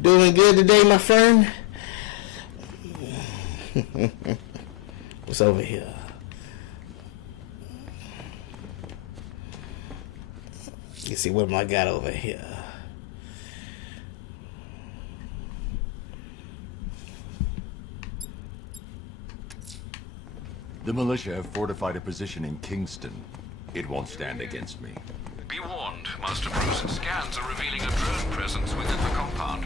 Doing good today, my friend? What's over here? You see what I got over here? The militia have fortified a position in Kingston. It won't stand against me. Be warned, Master Bruce. Scans are revealing a drone presence within the compound.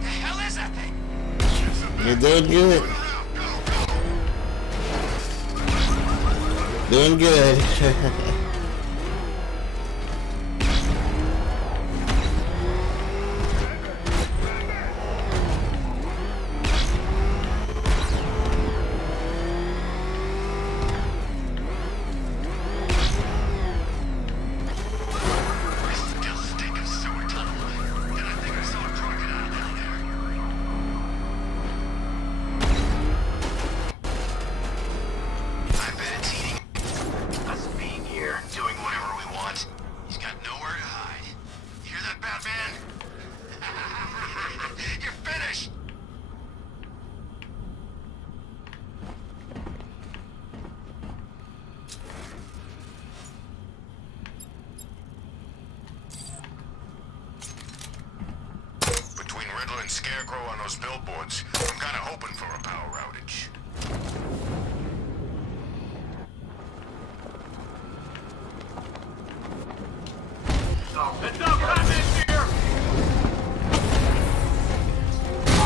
The hell is that thing? You're doing good. Doing good. Scarecrow on those billboards. I'm kind of hoping for a power outage.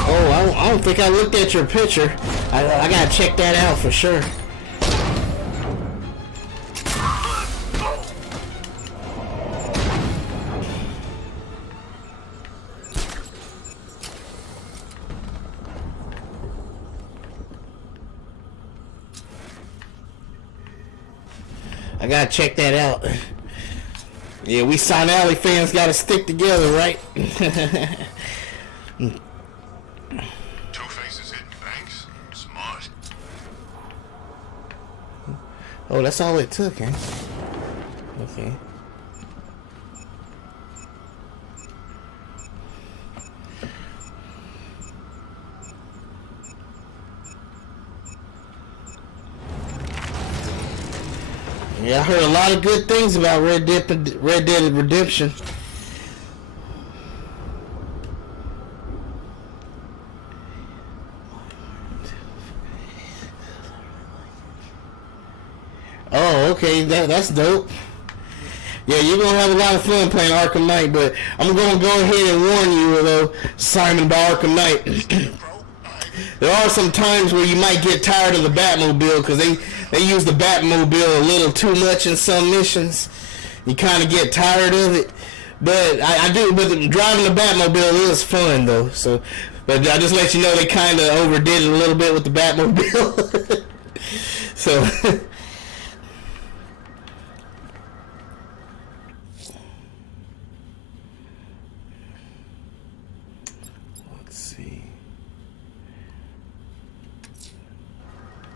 Oh, I don't think I looked at your picture. I gotta check that out for sure. I gotta check that out. Yeah, we Sun Alley fans gotta stick together, right? Two-Face's hitting banks. Smart. Oh, that's all it took, eh? Okay. Yeah, I heard a lot of good things about Red Dead Redemption. Oh, okay, that's dope. Yeah, you're gonna have a lot of fun playing Arkham Knight, but I'm gonna go ahead and warn you, though, Simon, about Arkham Knight. There are some times where you might get tired of the Batmobile because they use the Batmobile a little too much in some missions. You kind of get tired of it, but but driving the Batmobile is fun though. So, but I just let you know they kind of overdid it a little bit with the Batmobile. So. Let's see.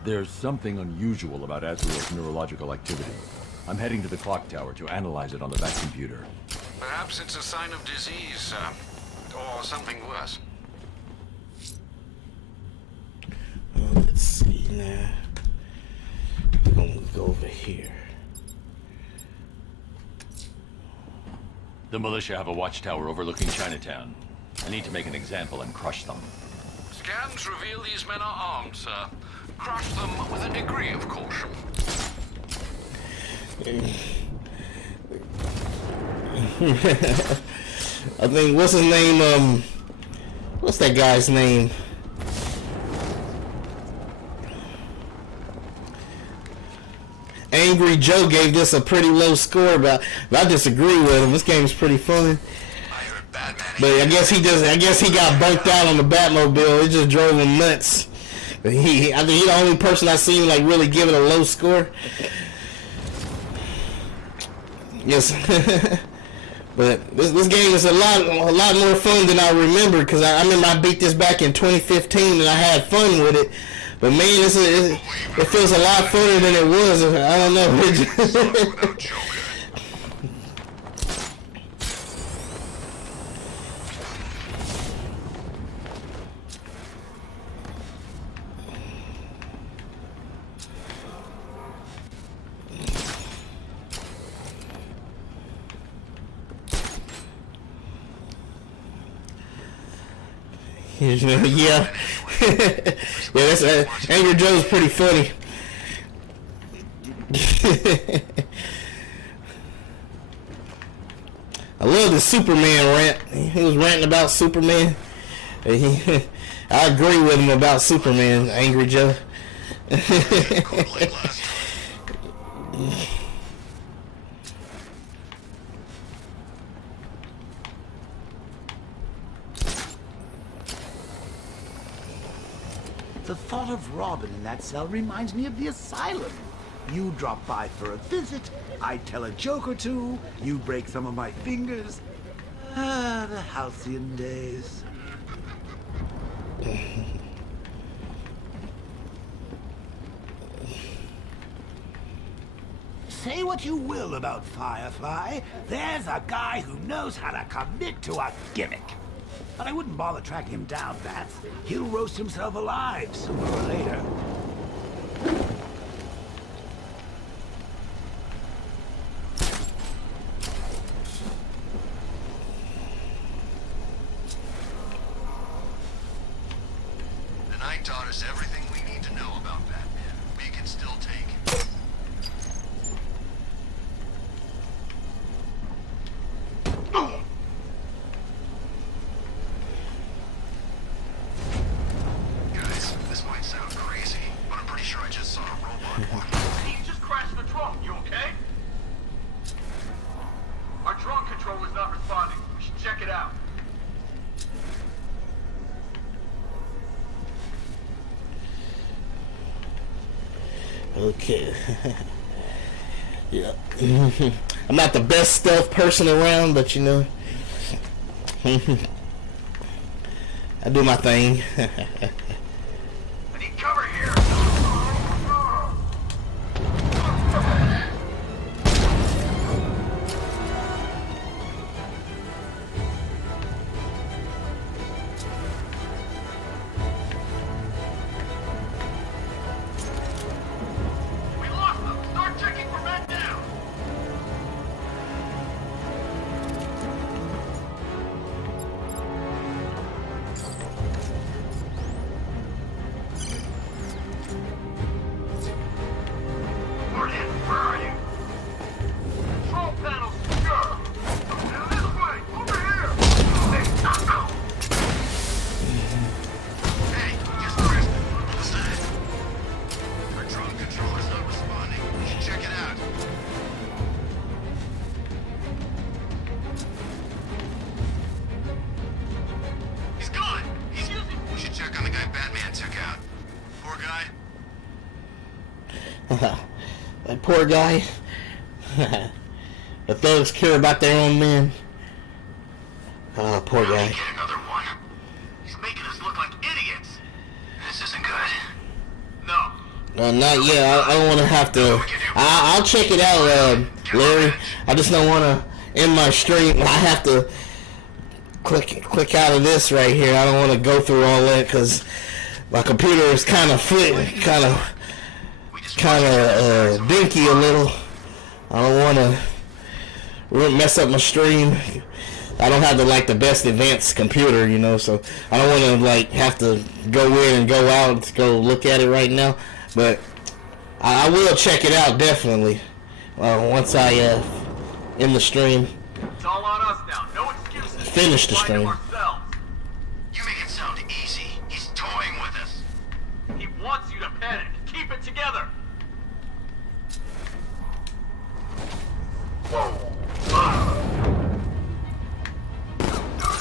There's something unusual about Azrael's neurological activity. I'm heading to the clock tower to analyze it on the back computer. Perhaps it's a sign of disease, or something worse. Let's see now. I'm gonna go over here. The militia have a watchtower overlooking Chinatown. I need to make an example and crush them. Scans reveal these men are armed, sir. Crush them with a degree of caution. I think, what's his name, what's that guy's name? Angry Joe gave this a pretty low score, but I disagree with him. This game's pretty fun. But I guess he got burnt out on the Batmobile. It just drove him nuts. I think he's the only person I've seen like really give it a low score. Yes. But this game is a lot more fun than I remember, because I remember I beat this back in 2015 and I had fun with it. But man, it feels a lot funner than it was. I don't know. Without Joker. Yeah. Yeah, that's Angry Joe's pretty funny. I love the Superman rant. He was ranting about Superman. I agree with him about Superman, Angry Joe. The thought of Robin in that cell reminds me of the asylum. You drop by for a visit, I tell a joke or two, you break some of my fingers. Ah, the halcyon days. Say what you will about Firefly, there's a guy who knows how to commit to a gimmick. But I wouldn't bother tracking him down, Bats. He'll roast himself alive sooner or later. The night taught us everything we need to know about Batman. We can still take. Guys, this might sound crazy, but I'm pretty sure I just saw a robot walk. Hey, you just crashed the trunk. You okay? Our drone controller's not responding. We should check it out. Okay. Yeah. I'm not the best stealth person around, but you know, I do my thing. I need cover here. We lost them. Start checking for men now. Morgan, where are you? Control panel secure. Now this way. Over here. Hey, just pressed it. What's that? Our drone controller's not responding. We should check it out. He's gone! We should check on the guy Batman took out. Poor guy. That poor guy. The thugs care about their own men. Oh, poor guy. Get another one. He's making us look like idiots. This isn't good. No. Not yet. I don't want to have to. I'll check it out, Larry. I just don't want to end my stream. I have to click out of this right here. I don't want to go through all that because my computer is kind of dinky a little. I don't want to mess up my stream. I don't have the best advanced computer, you know, so I don't want to have to go in and go out to go look at it right now. But I will check it out definitely once I end the stream. It's all on us now. No excuses. Finish the Find him stream. ourselves. You make it sound easy. He's toying with us. He wants you to panic. Keep it together. Go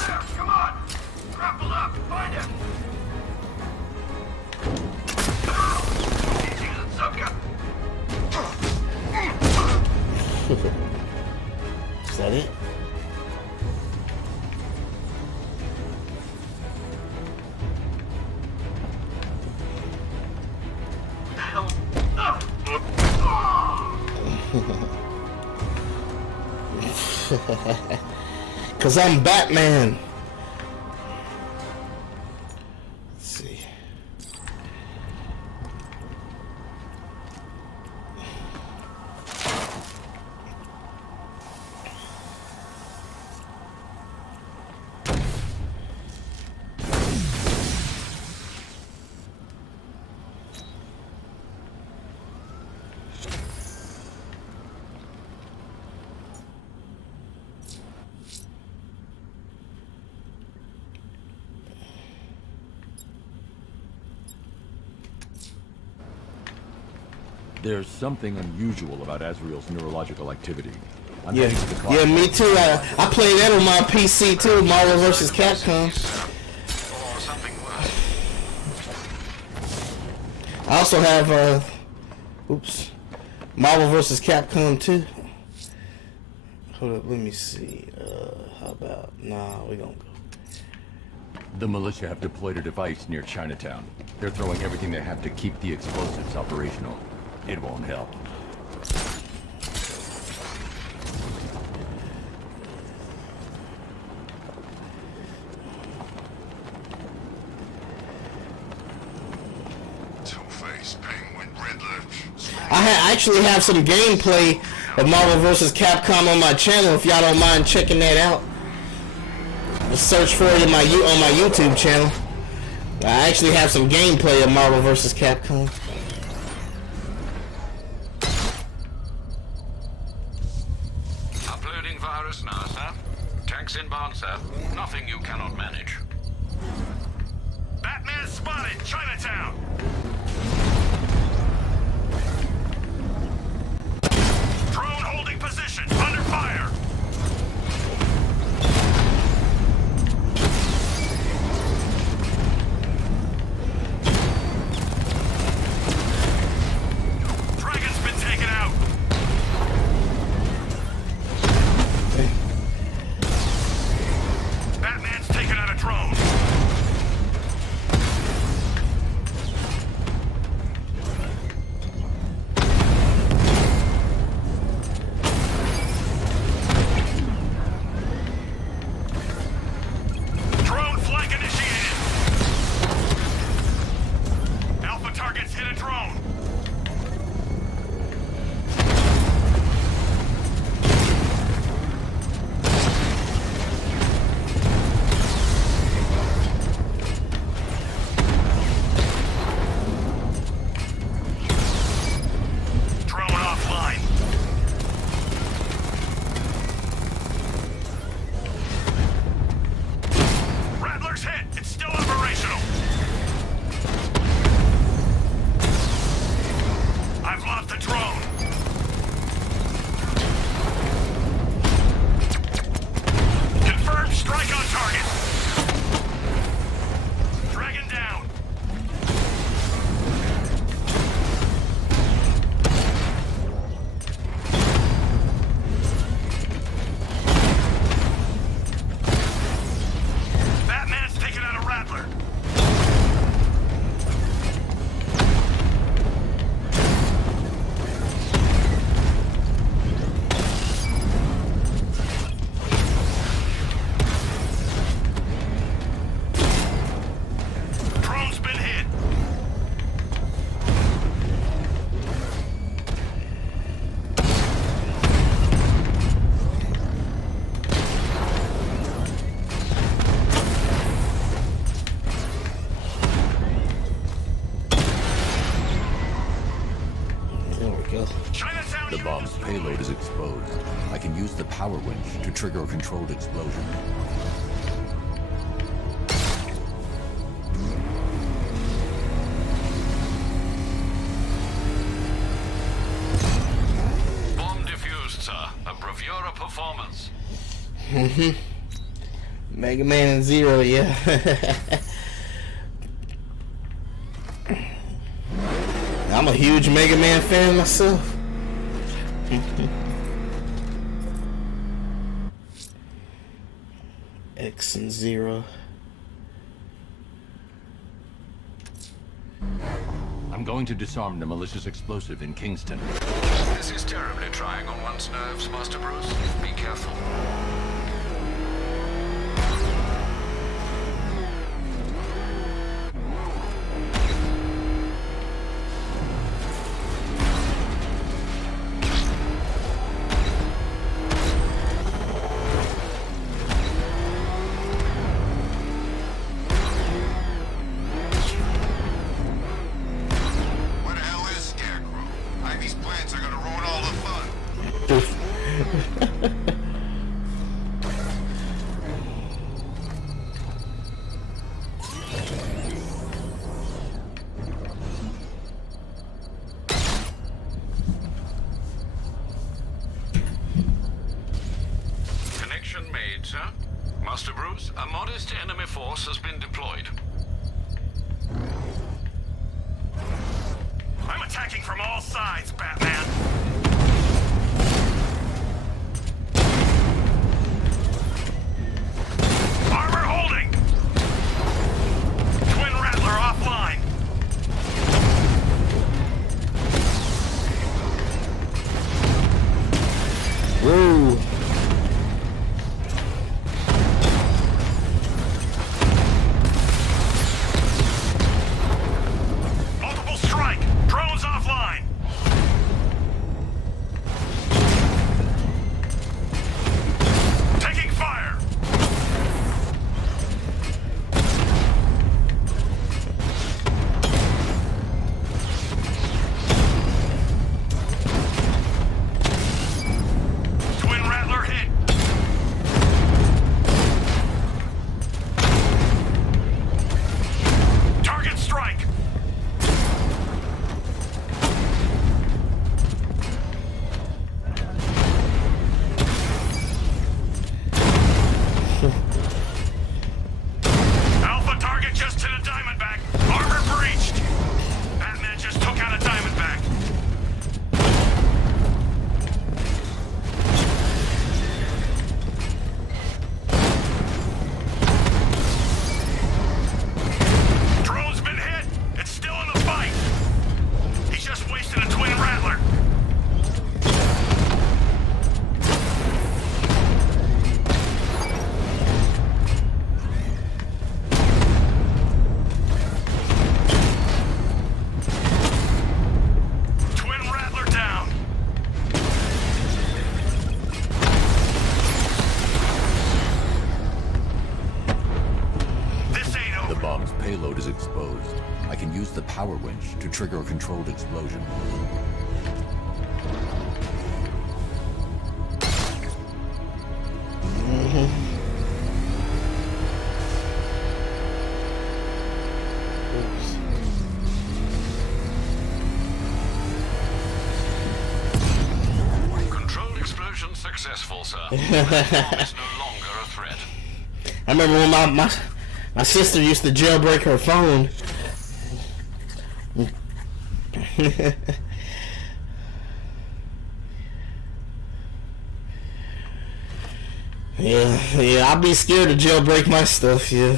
there. Come on. Grapple up. Find him. Easy, sucker. Is that it? Cause I'm Batman. Let's see. There's something unusual about Azrael's neurological activity. I'm Yeah, heading to the clock. yeah, me too. I played that on my PC too. Marvel vs. Capcom. Or something worse. I also have oops, Marvel vs. Capcom 2. Hold up, let me see. How about we gonna go. The militia have deployed a device near Chinatown. They're throwing everything they have to keep the explosives operational. It won't help. Two-Face, Penguin, Riddler. I actually have some gameplay of Marvel vs. Capcom on my channel. If y'all don't mind checking that out, just search for it on my YouTube channel. I actually have some gameplay of Marvel vs. Capcom. Uploading virus now, sir. Tanks inbound, sir. Nothing you cannot manage. Batman spotted, Chinatown. Drone holding position, under fire. Dragon's been taken out. Batman's taken out a drone. Drone flank initiated. Alpha targets hit a drone. Drone offline. Rattler's hit. It's still operational. I've lost the drone. Confirmed strike on target. Dragon down. Batman's taken out a Rattler. Drone's been hit. There we go. Chinatown The bomb's payload is exposed. I can use the power winch to trigger a controlled explosion. Bomb defused, sir. A bravura performance. Mega Man and Zero, yeah. I'm a huge Mega Man fan myself. X and Zero. I'm going to disarm the malicious explosive in Kingston. This is terribly trying on one's nerves, Master Bruce. Be careful. What the hell is Scarecrow? Ivy's plans are gonna ruin all the fun. Connection made, sir. Master Bruce, a modest enemy force has been deployed. I'm attacking from all sides, Batman. Armor holding. Twin Rattler offline. Woo. Multiple strike. Drones offline. Taking fire. Twin Rattler hit. Target strike. Alpha target just hit a Diamondback. Armor breached. Batman just took out a Diamondback. Drone's been hit. It's still in the fight. He's just wasted a Twin Rattler. Twin Rattler down. This ain't over. The bomb's payload is exposed. I can use the power winch to trigger a controlled explosion. Controlled explosion successful, sir. The bomb is no longer a threat. I remember when my sister used to jailbreak her phone. Yeah, I'll be scared to jailbreak my stuff. Yeah,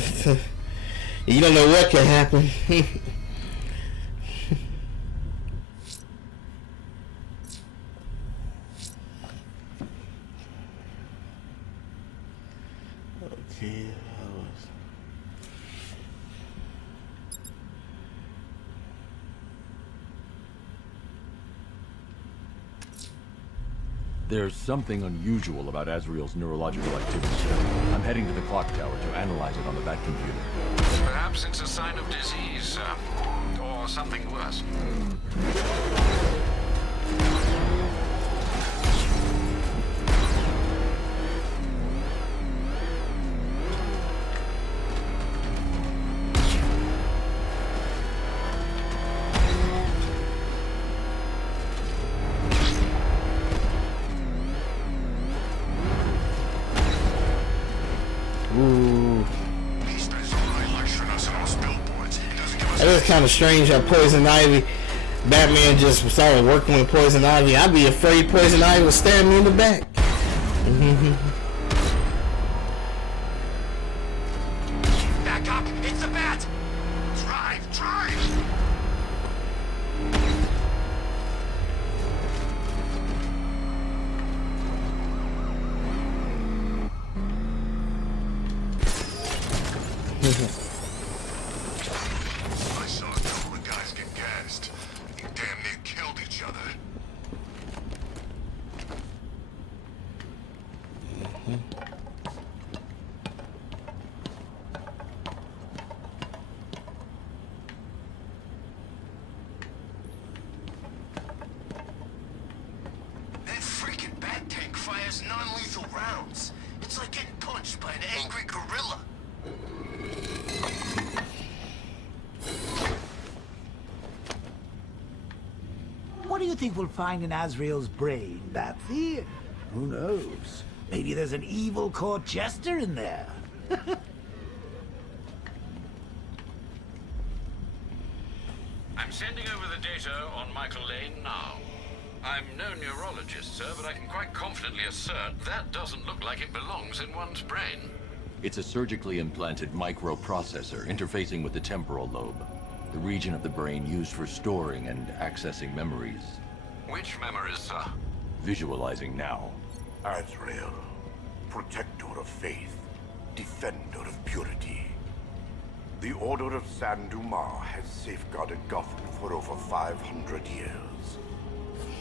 you don't know what can happen. Okay. There's something unusual about Azrael's neurological activity. I'm heading to the clock tower to analyze it on the Bat computer. Perhaps it's a sign of disease, sir. Or something worse. Ooh. He spends all night lecturing us on those billboards. He doesn't give us That is kind of strange how Poison Ivy, Batman just started working with Poison Ivy. I'd be afraid Poison Ivy would stab me in the back. Back up! It's the Bat! Drive! Drive! fires non-lethal rounds. It's like getting punched by an angry gorilla. What do you think we'll find in Azrael's brain, Batsy? Who knows? Maybe there's an evil court jester in there. I'm sending over the data on Michael Lane now. I'm no neurologist, sir, but I can quite confidently assert that doesn't look like it belongs in one's brain. It's a surgically implanted microprocessor interfacing with the temporal lobe, the region of the brain used for storing and accessing memories. Which memories, sir? Visualizing now. Azrael, protector of faith, defender of purity. The Order of San Dumas has safeguarded Gotham for over 500 years.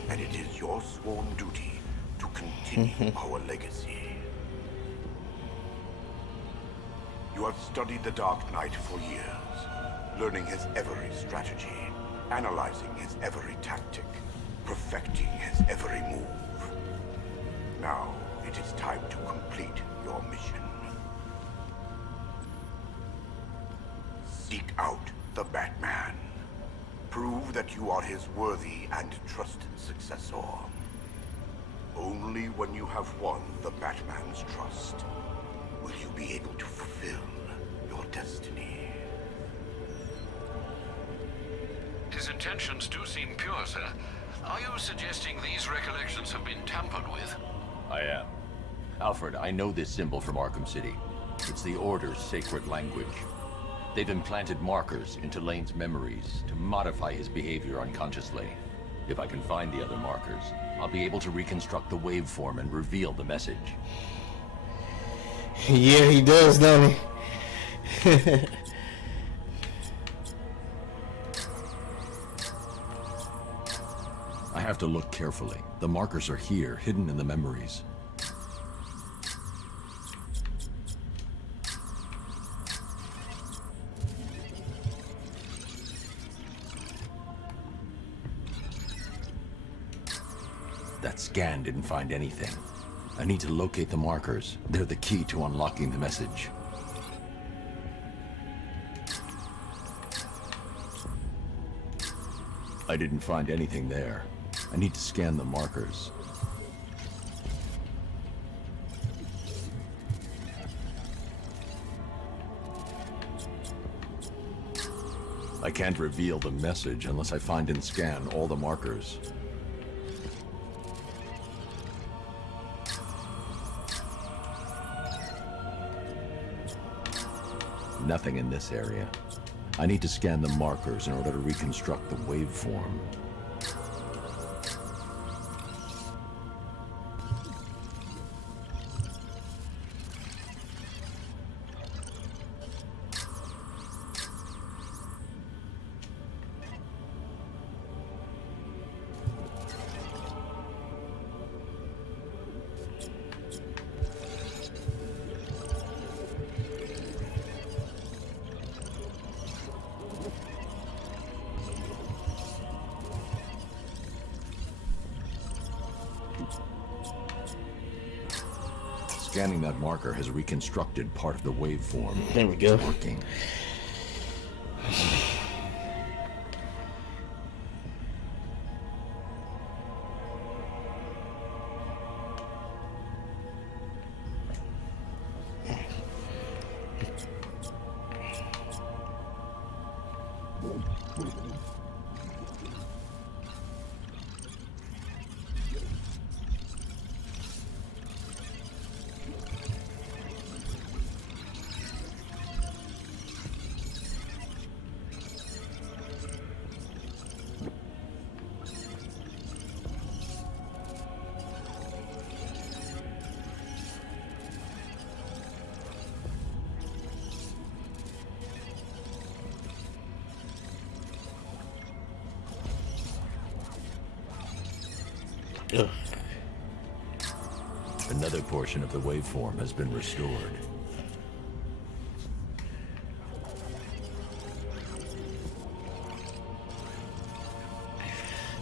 And it is your sworn duty to continue our legacy. You have studied the Dark Knight for years, learning his every strategy, analyzing his every tactic, perfecting his every move. Now, it is time to complete your mission. Seek out the Batman. Prove that you are his worthy and trusted successor. Only when you have won the Batman's trust will you be able to fulfill your destiny. His intentions do seem pure, sir. Are you suggesting these recollections have been tampered with? I am. Alfred, I know this symbol from Arkham City. It's the Order's sacred language. They've implanted markers into Lane's memories to modify his behavior unconsciously. If I can find the other markers, I'll be able to reconstruct the waveform and reveal the message. Yeah, he does, don't he? I have to look carefully. The markers are here, hidden in the memories. That scan didn't find anything. I need to locate the markers. They're the key to unlocking the message. I didn't find anything there. I need to scan the markers. I can't reveal the message unless I find and scan all the markers. Nothing in this area. I need to scan the markers in order to reconstruct the waveform. Scanning that marker has reconstructed part of the waveform. There we go. It's working. Ugh. Another portion of the waveform has been restored.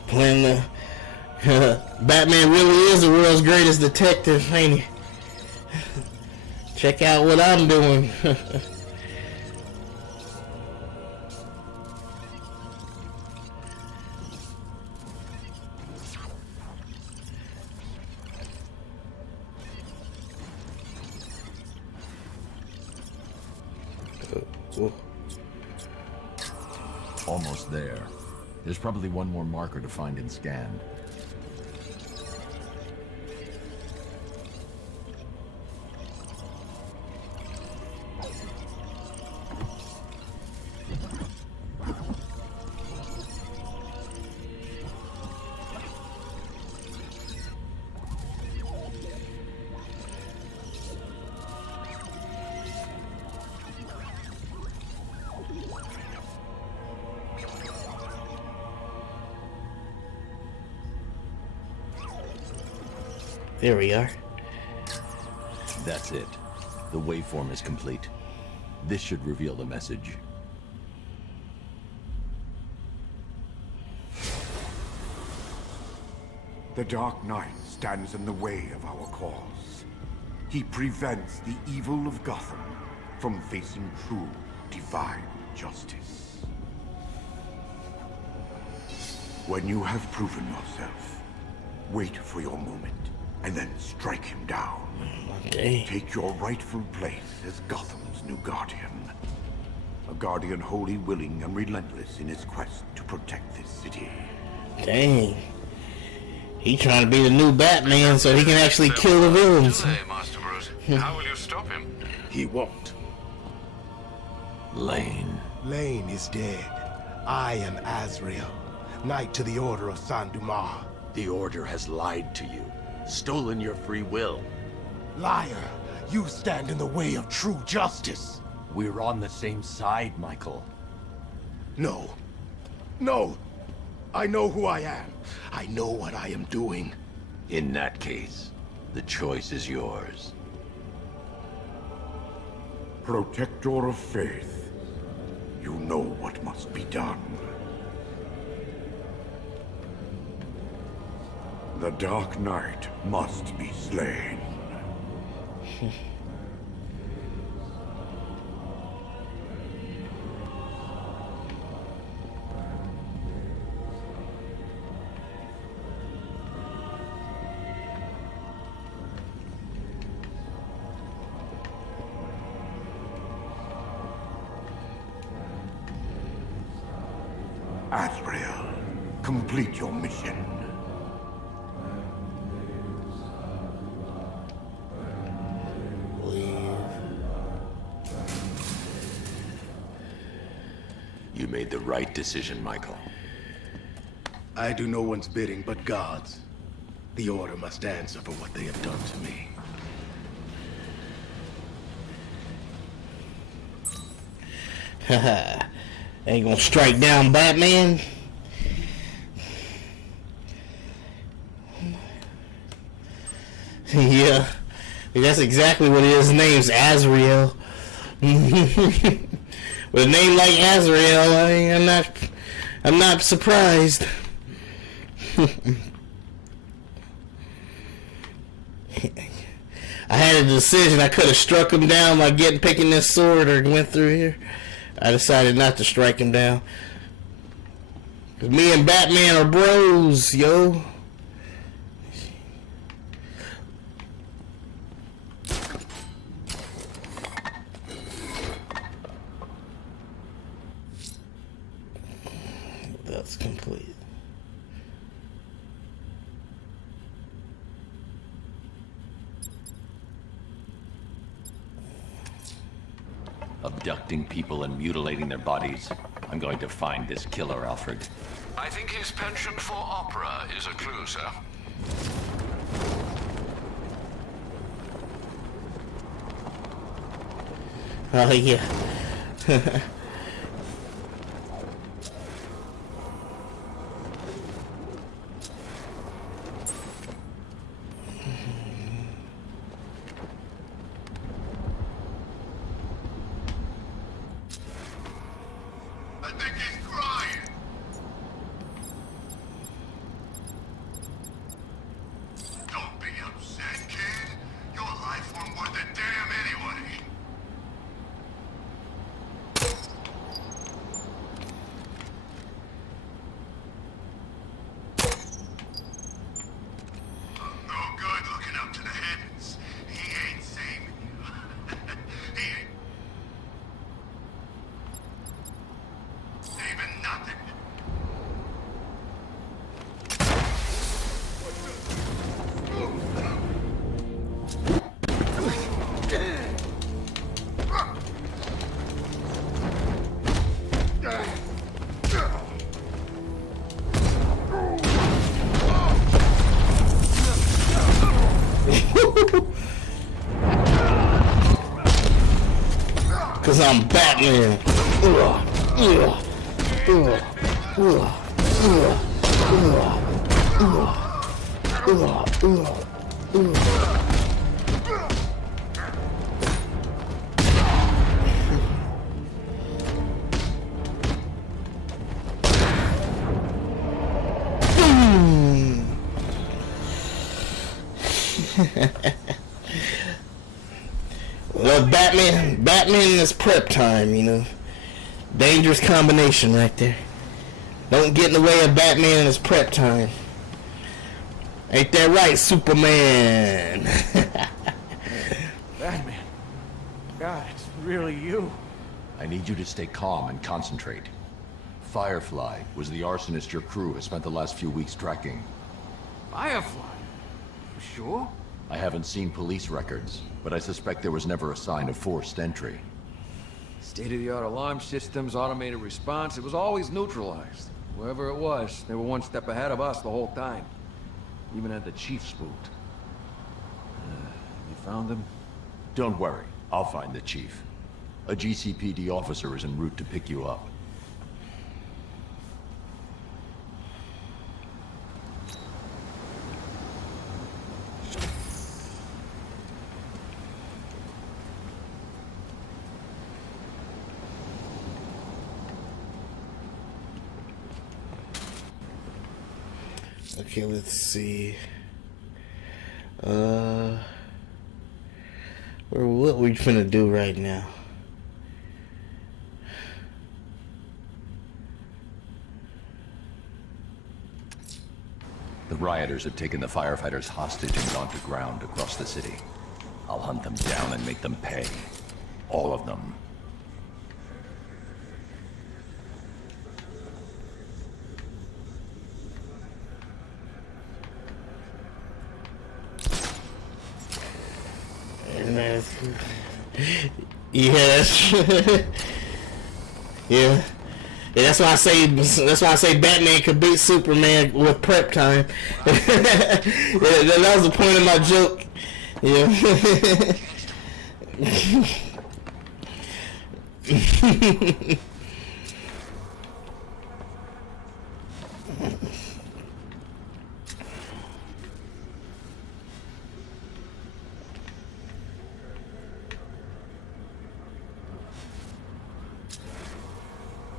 Playing the Batman really is the world's greatest detective, ain't he? Check out what I'm doing. Almost there. There's probably one more marker to find and scan. There we are. That's it. The waveform is complete. This should reveal the message. The Dark Knight stands in the way of our cause. He prevents the evil of Gotham from facing true divine justice. When you have proven yourself, wait for your moment, and then strike him down. Okay. Take your rightful place as Gotham's new guardian. A guardian wholly willing and relentless in his quest to protect this city. Dang. He trying to be the new Batman so he can actually kill the villains. Delay, Master Bruce. How will you stop him? He won't. Lane. Lane is dead. I am Azrael, Knight to the Order of Saint-Dumas. The Order has lied to you, stolen your free will. Liar! You stand in the way of true justice! We're on the same side, Michael. No. No! I know who I am. I know what I am doing. In that case, the choice is yours. Protector of faith, you know what must be done. The Dark Knight must be slain. Azrael, complete your mission. You made the right decision, Michael. I do no one's bidding but God's. The Order must answer for what they have done to me. Haha. Ain't gonna strike down Batman. Yeah. That's exactly what it is. His name's Azrael. With a name like Azrael, I'm not surprised. I had a decision. I could have struck him down by picking this sword or went through here. I decided not to strike him down. 'Cause me and Batman are bros, yo. That's complete. Abducting people and mutilating their bodies. I'm going to find this killer, Alfred. I think his penchant for opera is a clue, sir. Oh, yeah. I think he's crying. Cause I'm Batman. Well, Batman is prep time, you know. Dangerous combination right there. Don't get in the way of Batman and his prep time. Ain't that right, Superman? Batman. God, it's really you. I need you to stay calm and concentrate. Firefly was the arsonist your crew has spent the last few weeks tracking. Firefly? You sure? I haven't seen police records, but I suspect there was never a sign of forced entry. State-of-the-art alarm systems, automated response, it was always neutralized. Whoever it was, they were one step ahead of us the whole time. Even had the chief spooked. You found him? Don't worry, I'll find the chief. A GCPD officer is en route to pick you up. Okay, let's see. What we finna do right now? The rioters have taken the firefighters hostage and gone to ground across the city. I'll hunt them down and make them pay. All of them. Yes. Yeah. That's why I say Batman could beat Superman with prep time. That was the point of my joke. Yeah.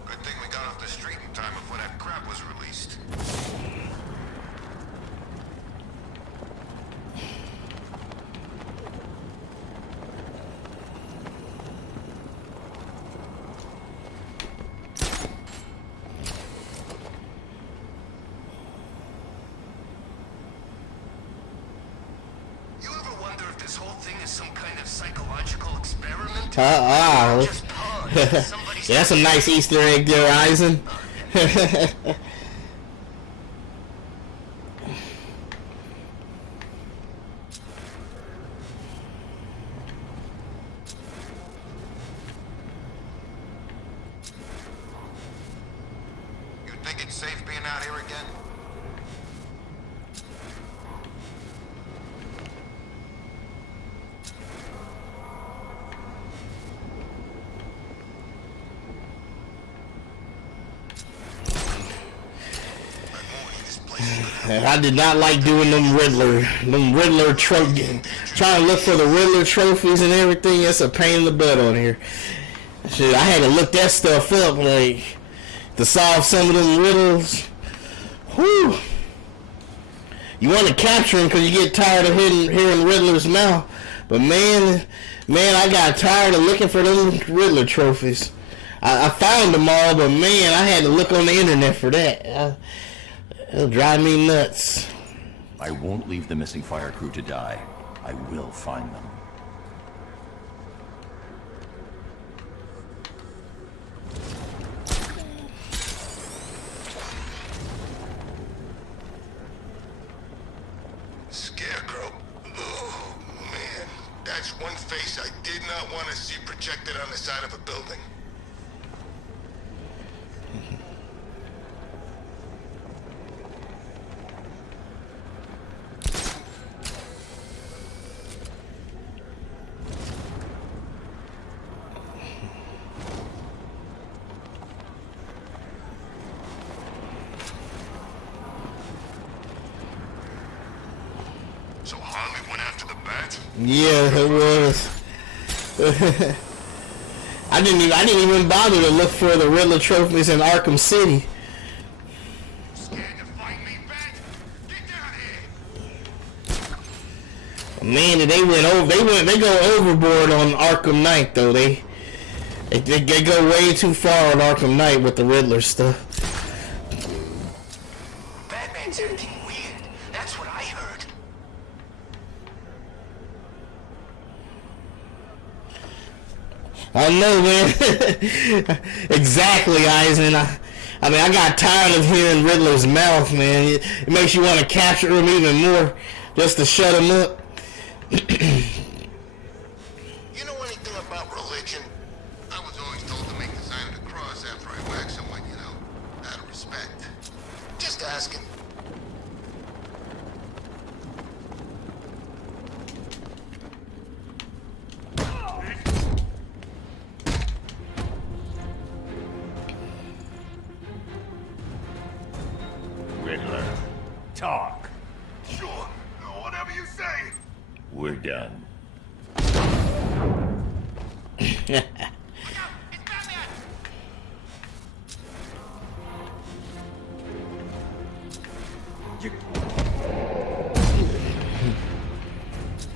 Good thing we got off the street in time before that crap was released. You ever wonder if this whole thing is some kind of psychological experiment? Just pause. Somebody's Yeah, that's a nice Easter egg there, Eisen. You think it's safe being out here again? I did not like doing them Riddler trophy, trying to look for the Riddler trophies and everything. That's a pain in the butt on here. Shit, I had to look that stuff up, like, to solve some of them riddles. Whew. You want to capture them because you get tired of hearing Riddler's mouth. But man, I got tired of looking for them Riddler trophies. I found them all, but man, I had to look on the internet for that. It'll drive me nuts. I won't leave the missing fire crew to die. I will find them. Scarecrow. Oh, man. That's one face I did not want to see projected on the side of a building. Yeah, it was. I didn't even bother to look for the Riddler trophies in Arkham City. Scared to fight me, Bat? Get down here! Man, they go overboard on Arkham Knight though. They go way too far on Arkham Knight with the Riddler stuff. Batman's acting weird. That's what I heard. I know, man. Exactly, Eisen. I mean, I got tired of hearing Riddler's mouth, man. It makes you want to capture him even more, just to shut him up. You know anything about religion? I was always told to make the sign of the cross after I whack someone, you know, out of respect. Just asking. Riddler, talk. Sure. Whatever you say. We're done.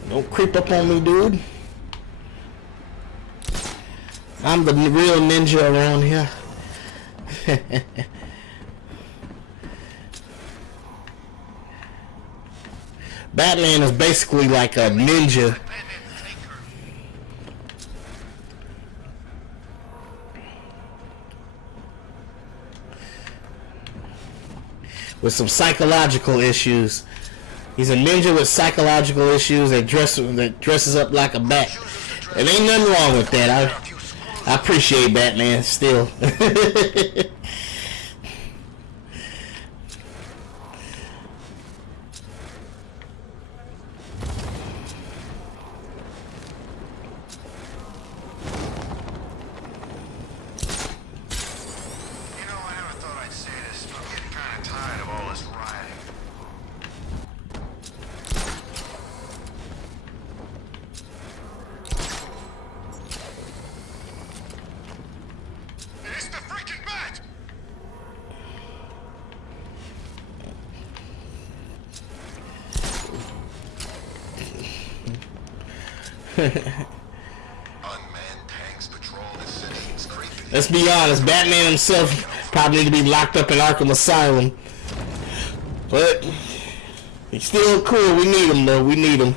Don't creep up on me, dude. I'm the real ninja around here. Batman is basically like a ninja. With some psychological issues. He's a ninja with psychological issues that dresses up like a bat. And ain't nothing wrong with that. I appreciate Batman still. Let's be honest, Batman himself probably need to be locked up in Arkham Asylum. But he's still cool. We need him though. We need him.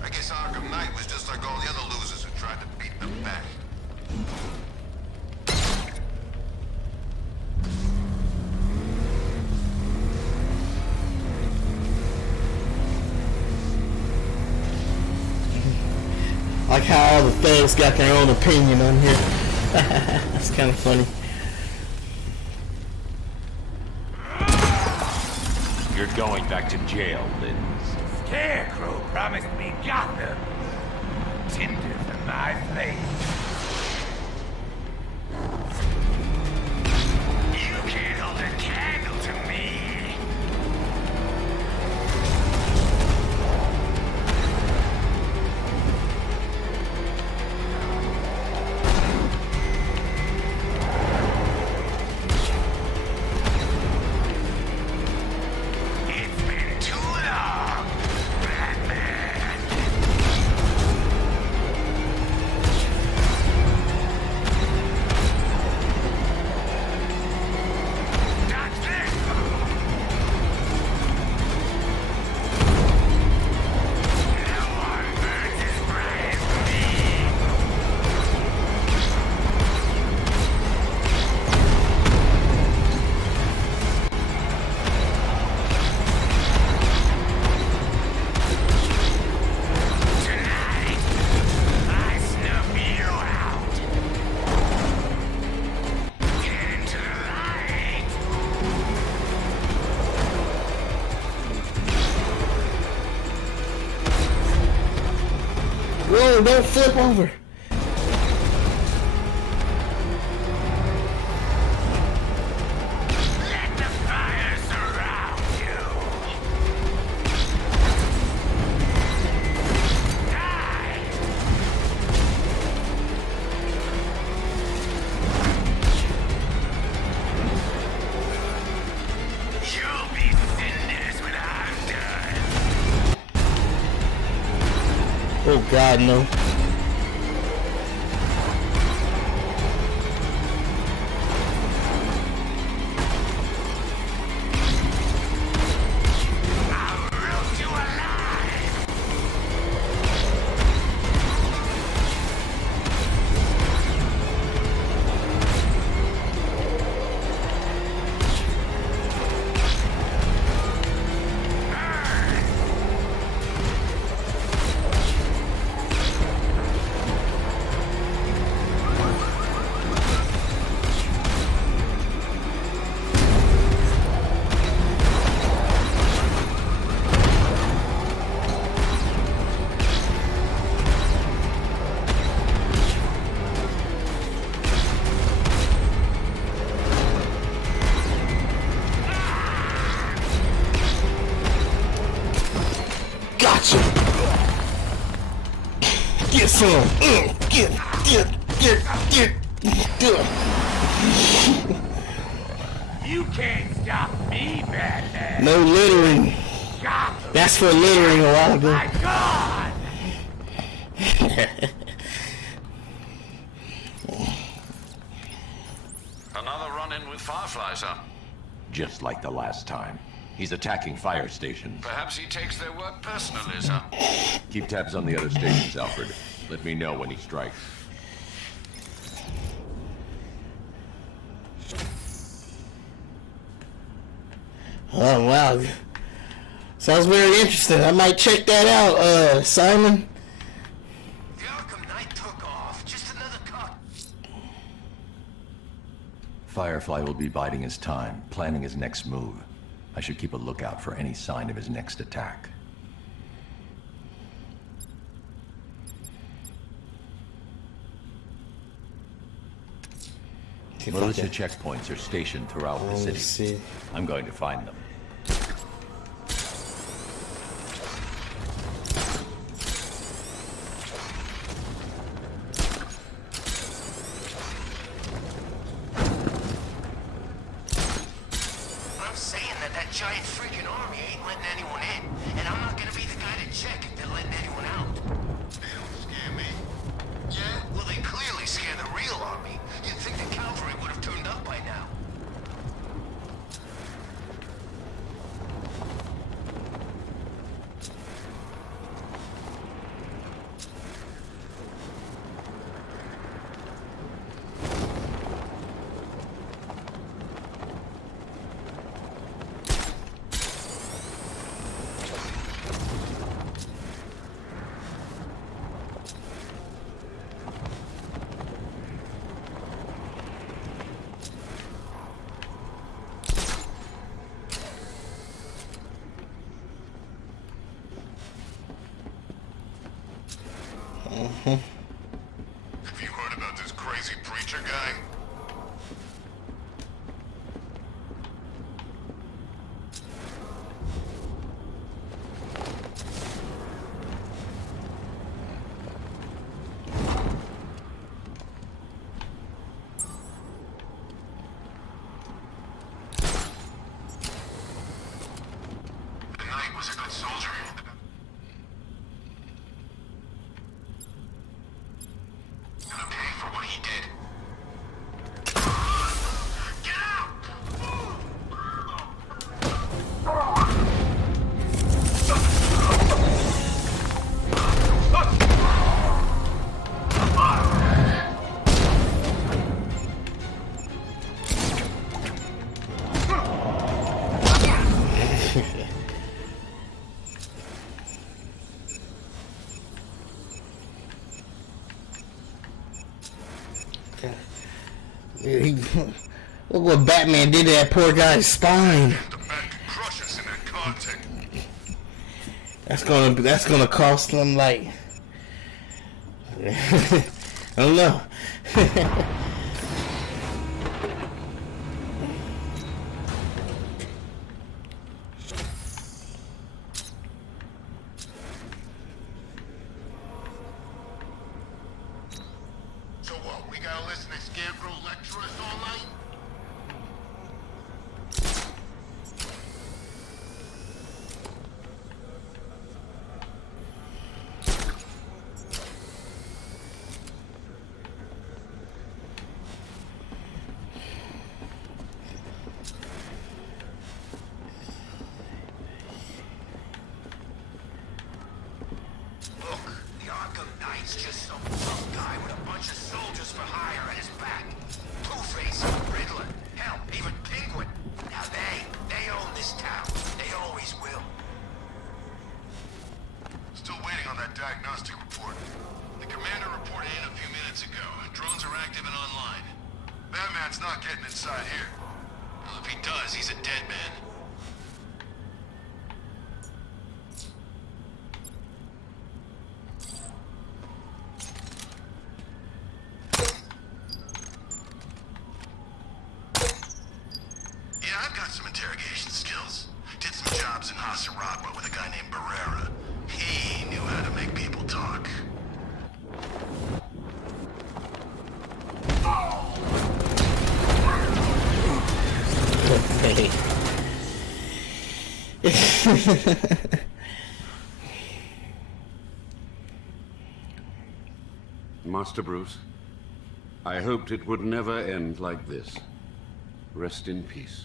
I guess Arkham Knight was just like all the other losers who tried to beat them back. Like how all the thugs got their own opinion on here. That's kind of funny. You're going back to jail, Linz. Scarecrow promised me Gotham. Tinder for my flame. You can't hold a candle to me. It's been too long, Batman. Whoa, don't flip over. Let the fire surround you. Die. You'll be cinders when I'm done. Oh God, no. I'll roast you alive. Gotcha. Get some. Get. You can't stop me, Batman. No littering. Gotham. That's for littering a while ago. My God. Another run-in with Fireflies, huh? Just like the last time. He's attacking fire stations. Perhaps he takes their work personally, sir. Keep tabs on the other stations, Alfred. Let me know when he strikes. Oh wow. Sounds very interesting. I might check that out, Simon. The Arkham Knight took off. Just another cut. Firefly will be biding his time, planning his next move. I should keep a lookout for any sign of his next attack. Militia checkpoints are stationed throughout the city. See. I'm going to find them. I'm saying that giant freaking army ain't letting anyone in, and I'm not gonna be the guy to check if they're letting anyone out. They don't scare me. Yeah? Well, they clearly scare the real army. You'd think the cavalry would have turned up by now. Have you heard about this crazy preacher guy? The Knight was a good soldier. Gonna pay for what he did. Get out! Look what Batman did to that poor guy's spine. The man could crush us in that contact. That's gonna cost them like I don't know. So what, we gotta listen to Scarecrow lecture us all night? Look, the Arkham Knight's just some tough guy with a bunch of soldiers for hire at his back. Two-Face, Riddler, hell, even Penguin. Now they own this town. They always will. Still waiting on that diagnostic report. The commander reported in a few minutes ago. Drones are active and online. Batman's not getting inside here. Well, if he does, he's a dead man. Yeah, I've got some interrogation skills. Did some jobs in Hasaragua with a guy named Barrera. He knew how to make people talk. Okay. Master Bruce, I hoped it would never end like this. Rest in peace.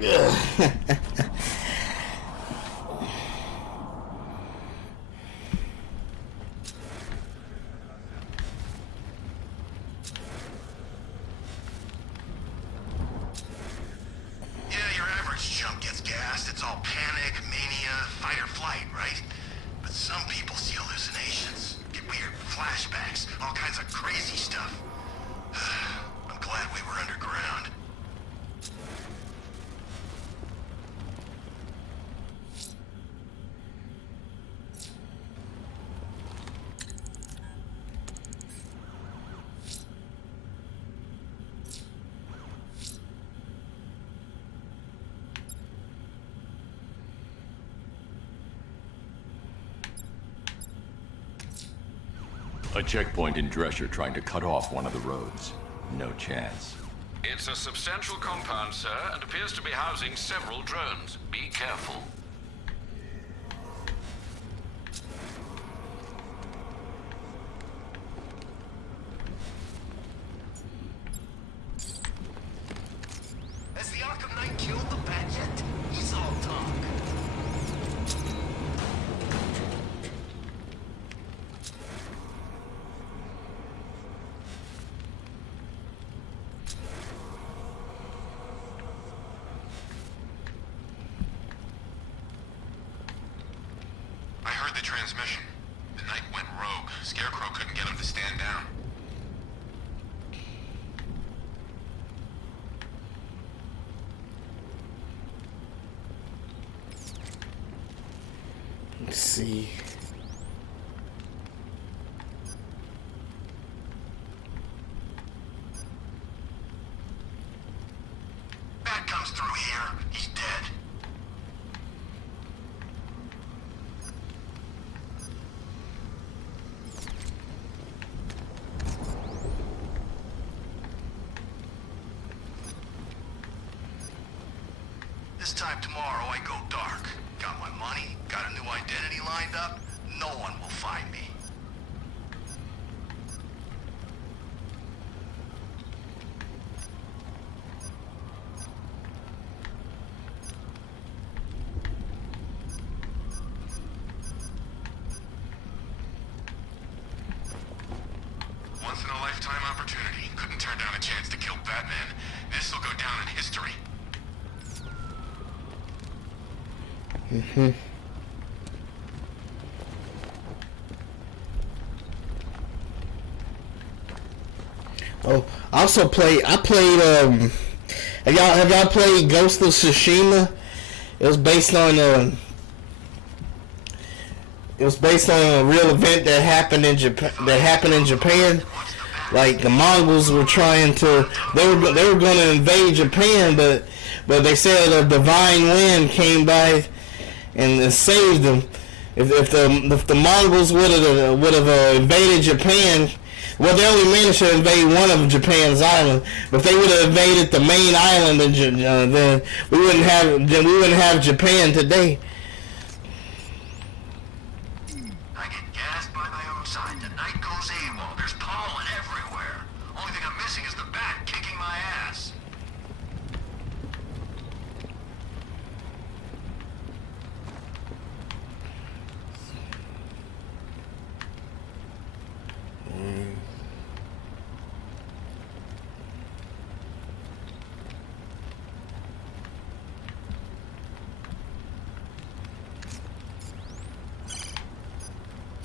Yeah, your average chump gets gassed. It's all panic, mania, fight or flight, right? But some people see hallucinations, get weird flashbacks, all kinds of crazy stuff. I'm glad we were underground. A checkpoint in Drescher trying to cut off one of the roads. No chance. It's a substantial compound, sir, and appears to be housing several drones. Be careful. Has the Arkham Knight killed the Bat yet? He's all talk. I heard the transmission. The Knight went rogue. Scarecrow couldn't get him to stand down. Let's see. Bat comes through here. He's dead. This time tomorrow, I go dark. Got my money, got a new identity lined up. No one will find me. Once in a lifetime opportunity. Couldn't turn down a chance to kill Batman. This'll go down in history. Oh, I played have y'all played Ghost of Tsushima? It was based on a real event that happened in Japan. Like the Mongols were trying to, they were going to invade Japan, but they said a divine wind came by and saved them. If the Mongols would have invaded Japan, well, they only managed to invade one of Japan's islands. But if they would have invaded the main island, then we wouldn't have Japan today. I get gassed by my own side. The night goes AWOL. There's pollen everywhere. Only thing I'm missing is the bat kicking my ass.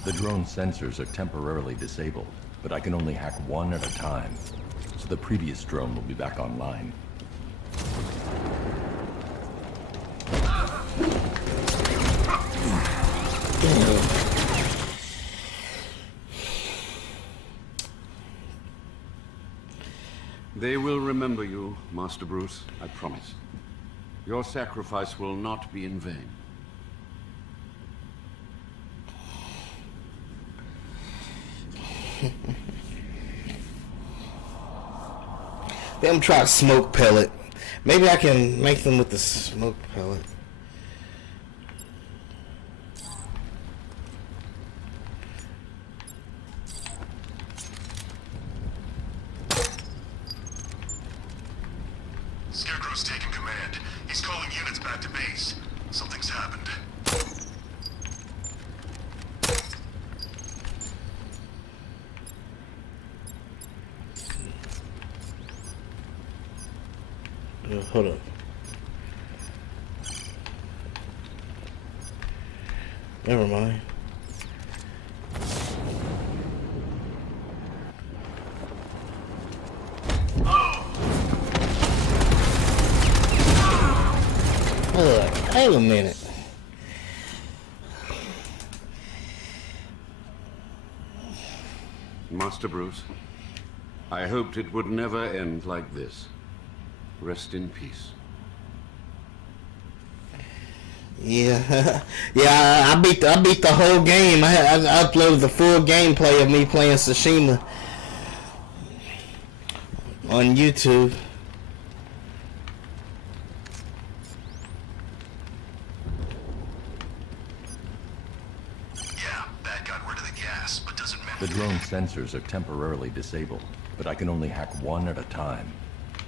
The drone sensors are temporarily disabled, but I can only hack one at a time, so the previous drone will be back online. They will remember you, Master Bruce, I promise. Your sacrifice will not be in vain. Them try a smoke pellet. Maybe I can make them with the smoke pellet. Scarecrow's taking command. He's calling units back to base. Something's happened. Hold up. Never mind. Hold up. Wait a minute. Master Bruce, I hoped it would never end like this. Rest in peace. Yeah, yeah. I beat the whole game. I uploaded the full gameplay of me playing Tsushima on YouTube. Yeah, that got rid of the gas, but doesn't matter. The drone sensors are temporarily disabled, but I can only hack one at a time,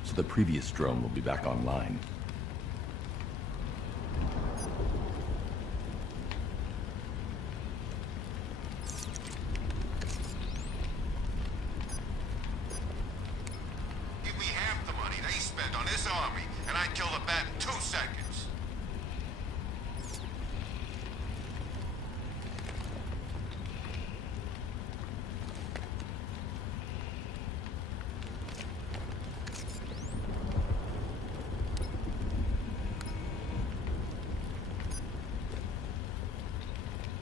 so the previous drone will be back online. Give me half the money they spent on this army, and I'd kill the bat in 2 seconds.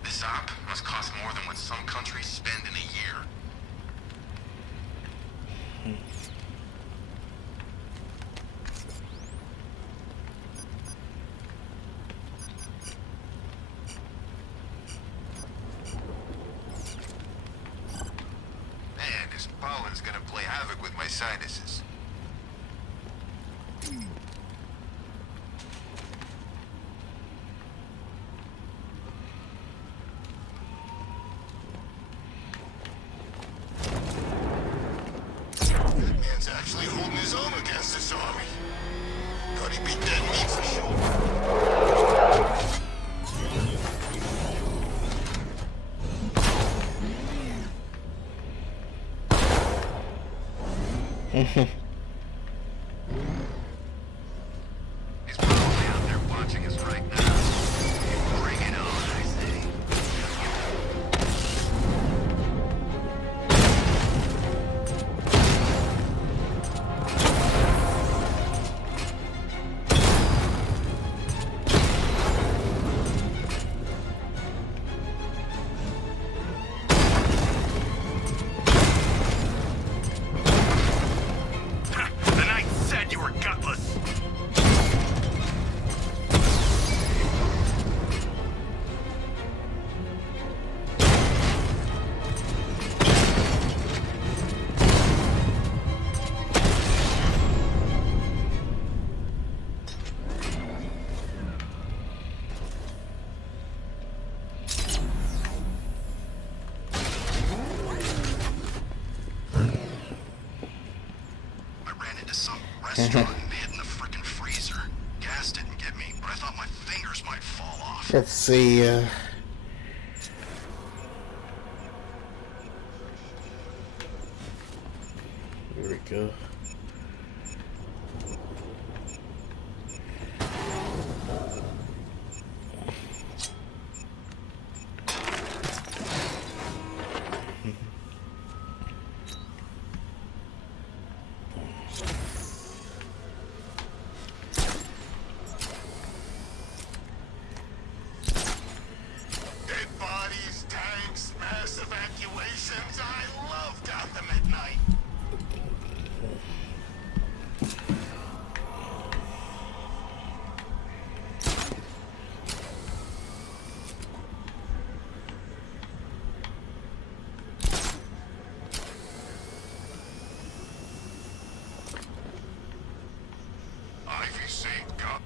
This op must cost more than what some countries spend in a year. Man, this pollen's gonna play havoc with my sinuses. That man's actually holding his own against this army. Thought he'd be dead meat for sure. restaurant and hid in the frickin' freezer. Gas didn't get me, but I thought my fingers might fall off. Let's see. Here we go. Dead bodies, tanks, mass evacuations. I love Gotham at night. Ivy St. God.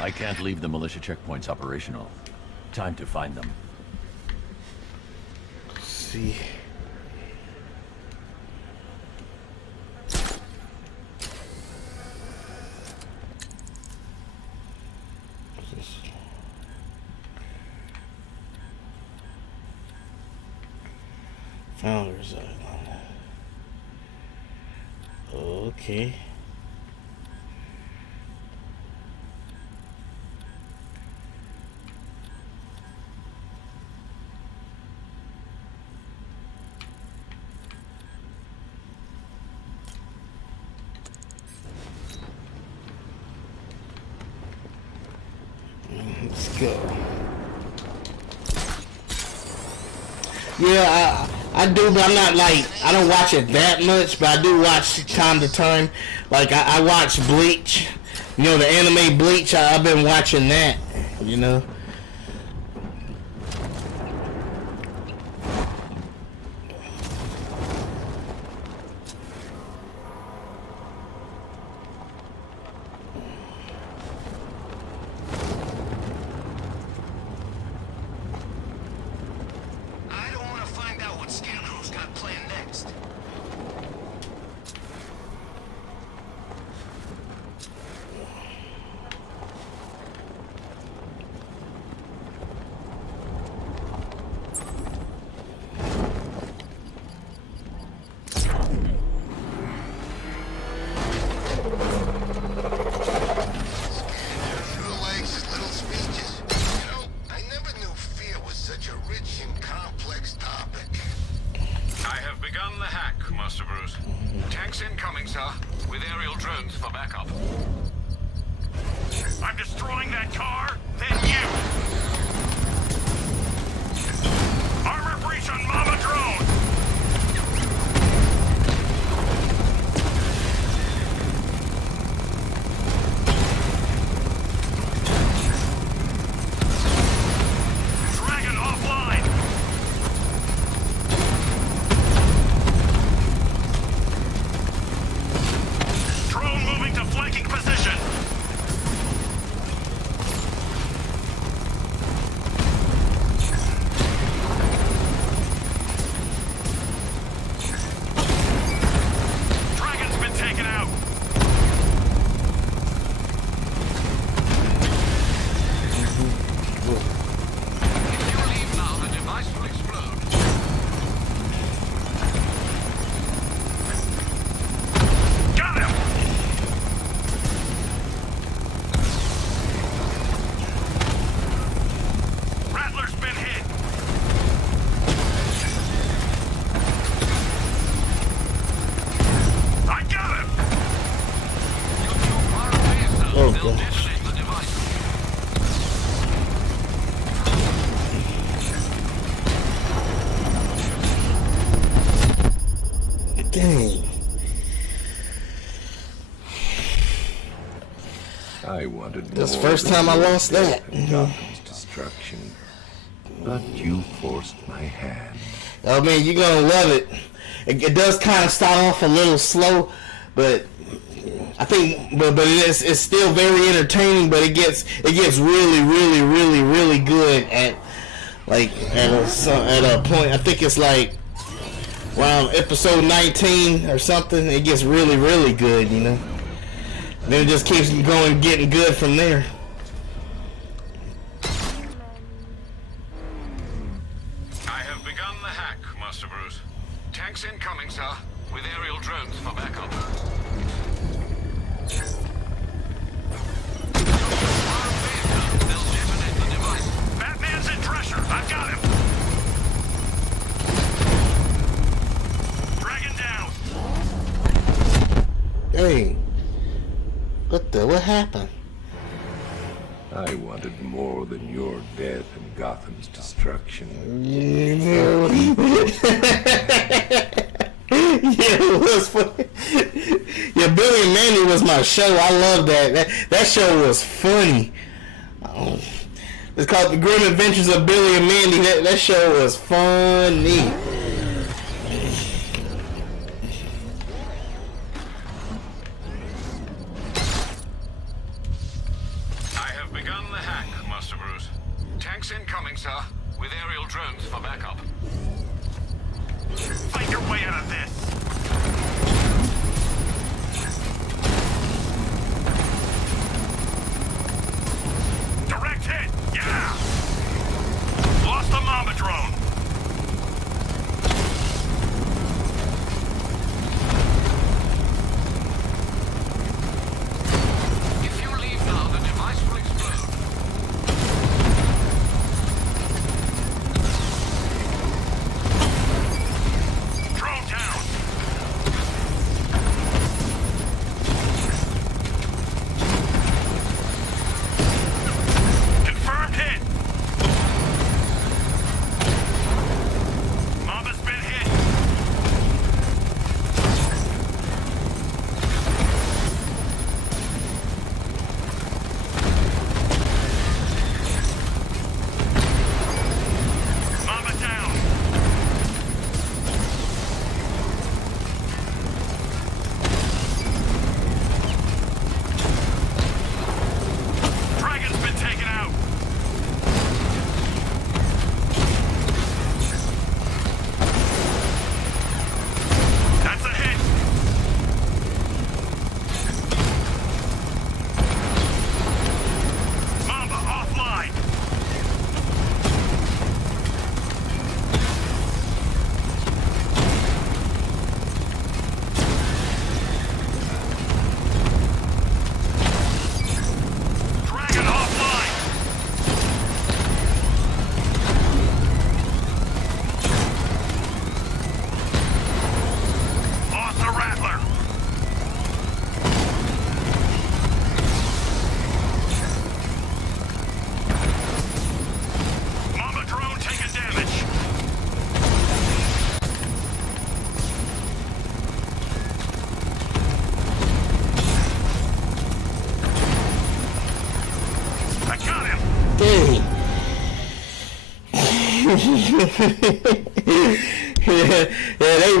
I can't leave the militia checkpoints operational. Time to find them. Let's see. What's this? Founders Island. Okay. Let's go. Yeah, I do, but I'm not like, I don't watch it that much, but I do watch time to time. Like, I watch Bleach, you know, the anime Bleach. I've been watching that, you know. I don't want to find out what Scarecrow's got planned next. Little legs, little speeches. You know, I never knew fear was such a rich and complex topic. I have begun the hack, Master Bruce. Tanks incoming, sir, with aerial drones for backup. I'm destroying that car, then you! Armor breach on Mama Drone! Dragon offline! Drone moving to flanking position! Dragon's been taken out! If you leave now, the device will explode. Got him! Rattler's been hit! I got him! You're too far away, sir. Oh, They'll gosh. detonate the device. Dang. I wanted That's the more first than time I your lost death that. and Gotham's destruction. But you forced my hand. I mean, you're gonna love it. It does kind of start off a little slow, but I think, but it's still very entertaining. But it gets really good at at a point. I think it's like around episode 19 or something. It gets really good, you know. Then it just keeps going, getting good from there. I have begun the hack, Master Bruce. Tanks incoming, sir, with aerial drones for backup. They'll detonate the device. Batman's in pressure. I've got him. Dragon down. Hey, what happened? I wanted more than your death and Gotham's destruction. Yeah, it was funny. Yeah, Billy and Mandy was my show. I love that. That show was funny. It's called The Grim Adventures of Billy and Mandy. That show was funny. Incoming, sir, with aerial drones for backup. Find your way out of this! Direct hit! Yeah! Lost the Mamba drone! If you leave now, the device will explode.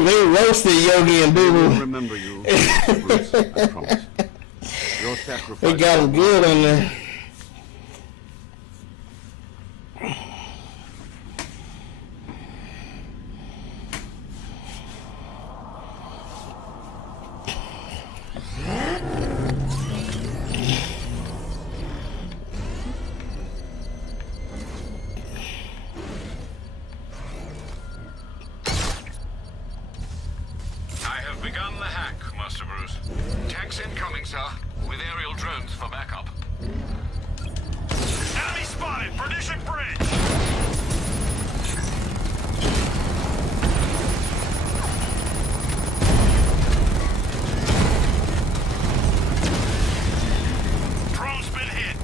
They roasted Yogi and Boo Boo. Remember you, Bruce, I promise. Your sacrifice. They got him good on there. Begun the hack, Master Bruce. Tanks incoming, sir, with aerial drones for backup. Enemy spotted! Perdition Bridge! Drone's been hit!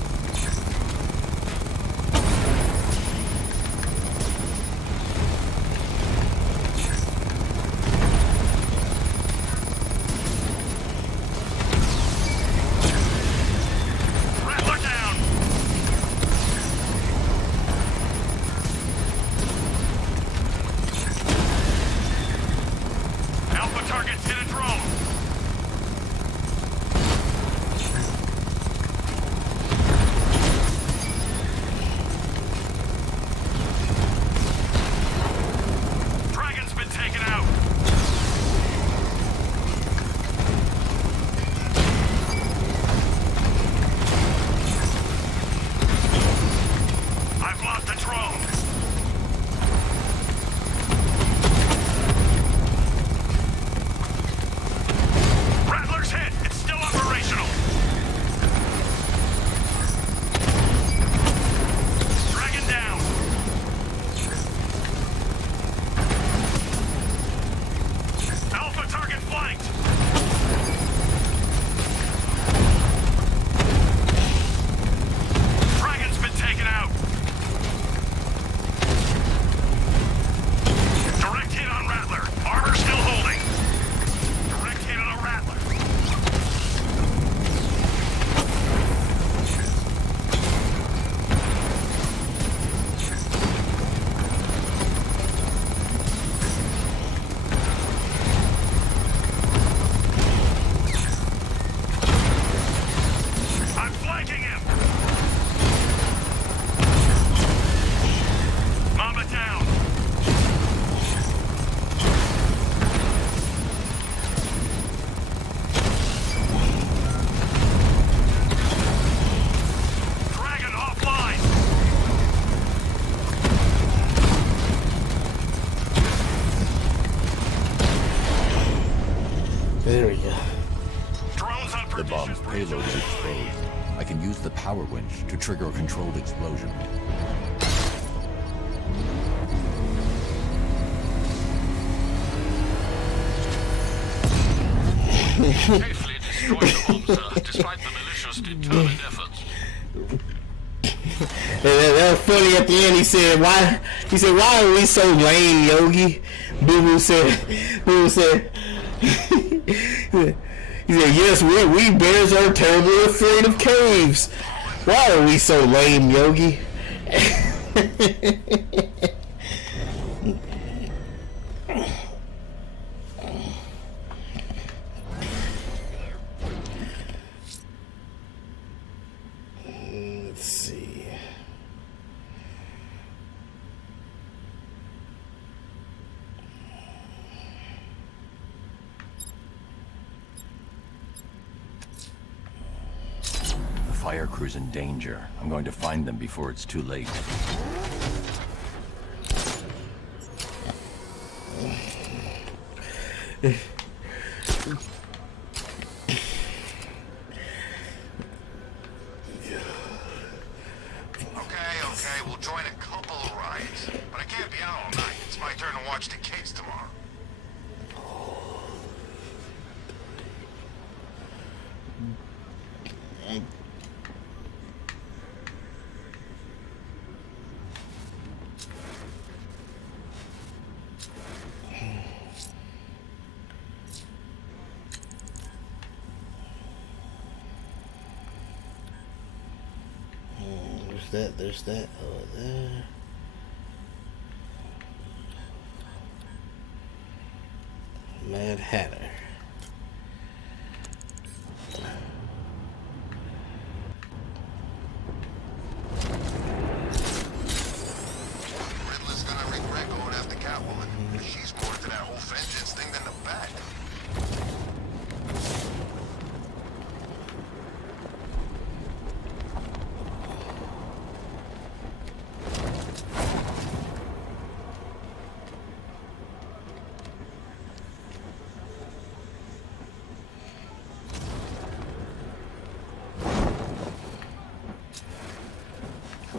There we go. The bomb's payload is exposed. I can use the power winch to trigger a controlled explosion. Safely destroyed the bomb, sir, despite the malicious determined efforts. That was funny at the end. He said, why are we so lame, Yogi? Boo said, he said, yes, we bears are terribly afraid of caves. Why are we so lame, Yogi? Let's see. The fire crew's in danger. I'm going to find them before it's too late. Okay, we'll join a couple of rides. But I can't be out all night. It's my turn to watch the kids tomorrow. There's that over there. Mad Hatter. Riddler's gonna regret going after Catwoman. She's more to that whole vengeance thing than the Bat.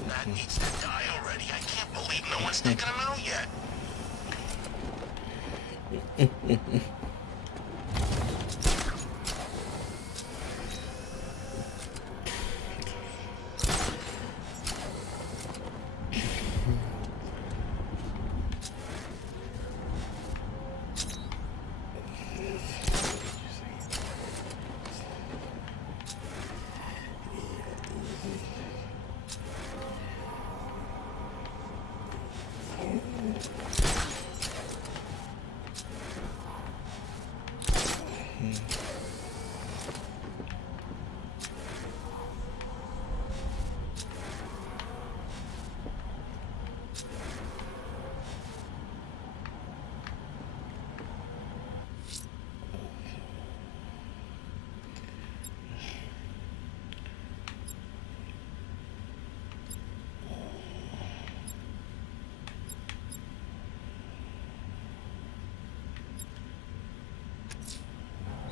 That needs to die already. I can't believe no one's taken him out yet.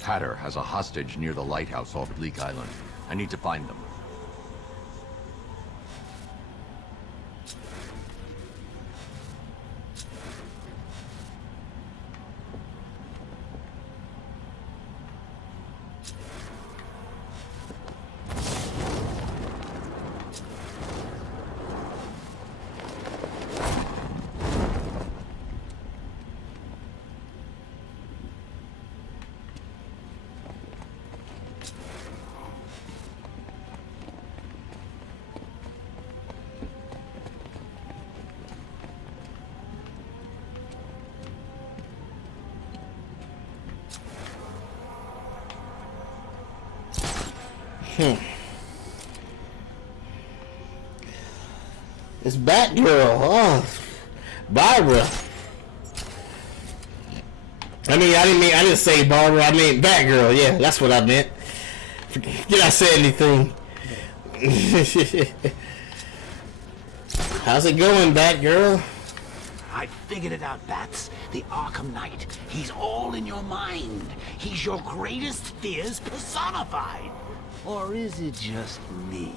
Hatter has a hostage near the lighthouse off Bleak Island. I need to find them. It's Batgirl. Oh, Barbara. I didn't say Barbara. I mean Batgirl. Yeah, that's what I meant. Did I say anything? How's it going, Batgirl? I figured it out, Bats. The Arkham Knight. He's all in your mind. He's your greatest fears personified. Or is it just me?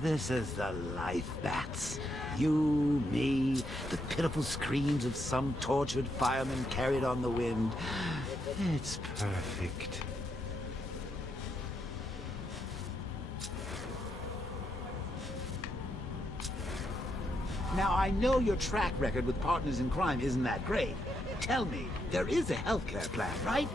This is the life, Bats. You, me, the pitiful screams of some tortured fireman carried on the wind. It's perfect. Now, I know your track record with partners in crime isn't that great. Tell me, there is a healthcare plan, right?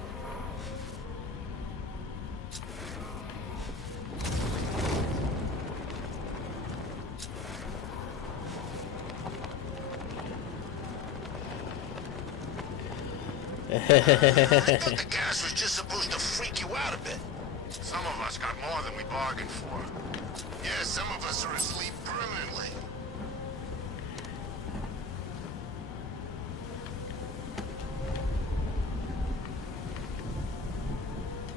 I thought the gas was just supposed to freak you out a bit. Some of us got more than we bargained for. Yeah, some of us are asleep permanently.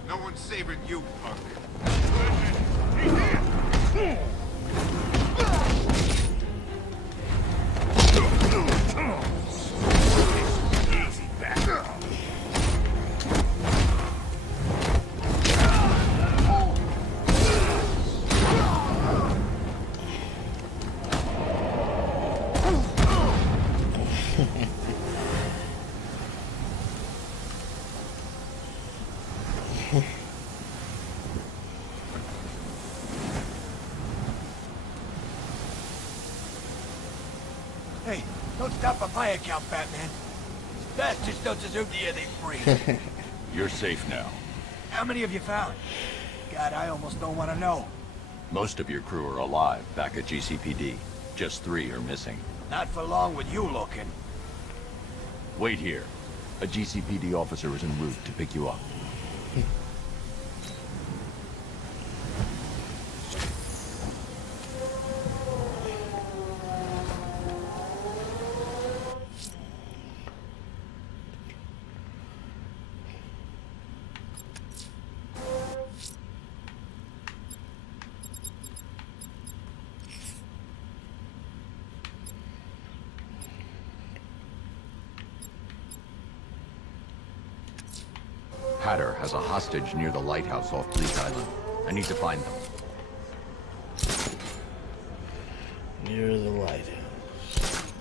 No one's saving you, punk. Easy back. Hey, don't stop a fire count, Batman. Bastards don't deserve the air they breathe. You're safe now. How many have you found? God, I almost don't want to know. Most of your crew are alive back at GCPD. Just 3 are missing. Not for long with you looking. Wait here. A GCPD officer is en route to pick you up. Hatter has a hostage near the lighthouse off Bleak Island. I need to find them. Near the lighthouse.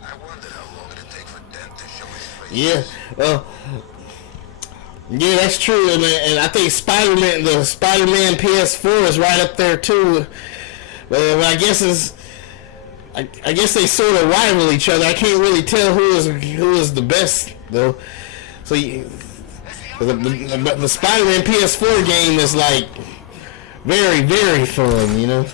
I wondered how long it'd take for Dent to show his face. Yeah, well, yeah, that's true, and I think the Spider-Man PS4 is right up there too. But I guess I guess they sort of rival each other. I can't really tell who is the best though. So the Spider-Man PS4 game is like very, very fun, you know.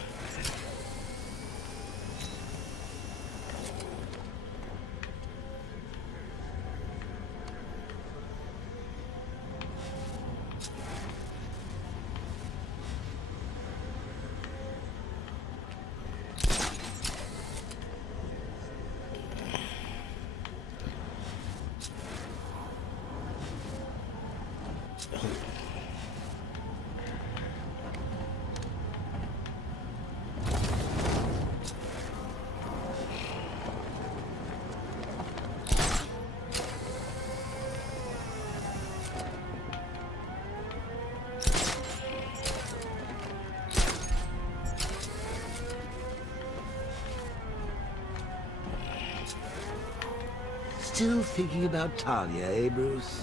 Still thinking about Talia, eh, Bruce?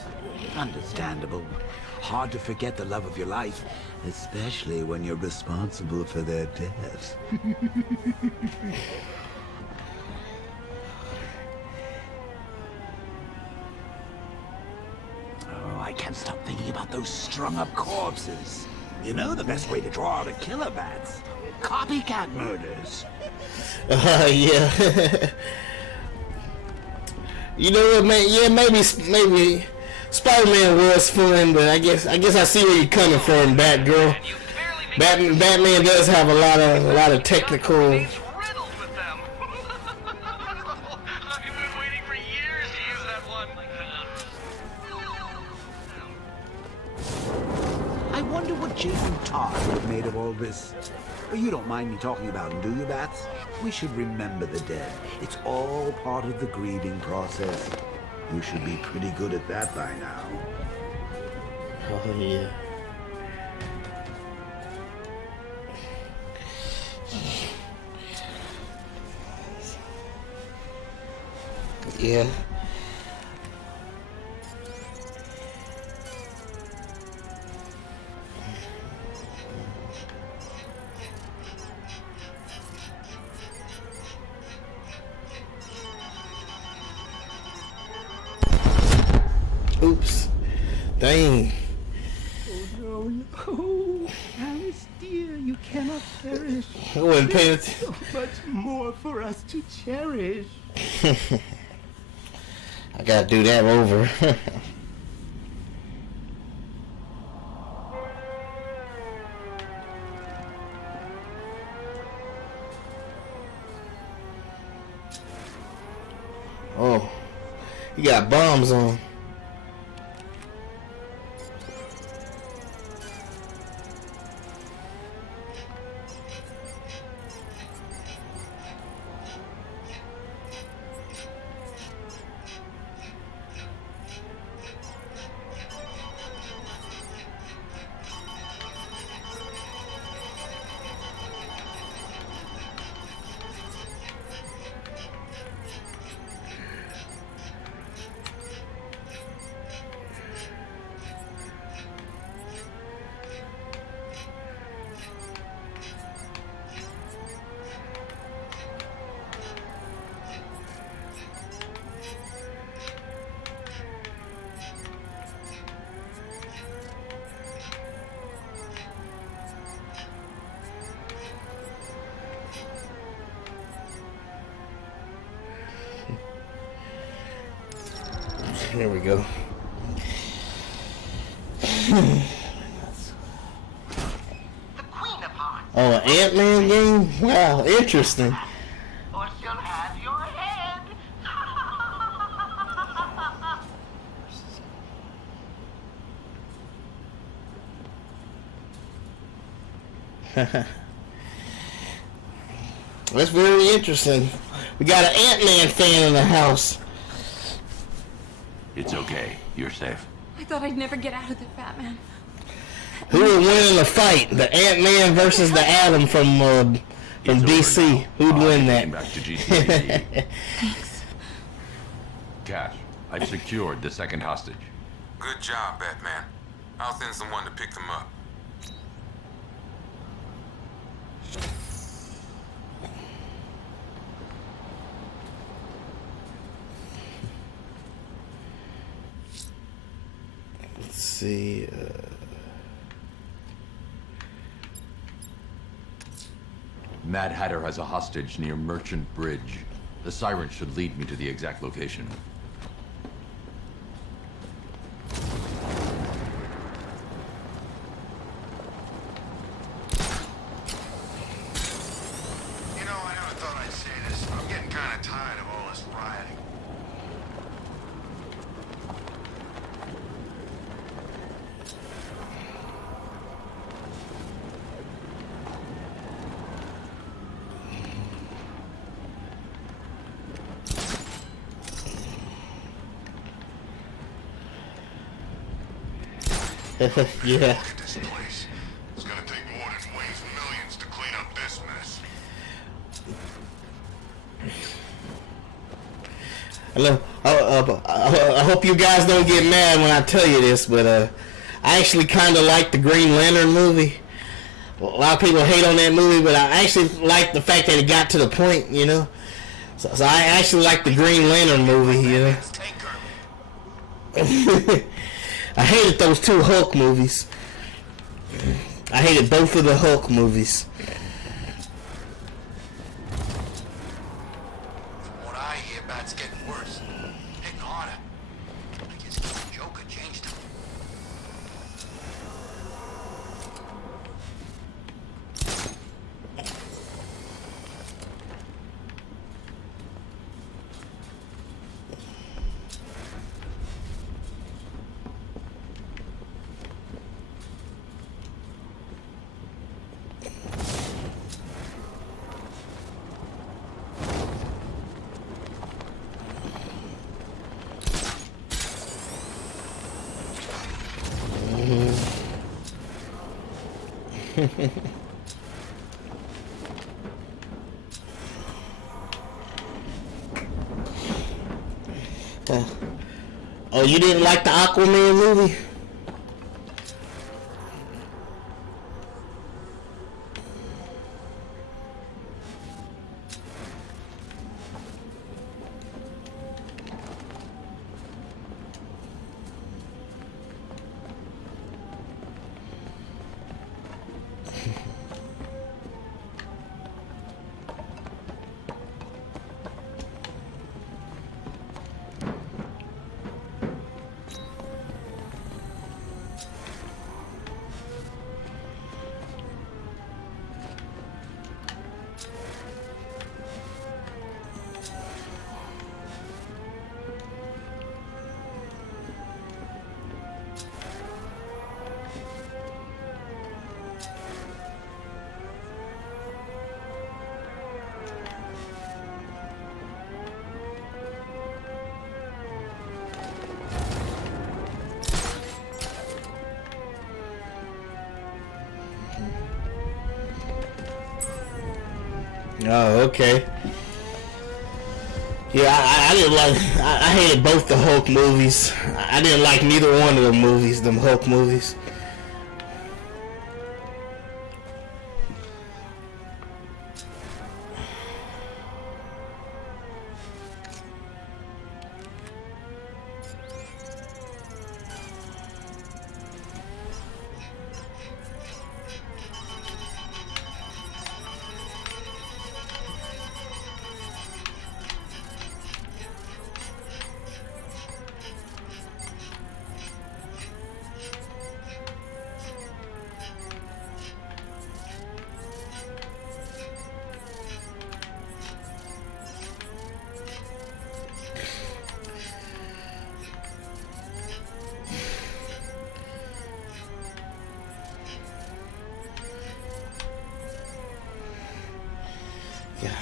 Understandable. Hard to forget the love of your life, especially when you're responsible for their death. Oh, I can't stop thinking about those strung-up corpses. You know the best way to draw out a killer, Bats? Copycat murders. Yeah. You know what, man? Yeah, maybe Spider-Man was fun, but I guess I see where you're coming from, Batgirl. Batman does have a lot of technical. I've been waiting for Jason Todd would have made of all this. But you don't mind me talking about him, do you, Bats? We should remember the dead. It's all part of the grieving process. You should be pretty good at that by now. Oh, yeah. Yeah. Oops. Dang. Oh, no. Alice, dear, you cannot perish. I wasn't paying attention. So much more for us to cherish. I gotta do that over. Oh, you got bombs on. Here we go. Oh, an Ant-Man game? Wow, interesting. Or she'll have your head. That's very interesting. We got an Ant-Man fan in the house. It's okay. You're safe. I thought I'd never get out of there, Batman. Who would win in the fight? The Ant-Man versus the Atom from DC. Who'd win that? Back to GTA. Thanks. Cash, I've secured the second hostage. Good job, Batman. I'll send someone to pick them up. Let's see. Mad Hatter has a hostage near Merchant Bridge. The siren should lead me to the exact location. You know, I never thought I'd say this. I'm getting kind of tired of all this rioting. Yeah. This place. It's gonna take more than Wayne's millions to clean up this mess. Hello. I hope you guys don't get mad when I tell you this, but I actually kind of like the Green Lantern movie. A lot of people hate on that movie, but I actually like the fact that it got to the point, you know. So I actually like the Green Lantern movie, you know. I hated those two Hulk movies. I hated both of the Hulk movies. From what I hear, Bat's getting worse. Hitting harder. I guess the Joker changed him. Oh, you didn't like the Aquaman movie? Oh, okay. Yeah, I didn't like. I hated both the Hulk movies. I didn't like neither one of the movies, them Hulk movies.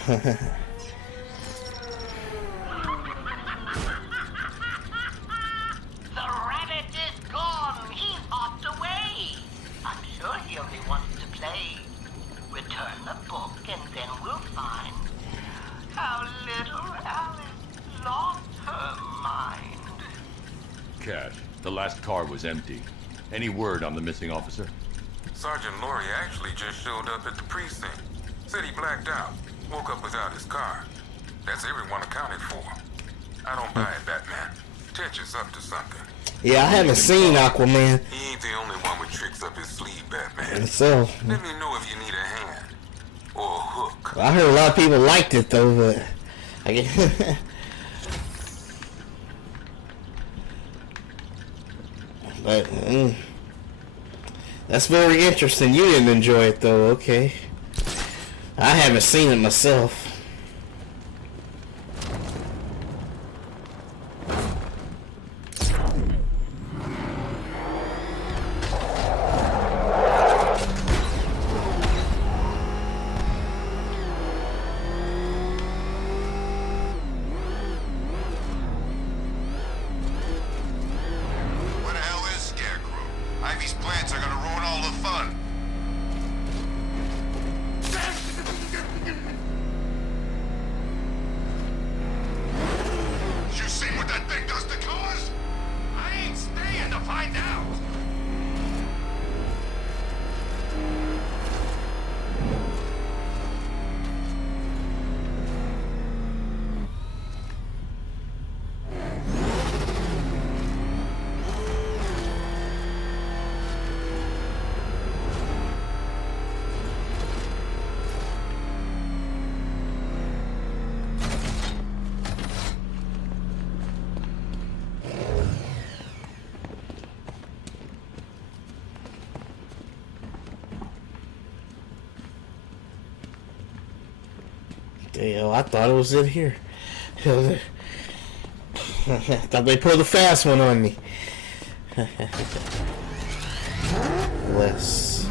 The rabbit is gone. He's hopped away. I'm sure he only wants to play. Return the book and then we'll find how little Alice lost her mind. Cash, the last car was empty. Any word on the missing officer? Sergeant Laurie actually just showed up at the precinct. Said he blacked out. Woke up without his car. That's everyone accounted for. I don't buy it, Batman. Tetch is up to something. Yeah, I haven't seen Aquaman. He ain't the only one with tricks up his sleeve, Batman. So, let me know if you need a hand. Or a hook. I heard a lot of people liked it though, but I guess but that's very interesting. You didn't enjoy it though, okay. I haven't seen it myself. Damn, I thought it was in here. I thought they pulled a fast one on me. Less.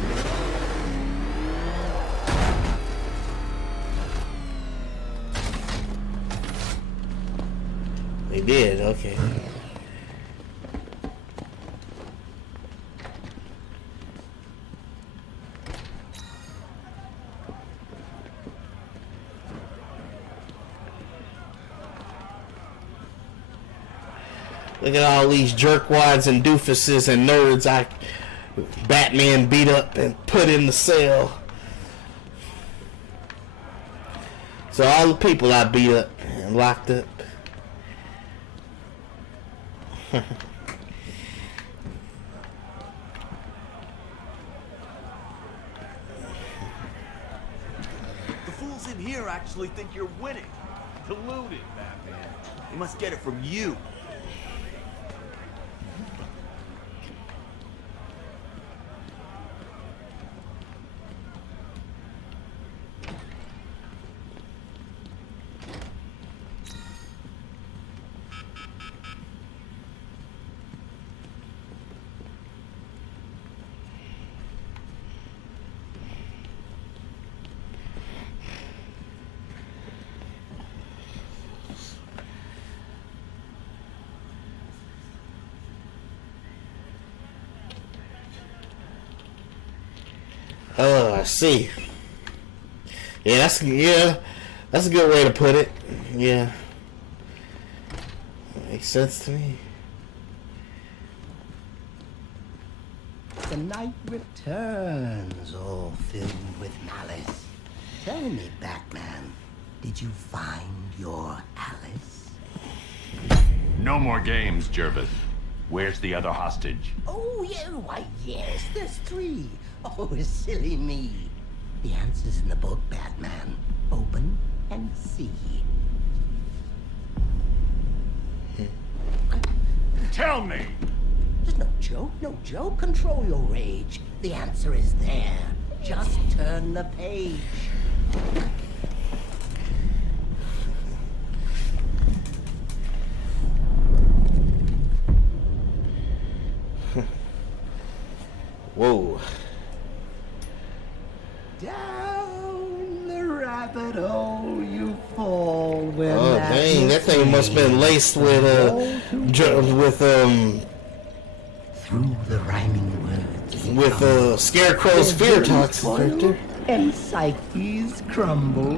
They did, okay. Look at all these jerkwads and doofuses and nerds Batman beat up and put in the cell. So all the people I beat up and locked up. The fools in here actually think you're winning. Deluded, Batman. They must get it from you. Oh, I see. Yeah, that's a good way to put it. Yeah. Makes sense to me. The night returns, all filled with malice. Tell me, Batman, did you find your Alice? No more games, Jervis. Where's the other hostage? Oh, yeah, why, yes, there's 3. Oh, silly me. The answer's in the book, Batman. Open and see. Tell me! There's no joke. Control your rage. The answer is there. Just turn the page. Whoa. Down the rabbit hole you fall when Oh dang, that thing must have been laced with through the rhyming words with Scarecrow's fear toxin. and psyches crumble.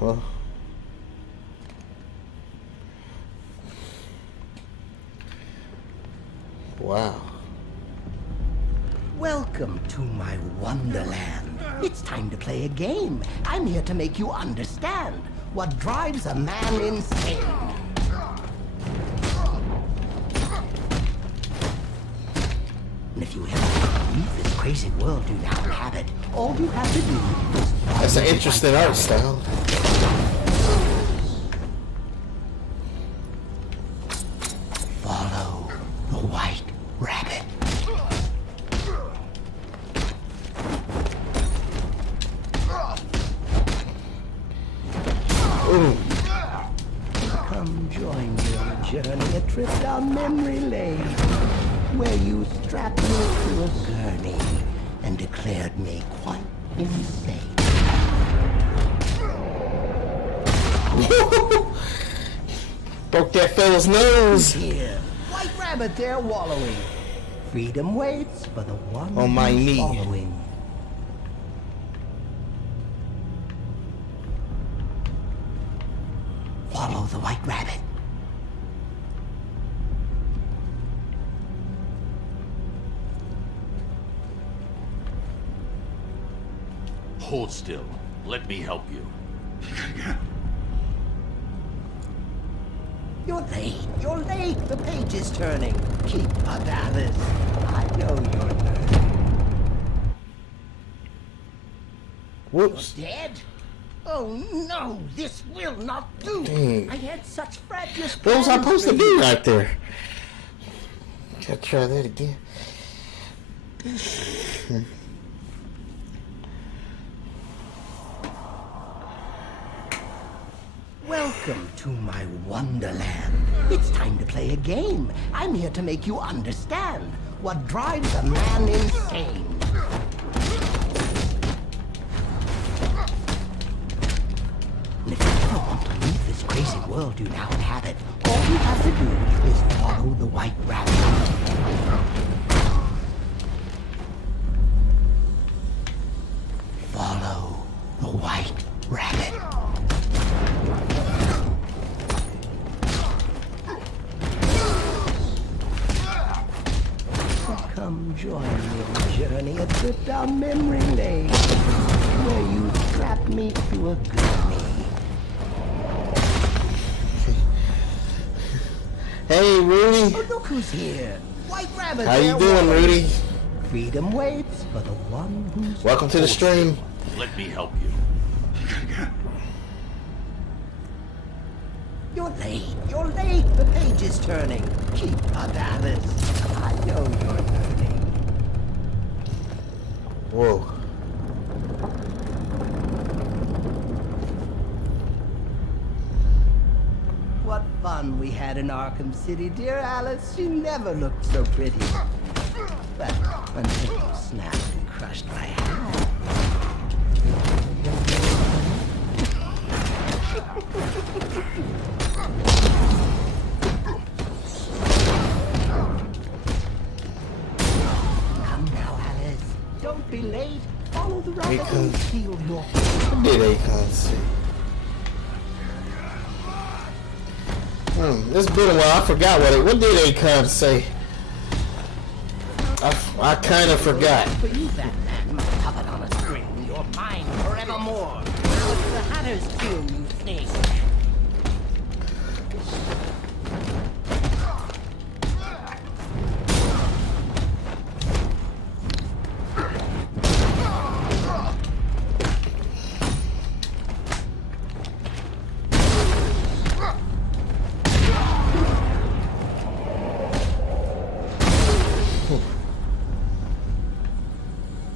Well. Wow. Welcome to my wonderland. It's time to play a game. I'm here to make you understand what drives a man insane. And if you ever leave this crazy world you now inhabit, all you have to do is... That's an interesting art style. Follow the white rabbit. Ooh. Come join your journey, a trip down memory lane, where you strapped me to a gurney and declared me quite insane. Broke that fella's nose. Here, white rabbit there wallowing. Freedom waits for the one on my knee. Following. Follow the white rabbit. Hold still. Let me help you. You're late. You're late. The page is turning. Keep up, Alice. I know you're learning. Whoops. You're dead? Oh no, this will not do. Dang. I had such fabulous plans. What was I supposed to for do you. right there? Gotta try that again. Welcome to my wonderland. It's time to play a game. I'm here to make you understand what drives a man insane. And if you ever want to leave this crazy world you now inhabit, all you have to do is follow the white rabbit. Follow the white rabbit. Come join me on a journey, a trip down memory lane, where you strap me to a gurney. Hey, Rudy. Oh, look who's here. White Rabbit. How you doing, Rudy? Freedom waits for the one who's... Welcome to the stream. Let me help you. You're late. You're late. The page is turning. Keep up, Alice. I know you're learning. Whoa. What fun we had in Arkham City, dear Alice. She never looked so pretty. But until you snapped and crushed my hand. Come now, Alice. Don't be late. Follow the rabbit and steal your... What did Akon say? It's been a while. I forgot what did Akon say? I kind of forgot. For you, Batman, puppet on a string, you're mine forevermore. But the Hatter's kill you snake.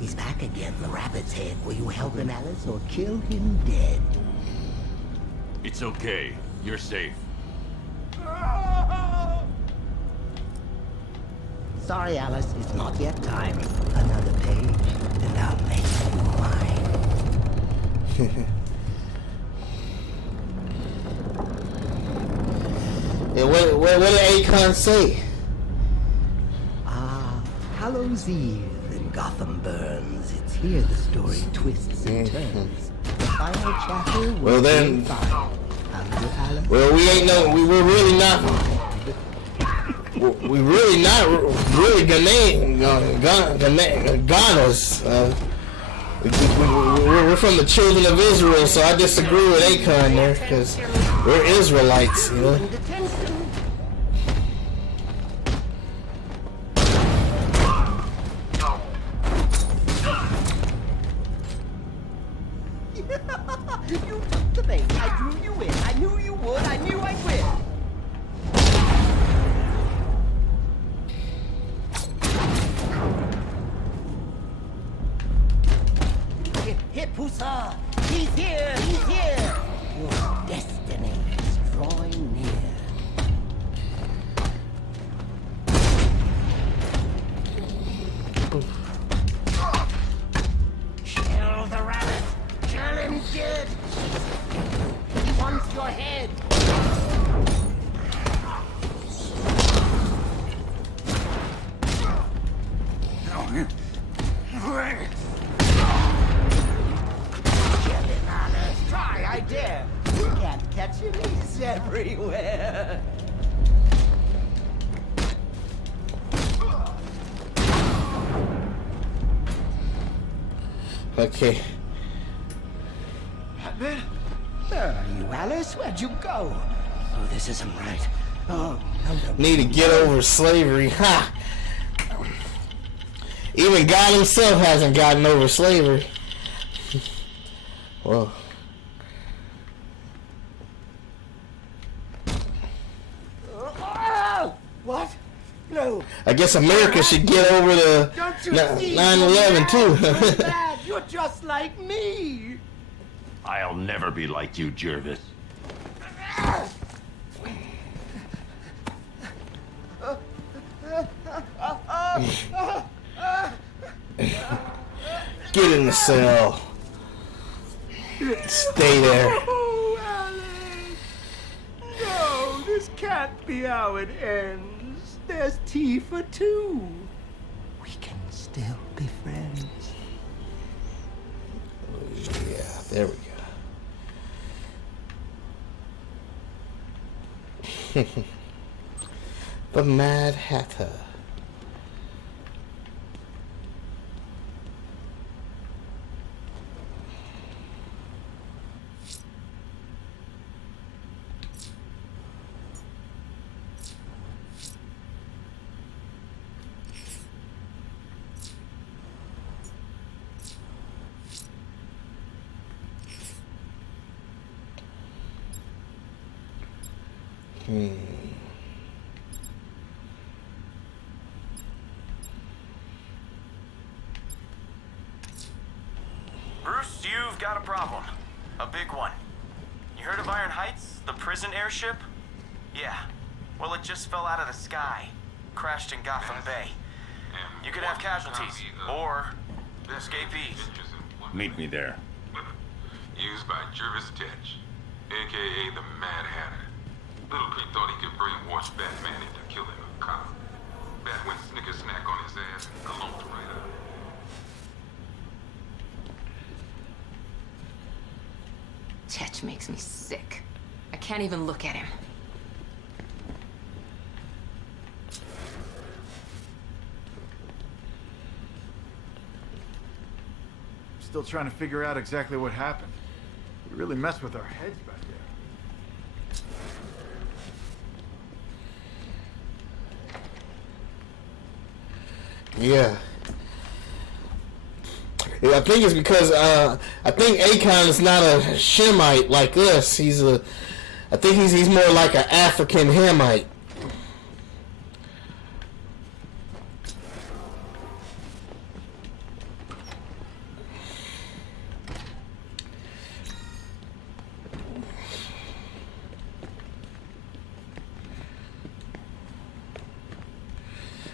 He's back again, the rabbit's head. Will you help him, Alice, or kill him dead? It's okay. You're safe. Sorry, Alice, it's not yet time. Another page, and I'll make you mine. Yeah, what did Akon say? Ah, Hallows Eve, and Gotham burns. It's here the story twists and turns. The final chapter will Well then, well we're really not Ghanas. We're from the children of Israel, so I disagree with Akon there because we're Israelites, you know. You took the bait. I drew you in. I knew you would. I knew I'd win. Hip Hussar! He's here! He's here! Your destiny is drawing near. Kill the rabbit! Kill him dead! He wants your head! Kill him, Alice! Try, I dare! You can't catch him, he's everywhere! Okay. Batman? Where are you, Alice? Where'd you go? Oh, this isn't right. Oh, no. Need to get over slavery. Ha! Even God himself hasn't gotten over slavery. Well. What? No. I guess America should get over the Don't you see? 9/11 too. You're bad. You're just like me. I'll never be like you, Jervis. Get in the cell. Stay there. Oh, Alice. No, this can't be how it ends. There's tea for two. We can still be friends. Yeah, there we go. The Mad Hatter. Bruce, you've got a problem. A big one. You heard of Iron Heights? The prison airship? Yeah. Well, it just fell out of the sky. Crashed in Gotham Bay. You could have casualties, or escapees. Meet me there. Used by Jervis Tetch, a.k.a. the Mad Hatter. Little Pete thought he could brainwash Batman into killing a cop. Bat went snicker-snack on his ass and clumped right up. Tetch makes me sick. I can't even look at him. Still trying to figure out exactly what happened. We really messed with our heads back there. Yeah. Yeah, I think it's because I think Akon is not a Shemite like us. I think he's more like an African Hamite.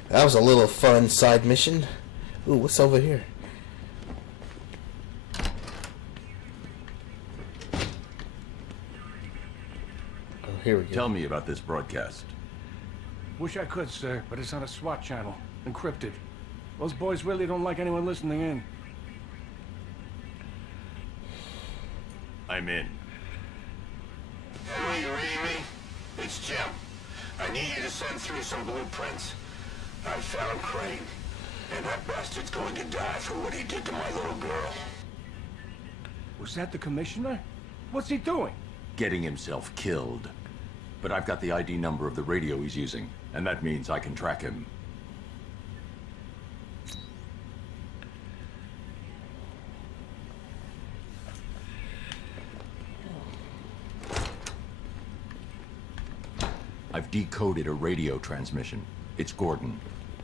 That was a little fun side mission. Ooh, what's over here? Oh, here we go. Tell me about this broadcast. Wish I could, sir, but it's on a SWAT channel, encrypted. Those boys really don't like anyone listening in. I'm in. Hey, you reading me? It's Jim. I need you to send through some blueprints. I found Crane, and that bastard's going to die for what he did to my little girl. Was that the commissioner? What's he doing? Getting himself killed. But I've got the ID number of the radio he's using, and that means I can track him. I've decoded a radio transmission. It's Gordon.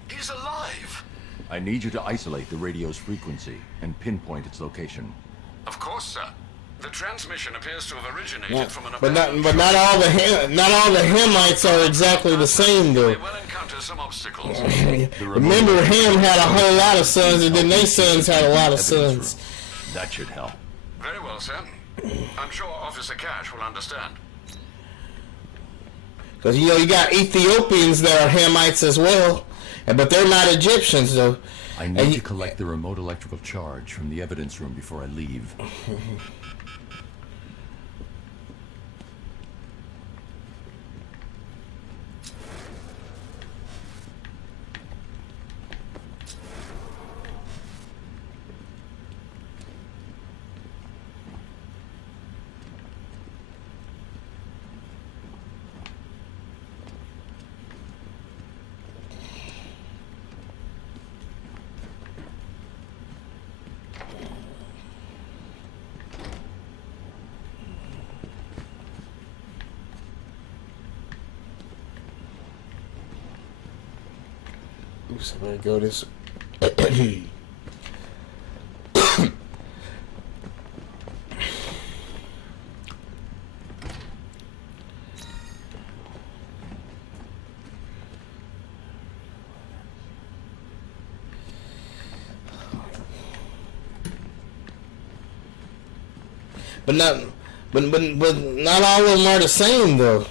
He's alive! I need you to isolate the radio's frequency and pinpoint its location. Of course, sir. The transmission appears to have originated Yeah, from an but not all the Hamites are exactly the same though. will encounter some obstacles. Remember, Ham had a whole lot of sons, and then their sons had a lot of sons. That should help. Very well, sir. I'm sure Officer Cash will understand. Because, you got Ethiopians that are Hamites as well. But they're not Egyptians, though. I need to collect the remote electrical charge from the evidence room before I leave. Oops, I'm gonna go this way. But not all of them are the same though.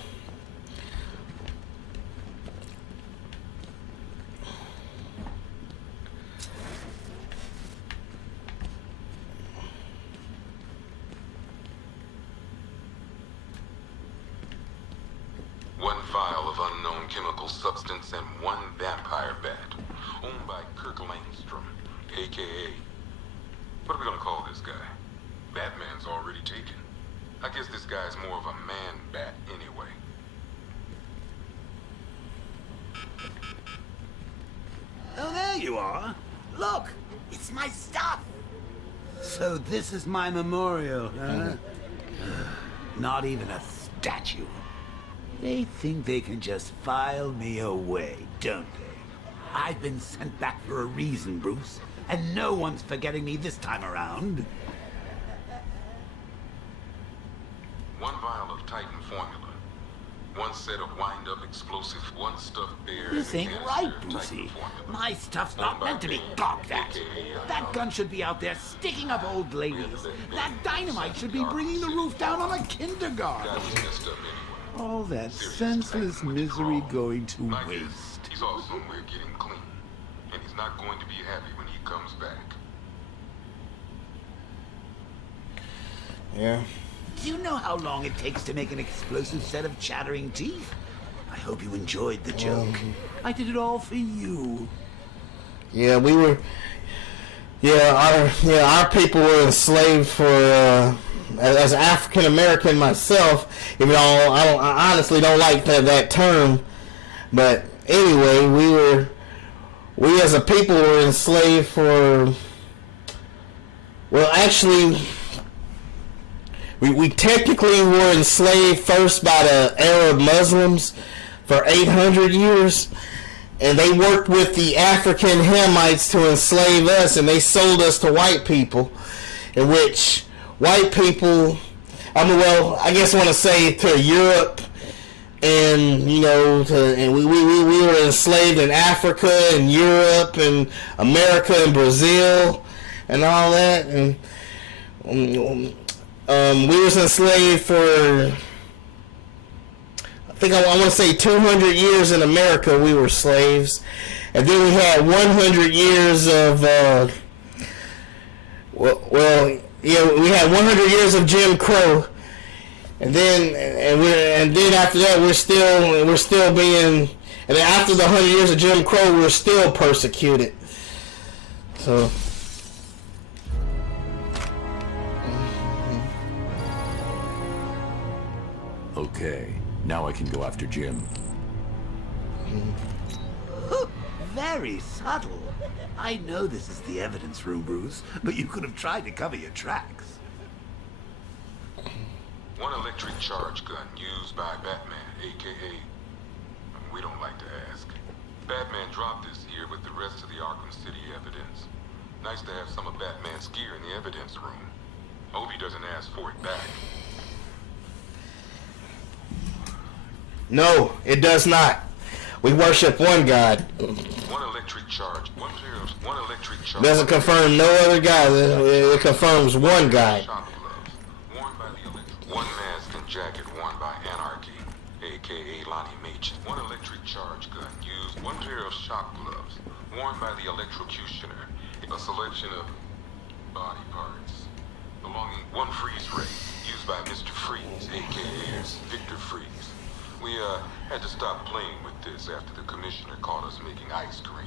One vial of unknown chemical substance and one vampire bat, owned by Kirk Langstrom, a.k.a. What are we gonna call this guy? Batman's already taken. I guess this guy's more of a man-bat anyway. Oh, there you are. Look, it's my stuff. So this is my memorial, huh? Not even a statue. They think they can just file me away, don't they? I've been sent back for a reason, Bruce, and no one's forgetting me this time around. One vial of Titan formula. One set of wind-up explosives, one stuffed bear. This ain't right, Brucey. My stuff's not meant to be gawked at. That gun should be out there sticking up old ladies. That dynamite should be bringing the roof down on a kindergarten. All that senseless misery going to waste. He's off somewhere getting clean, and he's not going to be happy when he comes back. Yeah. Do you know how long it takes to make an explosive set of chattering teeth? I hope you enjoyed the joke. I did it all for you. Yeah, we were. Our people were enslaved for. As an African American myself, even though I honestly don't like that term, but anyway, we as a people were enslaved for. Well, actually. We technically were enslaved first by the Arab Muslims for 800 years, and they worked with the African Hamites to enslave us, and they sold us to white people, in which white people, I guess I want to say to Europe, and we were enslaved in Africa and Europe and America and Brazil and all that, and we was enslaved for, I think I want to say 200 years in America. We were slaves, and then we had 100 years of we had 100 years of Jim Crow, and then after that we're still being, and then after the 100 years of Jim Crow we're still persecuted. So. Okay, now I can go after Jim. Very subtle. I know this is the evidence room, Bruce, but you could have tried to cover your tracks. One electric charge gun used by Batman, a.k.a. We don't like to ask. Batman dropped this here with the rest of the Arkham City evidence. Nice to have some of Batman's gear in the evidence room. Hope he doesn't ask for it back. No, it does not. We worship one God. One electric charge. One electric charge. Doesn't confirm no other God. It confirms one God. One mask and jacket worn by Anarchy, a.k.a. Lonnie Mach. One electric charge gun used. One pair of shock gloves worn by the electrocutioner. A selection of body parts belonging. One freeze ray used by Mr. Freeze, a.k.a. Victor Freeze. We had to stop playing with this after the commissioner caught us making ice cream.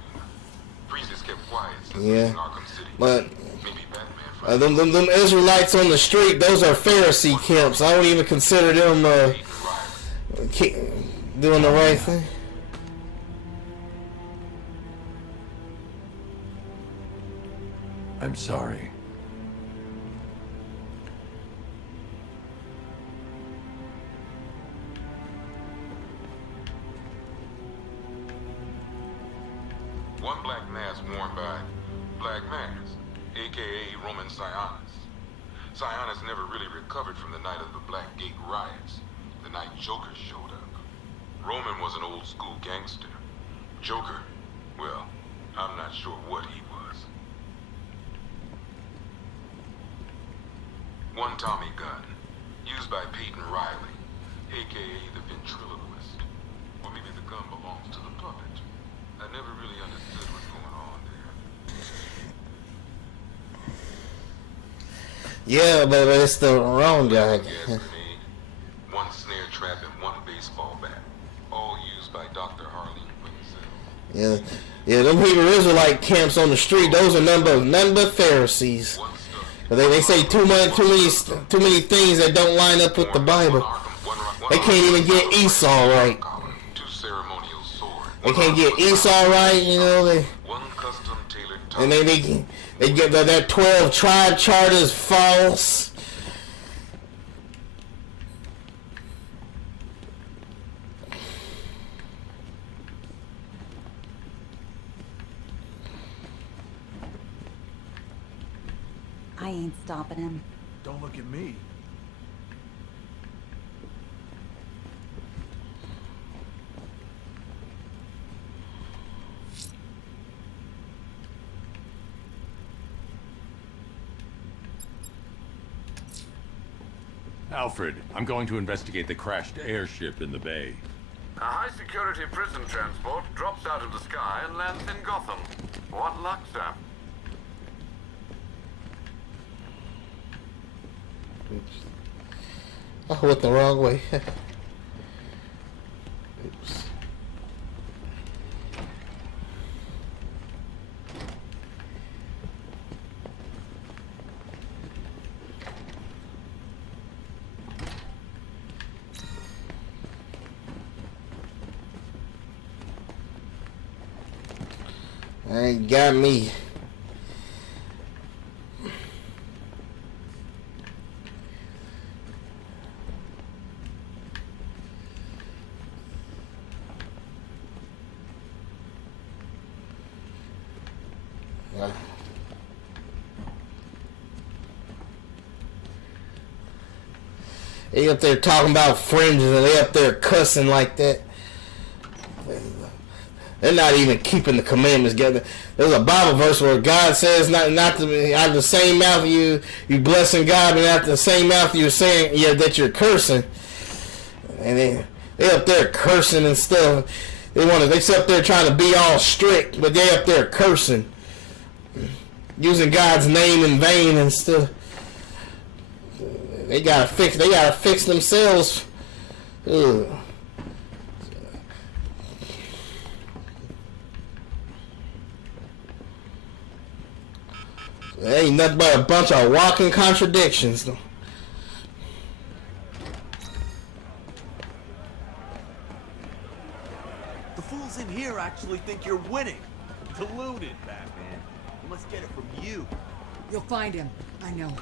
Freeze has kept quiet since leaving Arkham City. But maybe Batman. them Israelites on the street, those are Pharisee camps. I don't even consider them doing the right thing. I'm sorry. One black mask worn by Black Mask, a.k.a. Roman Sionis. Sionis never really recovered from the night of the Black Gate riots, the night Joker showed up. Roman was an old school gangster. Joker, well, I'm not sure what he was. One Tommy gun, used by Peyton Riley, a.k.a. the ventriloquist. Or maybe the gun belongs to the puppet. I never really understood what's going on there. Yeah, but it's the wrong guy. One snare trap and one baseball bat, all used by Dr. Harleen Quinzel. Yeah, them Hebrew Israelite camps on the street, those are none but Pharisees. They say too many things that don't line up with the Bible. They can't even get Esau right. They can't get Esau right, you know. They get that 12 tribe chart is false. I ain't stopping him. Don't look at me. Alfred, I'm going to investigate the crashed airship in the bay. A high-security prison transport drops out of the sky and lands in Gotham. What luck, sir? Oops. I went the wrong way. Oops. Ain't got me. They up there talking about fringes and they up there cussing like that. They're not even keeping the commandments together. There's a Bible verse where God says not to out of the same mouth you blessing God, and out of the same mouth you're saying that you're cursing. And they up there cursing and stuff. They sit up there trying to be all strict, but they up there cursing, using God's name in vain and stuff. They gotta fix themselves. Ugh. There ain't nothing but a bunch of walking contradictions. The fools in here actually think you're winning. Deluded, Batman. You must get it from you. You'll find him. I know.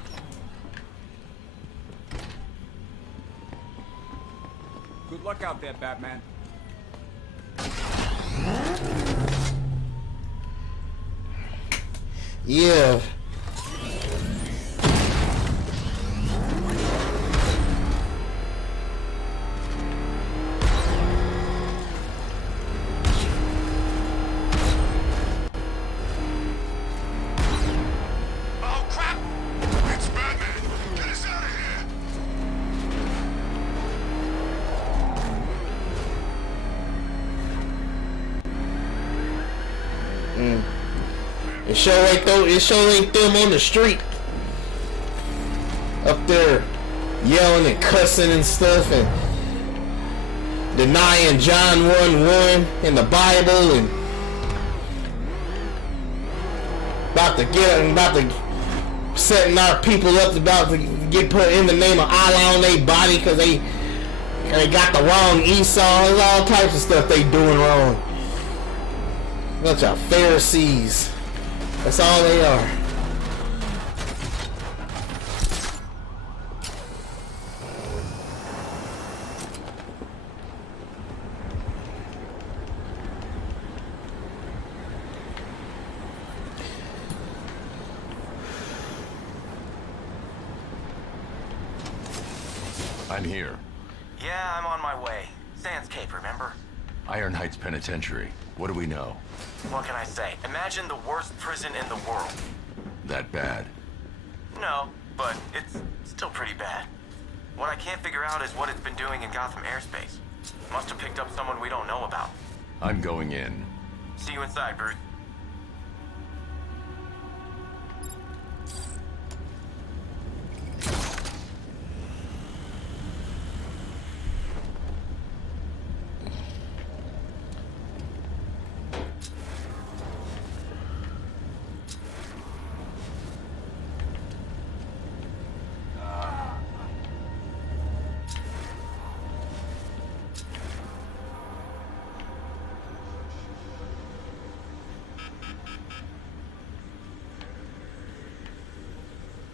Good luck out there, Batman. Yeah. Oh crap! It's Batman! Get us out of here! It sure ain't them on the street up there yelling and cussing and stuff and denying John 1:1 in the Bible and about to setting our people up, about to get put in the name of Allah on their body because they got the wrong Esau. There's all types of stuff they doing wrong. Bunch of Pharisees. That's all they are. I'm here. Yeah, I'm on my way. Sans Cape, remember? Iron Heights Penitentiary. What do we know? What can I say? Imagine the worst prison in the world. That bad? No, but it's still pretty bad. What I can't figure out is what it's been doing in Gotham airspace. Must have picked up someone we don't know about. I'm going in. See you inside, Bruce.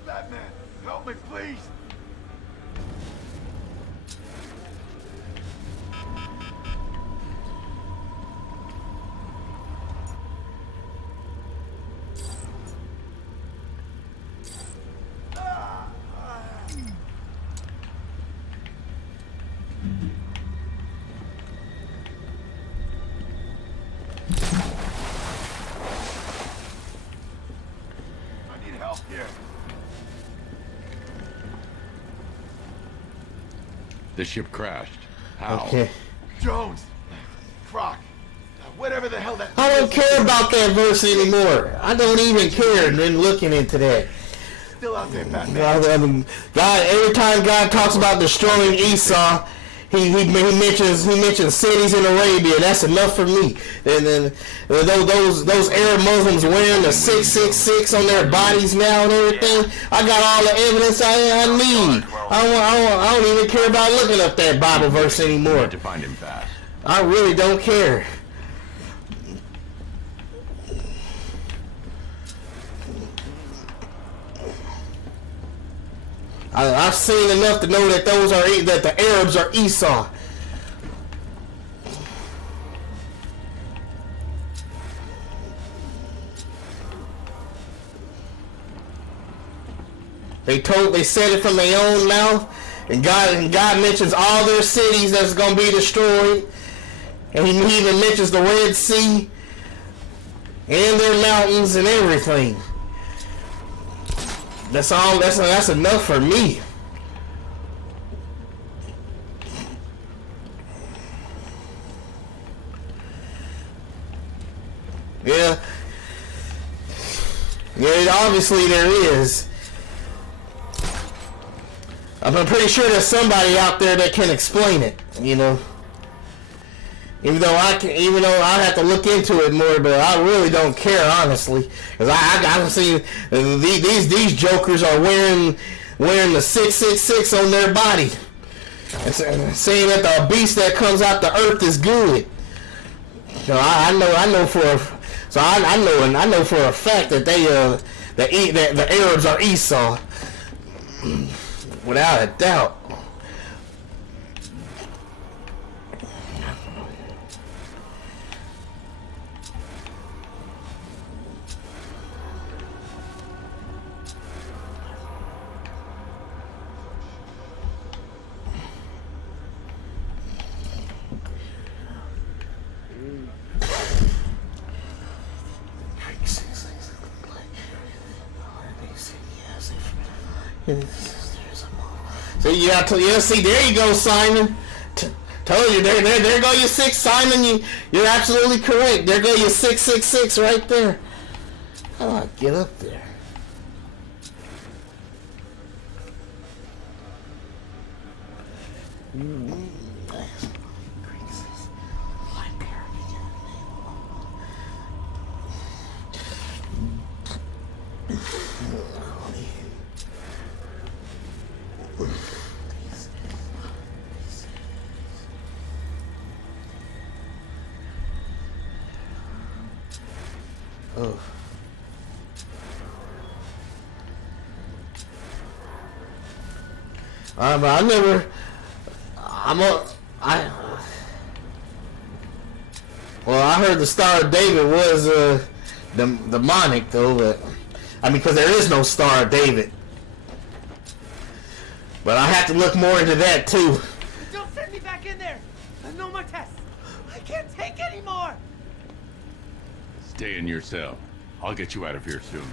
Batman, help me, please. The ship crashed. How? Okay. Jones, Croc, whatever the hell that. I don't care about that verse anymore. I don't even care. And then looking into that. Still out there, Batman. God, every time God talks about destroying Esau, he mentions cities in Arabia. That's enough for me. And then those Arab Muslims wearing the 666 on their bodies now and everything. I got all the evidence I need. I don't even care about looking up that Bible verse anymore. To find him fast. I really don't care. I've seen enough to know that that the Arabs are Esau. They said it from their own mouth, and God mentions all their cities that's gonna be destroyed, and He even mentions the Red Sea and their mountains and everything. That's all. That's enough for me. Yeah. Obviously there is. I'm pretty sure there's somebody out there that can explain it. You know. Even though I have to look into it more, but I really don't care, honestly, because I've seen these jokers are wearing the 666 on their body, and saying that the beast that comes out the earth is good. So I know for a fact that the Arabs are Esau, without a doubt. So see, there you go, Simon. Told you, there go your 6, Simon. You're absolutely correct. There go your 666 right there. How do I get up there? Oh. But I heard the Star of David was demonic though, but because there is no Star of David. But I have to look more into that too. Don't send me back in there. No more tests. I can't take any more. Stay in your cell. I'll get you out of here soon.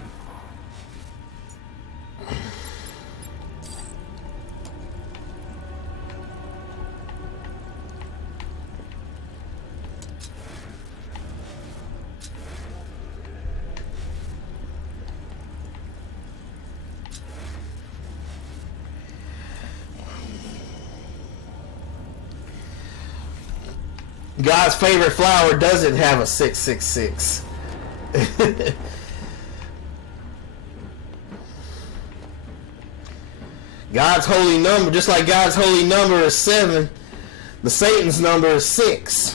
God's favorite flower doesn't have a 666. God's holy number, just like God's holy number is 7, the Satan's number is 6.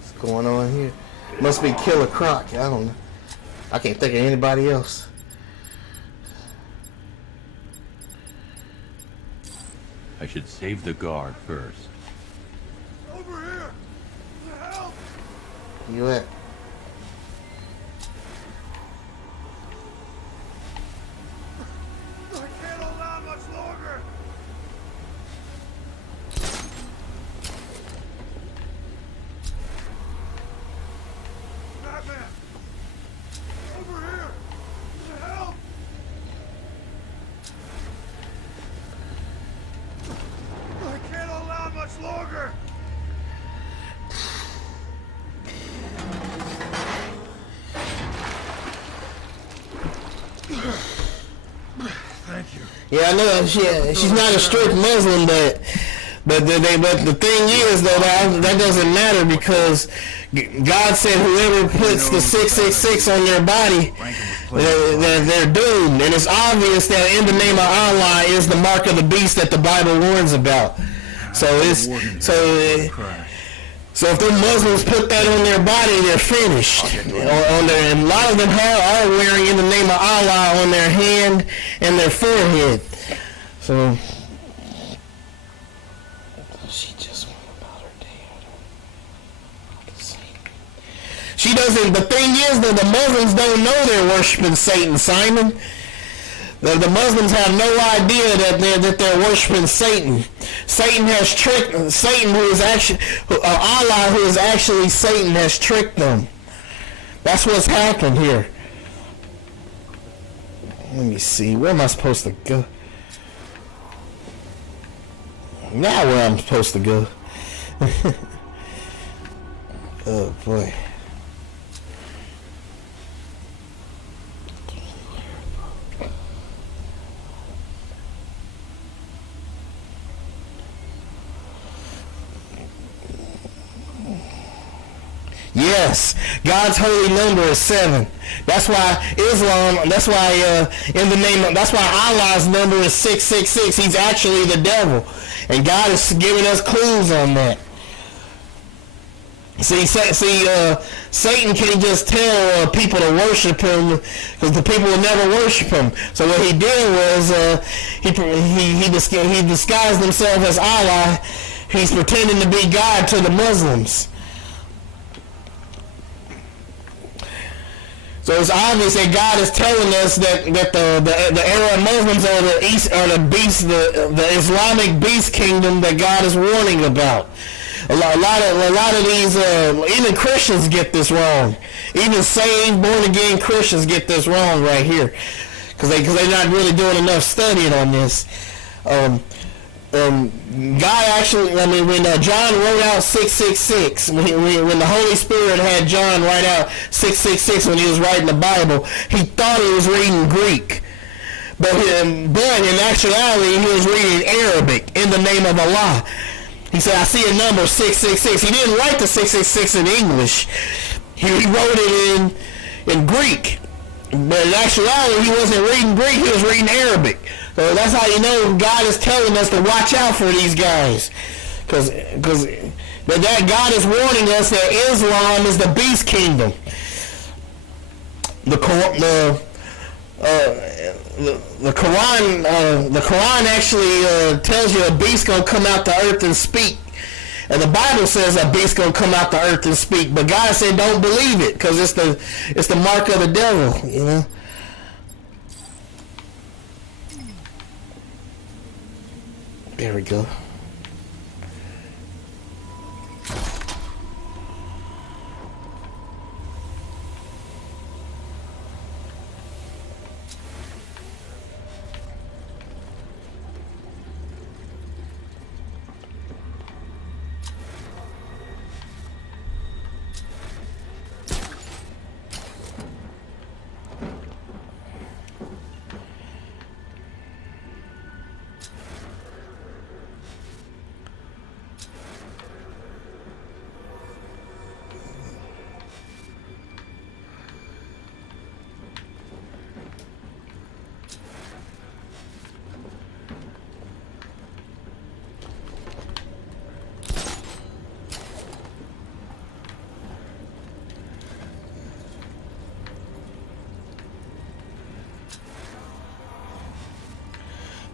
What's going on here? Must be Killer Croc. I don't know. I can't think of anybody else. I should save the guard first. Over here! Help! You at? I can't hold on much longer! Yeah, I know she's not a strict Muslim, but the thing is though that doesn't matter because God said whoever puts the 666 on their body, they're doomed, and it's obvious that in the name of Allah is the mark of the beast that the Bible warns about. So so if the Muslims put that on their body, they're finished. And a lot of them are wearing in the name of Allah on their hand and their forehead. So she just went about her day. She doesn't. The thing is that the Muslims don't know they're worshiping Satan, Simon. The Muslims have no idea that they're worshiping Satan. Satan has tricked Satan, who is actually Allah, who is actually Satan, has tricked them. That's what's happened here. Let me see. Where am I supposed to go? Now where I'm supposed to go? Oh boy. Yes, God's holy number is 7. That's why Islam, that's why that's why Allah's number is 666. He's actually the devil. And God is giving us clues on that. See, Satan can't just tell people to worship him because the people will never worship him. So what he did was he disguised himself as Allah. He's pretending to be God to the Muslims. So it's obvious that God is telling us that the Arab Muslims are the beast, the Islamic beast kingdom that God is warning about. A lot of these even Christians get this wrong. Even saved, born again Christians get this wrong right here, because they're not really doing enough studying on this. God actually, when John wrote out 666, when the Holy Spirit had John write out 666 when he was writing the Bible, he thought he was reading Greek. But in actuality, he was reading Arabic in the name of Allah. He said, I see a number 666. He didn't write the 666 in English. He wrote it in Greek. But in actuality, he wasn't reading Greek, he was reading Arabic. So that's how you know God is telling us to watch out for these guys. Because that God is warning us that Islam is the beast kingdom. The Quran actually tells you a beast gonna come out the earth and speak. And the Bible says a beast gonna come out the earth and speak. But God said don't believe it because it's the mark of the devil, you know. There we go.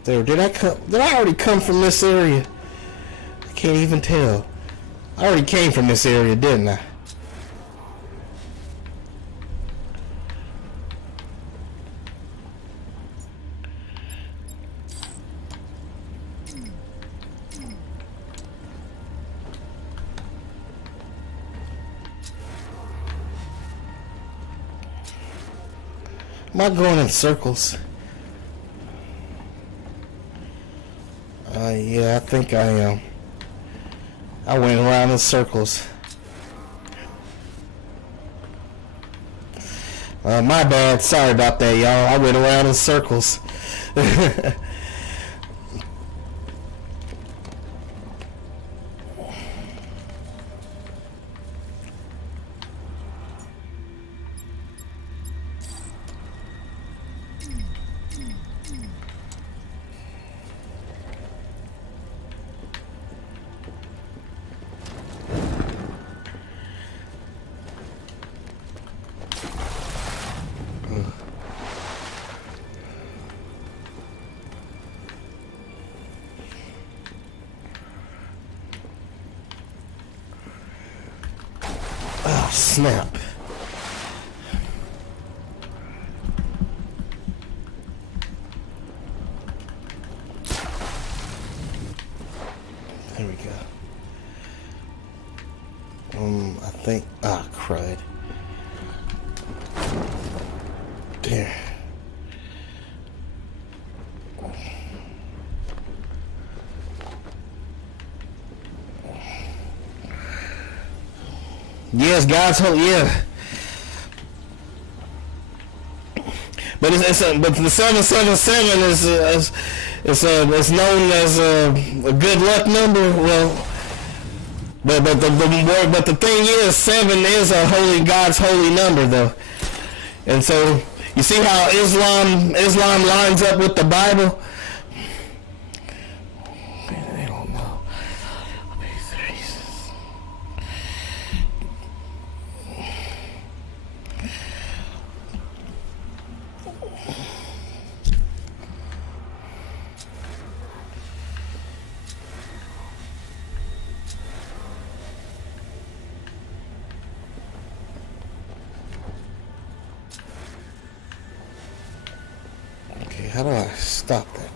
There, did I already come from this area? I can't even tell. I already came from this area, didn't I? Am I going in circles? Yeah, I think I am. I went around in circles. My bad. Sorry about that, y'all. I went around in circles. snap. There we go. I think, crud. There. Yes, God's hope, yeah. But but the 777 is known as a good luck number. Well, but the thing is, 7 is God's holy number though, and so you see how Islam lines up with the Bible. I don't know. Okay, how do I stop that?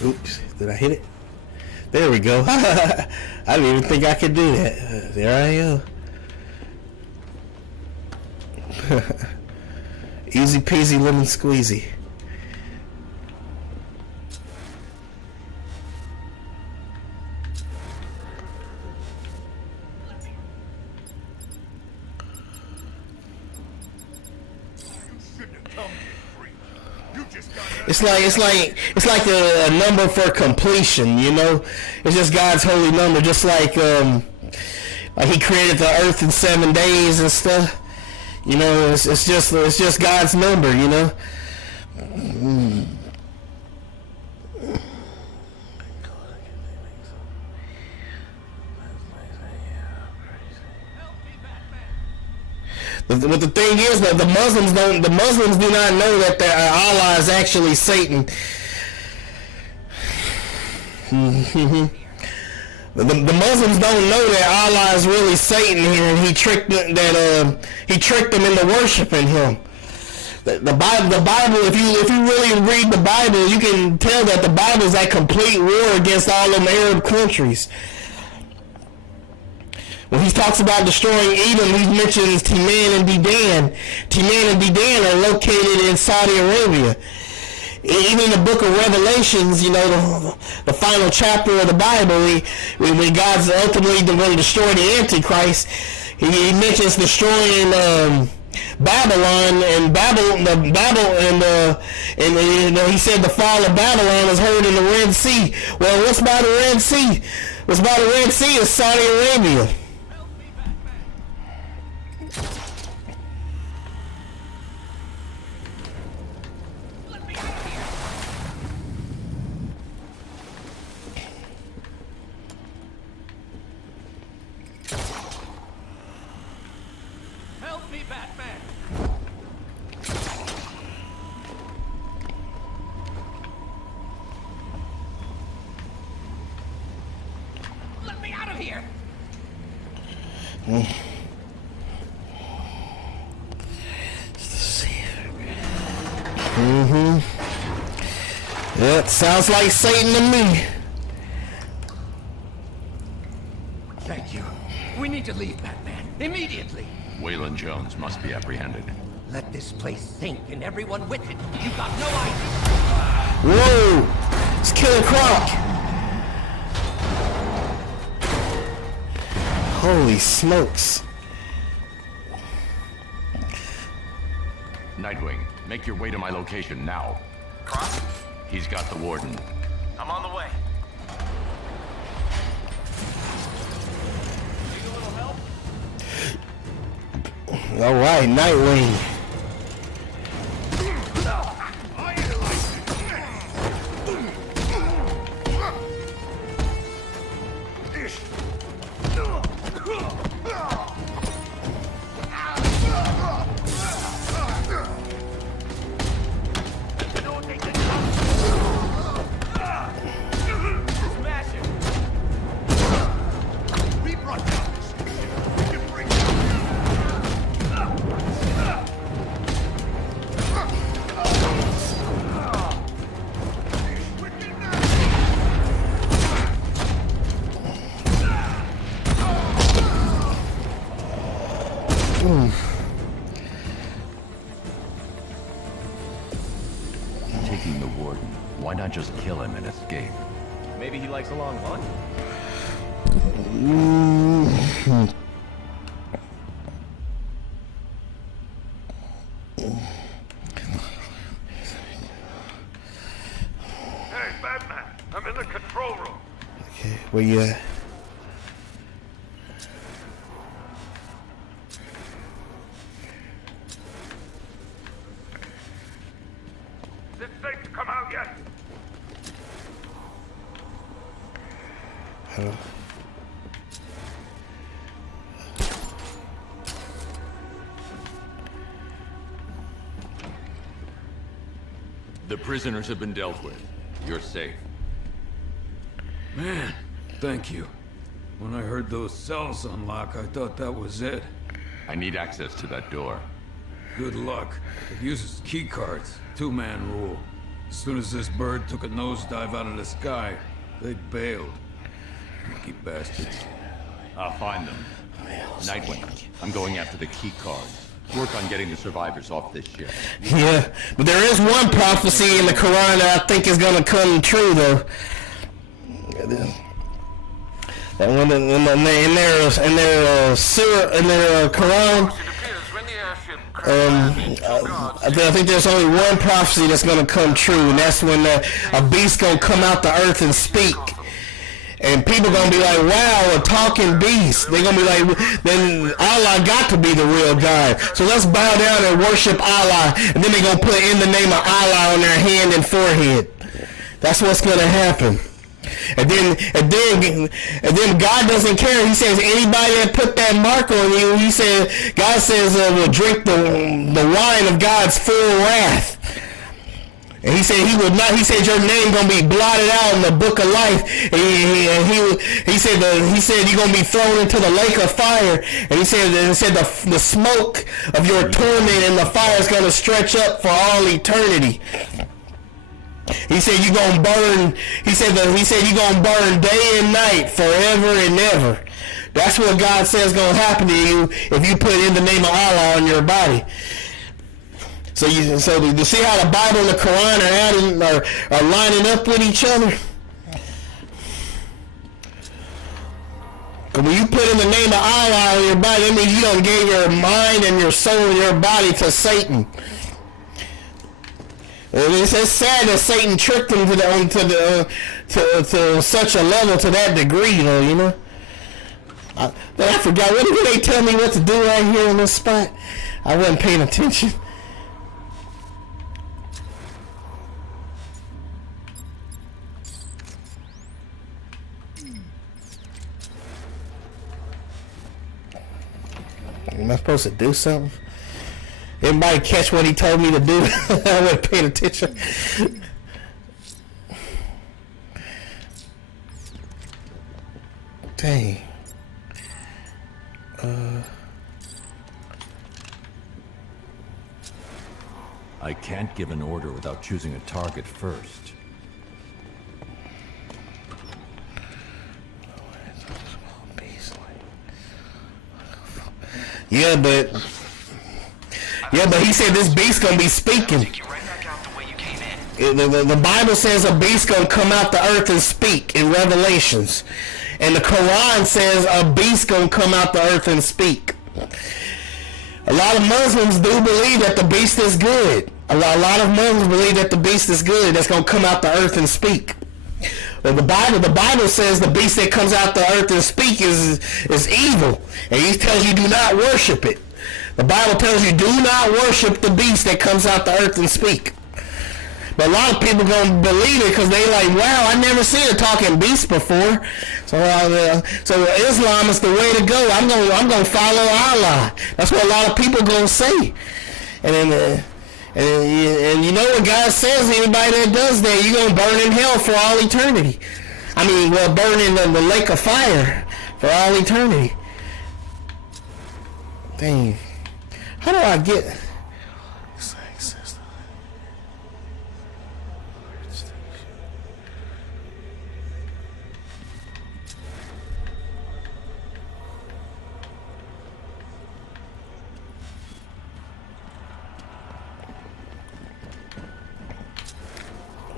Oops, did I hit it? There we go. I didn't even think I could do that. There I am. Easy peasy lemon squeezy. It's like a number for completion, you know. It's just God's holy number, just like He created the earth in 7 days and stuff. You know, it's just God's number, you know. But the thing is that the Muslims do not know that Allah is actually Satan. The Muslims don't know that Allah is really Satan here, and he tricked them into worshiping him. The Bible, if you really read the Bible, you can tell that the Bible is at complete war against all them Arab countries. When he talks about destroying Edom, he mentions Timan and Dedan. Timan and Dedan are located in Saudi Arabia. Even in the book of Revelations, you know, the final chapter of the Bible, when God's ultimately going to destroy the Antichrist, he mentions destroying Babylon and you know, he said the fall of Babylon is heard in the Red Sea. Well, what's by the Red Sea? What's by the Red Sea is Saudi Arabia. Yep, sounds like Satan to me. Thank you. We need to leave, Batman. Immediately. Waylon Jones must be apprehended. Let this place sink and everyone with it. You got no idea. Whoa! It's Killer Croc! Holy smokes. Nightwing, make your way to my location now. Croc? He's got the warden. I'm on the way. Take a little All right, Nightwing. Taking the warden. Why not just kill him and escape? Maybe he likes a long hunt? Hey, Batman, I'm in the control room. Okay, where you at? Is it safe to come out yet? The prisoners have been dealt with. You're safe. Man, thank you. When I heard those cells unlock, I thought that was it. I need access to that door. Good luck. It uses key cards. Two-man rule. As soon as this bird took a nosedive out of the sky, they bailed. Lucky bastards. I'll find them. Nightwing, I'm going after the key cards. Work on getting the survivors off this ship. Yeah, but there is one prophecy in the Quran that I think is going to come true, though. And when in their Quran, I think there's only one prophecy that's going to come true, and that's when a beast going to come out the earth and speak. And people gonna be like, wow, a talking beast. They're gonna be like, then Allah got to be the real God. So let's bow down and worship Allah. And then they're gonna put in the name of Allah on their hand and forehead. That's what's gonna happen. And then God doesn't care. He says anybody that put that mark on you, he said, God says will drink the wine of God's full wrath. And he said he would not. He said your name gonna be blotted out in the book of life. And he said you're gonna be thrown into the lake of fire. And he said the smoke of your torment and the fire is gonna stretch up for all eternity. He said you're gonna burn. He said you're gonna burn day and night forever and ever. That's what God says gonna happen to you if you put in the name of Allah on your body. So you see how the Bible and the Quran are lining up with each other? Because when you put in the name of Allah on your body, that means you don't give your mind and your soul and your body to Satan. And it's sad that Satan tricked them to such a level, to that degree, though, you know. But I forgot. What did they tell me what to do right here on this spot? I wasn't paying attention. Am I supposed to do something? Everybody catch what he told me to do? I wasn't paying attention. Dang. I can't give an order without choosing a target first. Yeah, but he said this beast gonna be speaking. The Bible says a beast gonna come out the earth and speak in Revelations, and the Quran says a beast gonna come out the earth and speak. A lot of Muslims do believe that the beast is good. A lot of Muslims believe that the beast is good. That's gonna come out the earth and speak. But the Bible says the beast that comes out the earth and speak is evil, and he tells you do not worship it. The Bible tells you, do not worship the beast that comes out the earth and speak. But a lot of people gonna believe it because they like, wow, I never seen a talking beast before. So Islam is the way to go. I'm gonna follow Allah. That's what a lot of people gonna say. And you know what God says? Anybody that does that, you're gonna burn in hell for all eternity. I mean, well, burn in the lake of fire for all eternity. Dang. How do I get?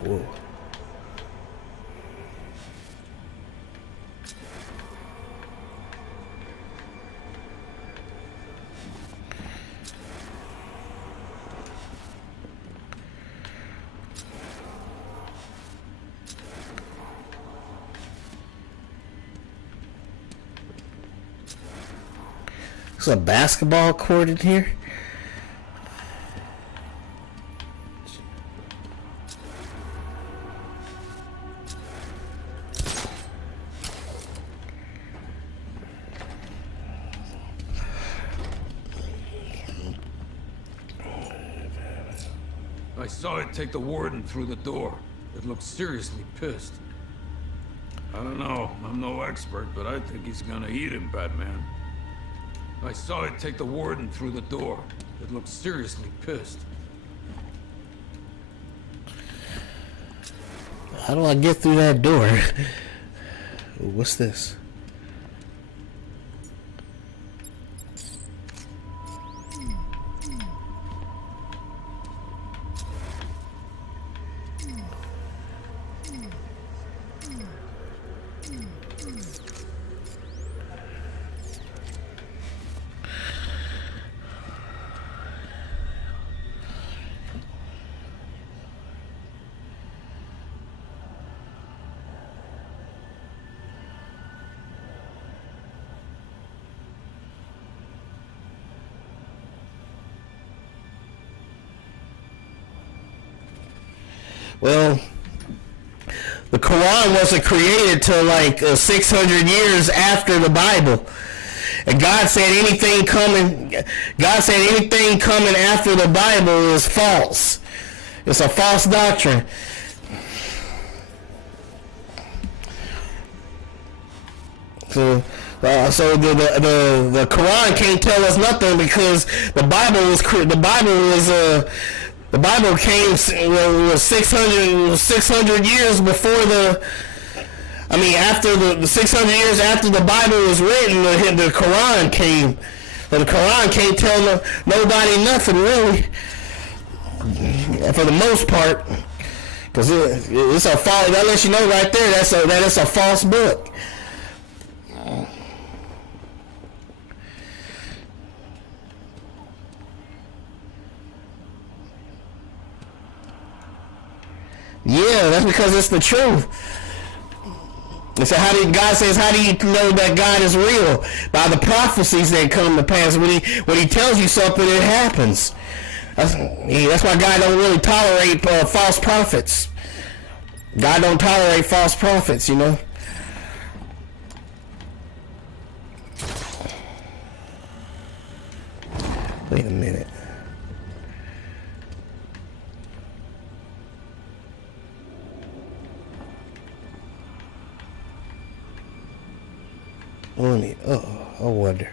Whoa. There's a basketball court in here. I saw it take the warden through the door. It looked seriously pissed. I don't know. I'm no expert, but I think he's gonna eat him, Batman. I saw it take the warden through the door. It looked seriously pissed. How do I get through that door? What's this? Well, the Quran wasn't created till like 600 years after the Bible, and God said anything coming after the Bible is false. It's a false doctrine. So the Quran can't tell us nothing because the Bible came was 600 years before after the 600 years after the Bible was written, the Quran came. But the Quran can't tell nobody nothing really, for the most part, because it's a false. That lets you know right there that it's a false book. Yeah, that's because it's the truth. And so God says, how do you know that God is real? By the prophecies that come to pass. When he tells you something, it happens. That's why God don't really tolerate false prophets. God don't tolerate false prophets, you know. Wait a minute. I wonder.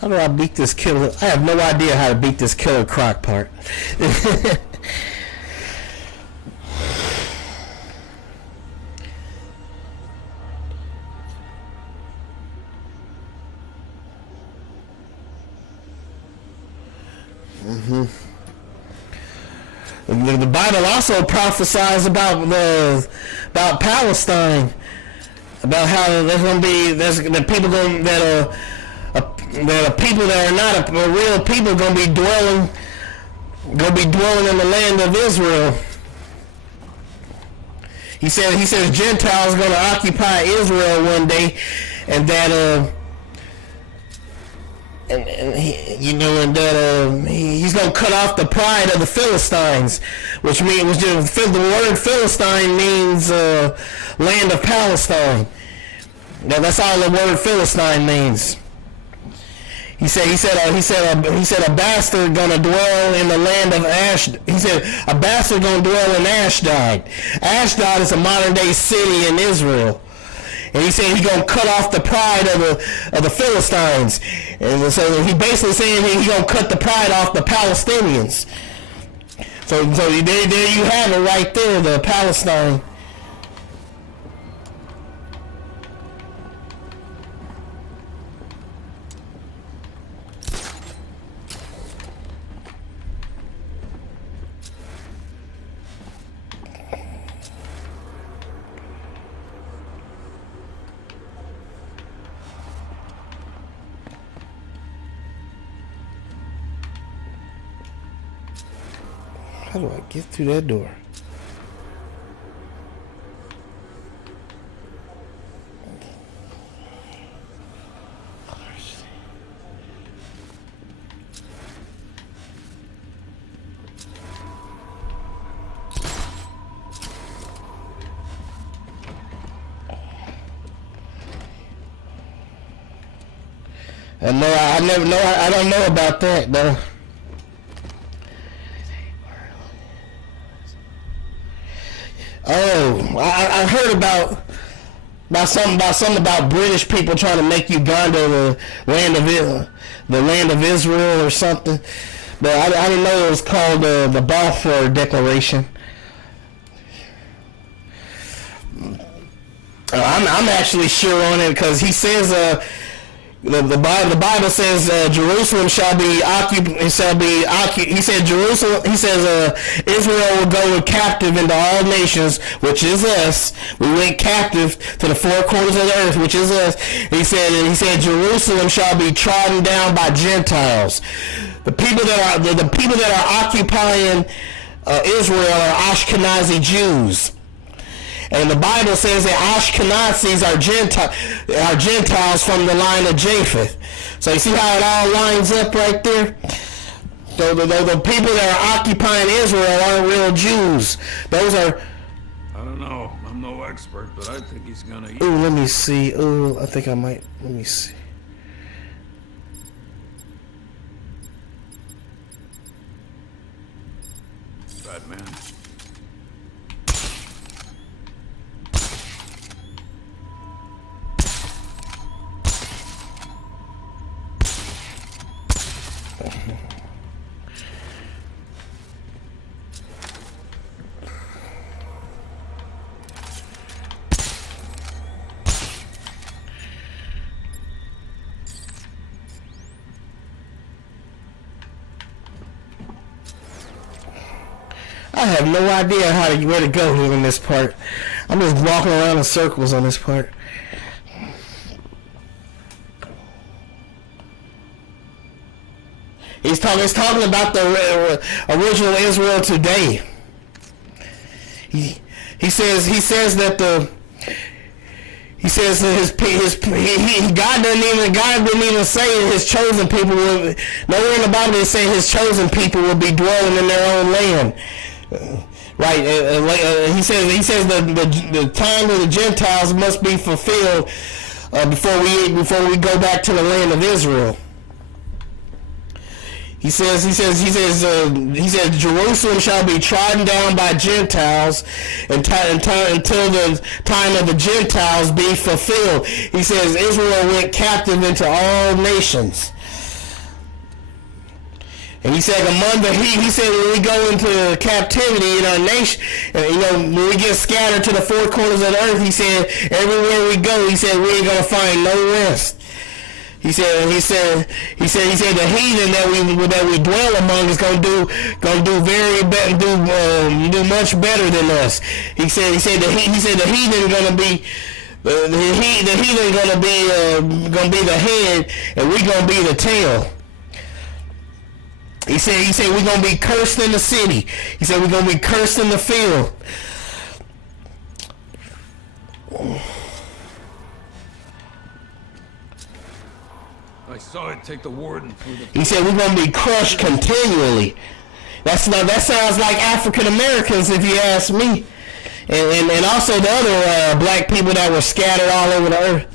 How do I beat this killer? I have no idea how to beat this Killer Croc part. the Bible also prophesies about Palestine, about how there's going to be the people that are people that are not a real people going to be dwelling in the land of Israel. He says Gentiles are going to occupy Israel one day, and that he's going to cut off the pride of the Philistines, which means the word Philistine means land of Palestine. Now that's all the word Philistine means. He said a bastard gonna dwell in the land of Ashdod. He said a bastard gonna dwell in Ashdod. Ashdod is a modern day city in Israel. And he said he's gonna cut off the pride of the Philistines. And so he basically saying he's gonna cut the pride off the Palestinians. So there you have it right there, the Palestine. How do I get through that door? I don't know about that though. Oh, I heard about something about British people trying to make Uganda the land of Israel or something, but I didn't know it was called the Balfour Declaration. I'm actually sure on it because he says the Bible says Jerusalem shall be occupied. He said Jerusalem. He says Israel will go captive into all nations, which is us. We went captive to the four corners of the earth, which is us. He said Jerusalem shall be trodden down by Gentiles. The people that are occupying Israel are Ashkenazi Jews. And the Bible says that Ashkenazis are Gentiles from the line of Japheth. So you see how it all lines up right there? So the people that are occupying Israel aren't real Jews. Those are... I don't know. I'm no expert, but I think he's gonna... Ooh, let me see. Ooh, I think I might... Let me see. Batman. I have no idea where to go here in this part. I'm just walking around in circles on this part. He's talking about the original Israel today. He says that God didn't even say his chosen people will. Nowhere in the Bible they say his chosen people will be dwelling in their own land. Right? He says the time of the Gentiles must be fulfilled before we go back to the land of Israel. He says Jerusalem shall be trodden down by Gentiles until the time of the Gentiles be fulfilled. He says Israel went captive into all nations. And he said he said when we go into captivity in our nation, when we get scattered to the four corners of the earth, he said everywhere we go, he said we ain't gonna find no rest. He said the heathen that we dwell among is gonna do much better than us. He said the heathen gonna be the heathen gonna be the head and we gonna be the tail. He said we're gonna be cursed in the city. He said we're gonna be cursed in the field. I saw it take the warden through the... He said we're gonna be crushed continually. That sounds like African Americans, if you ask me, and also the other black people that were scattered all over the earth.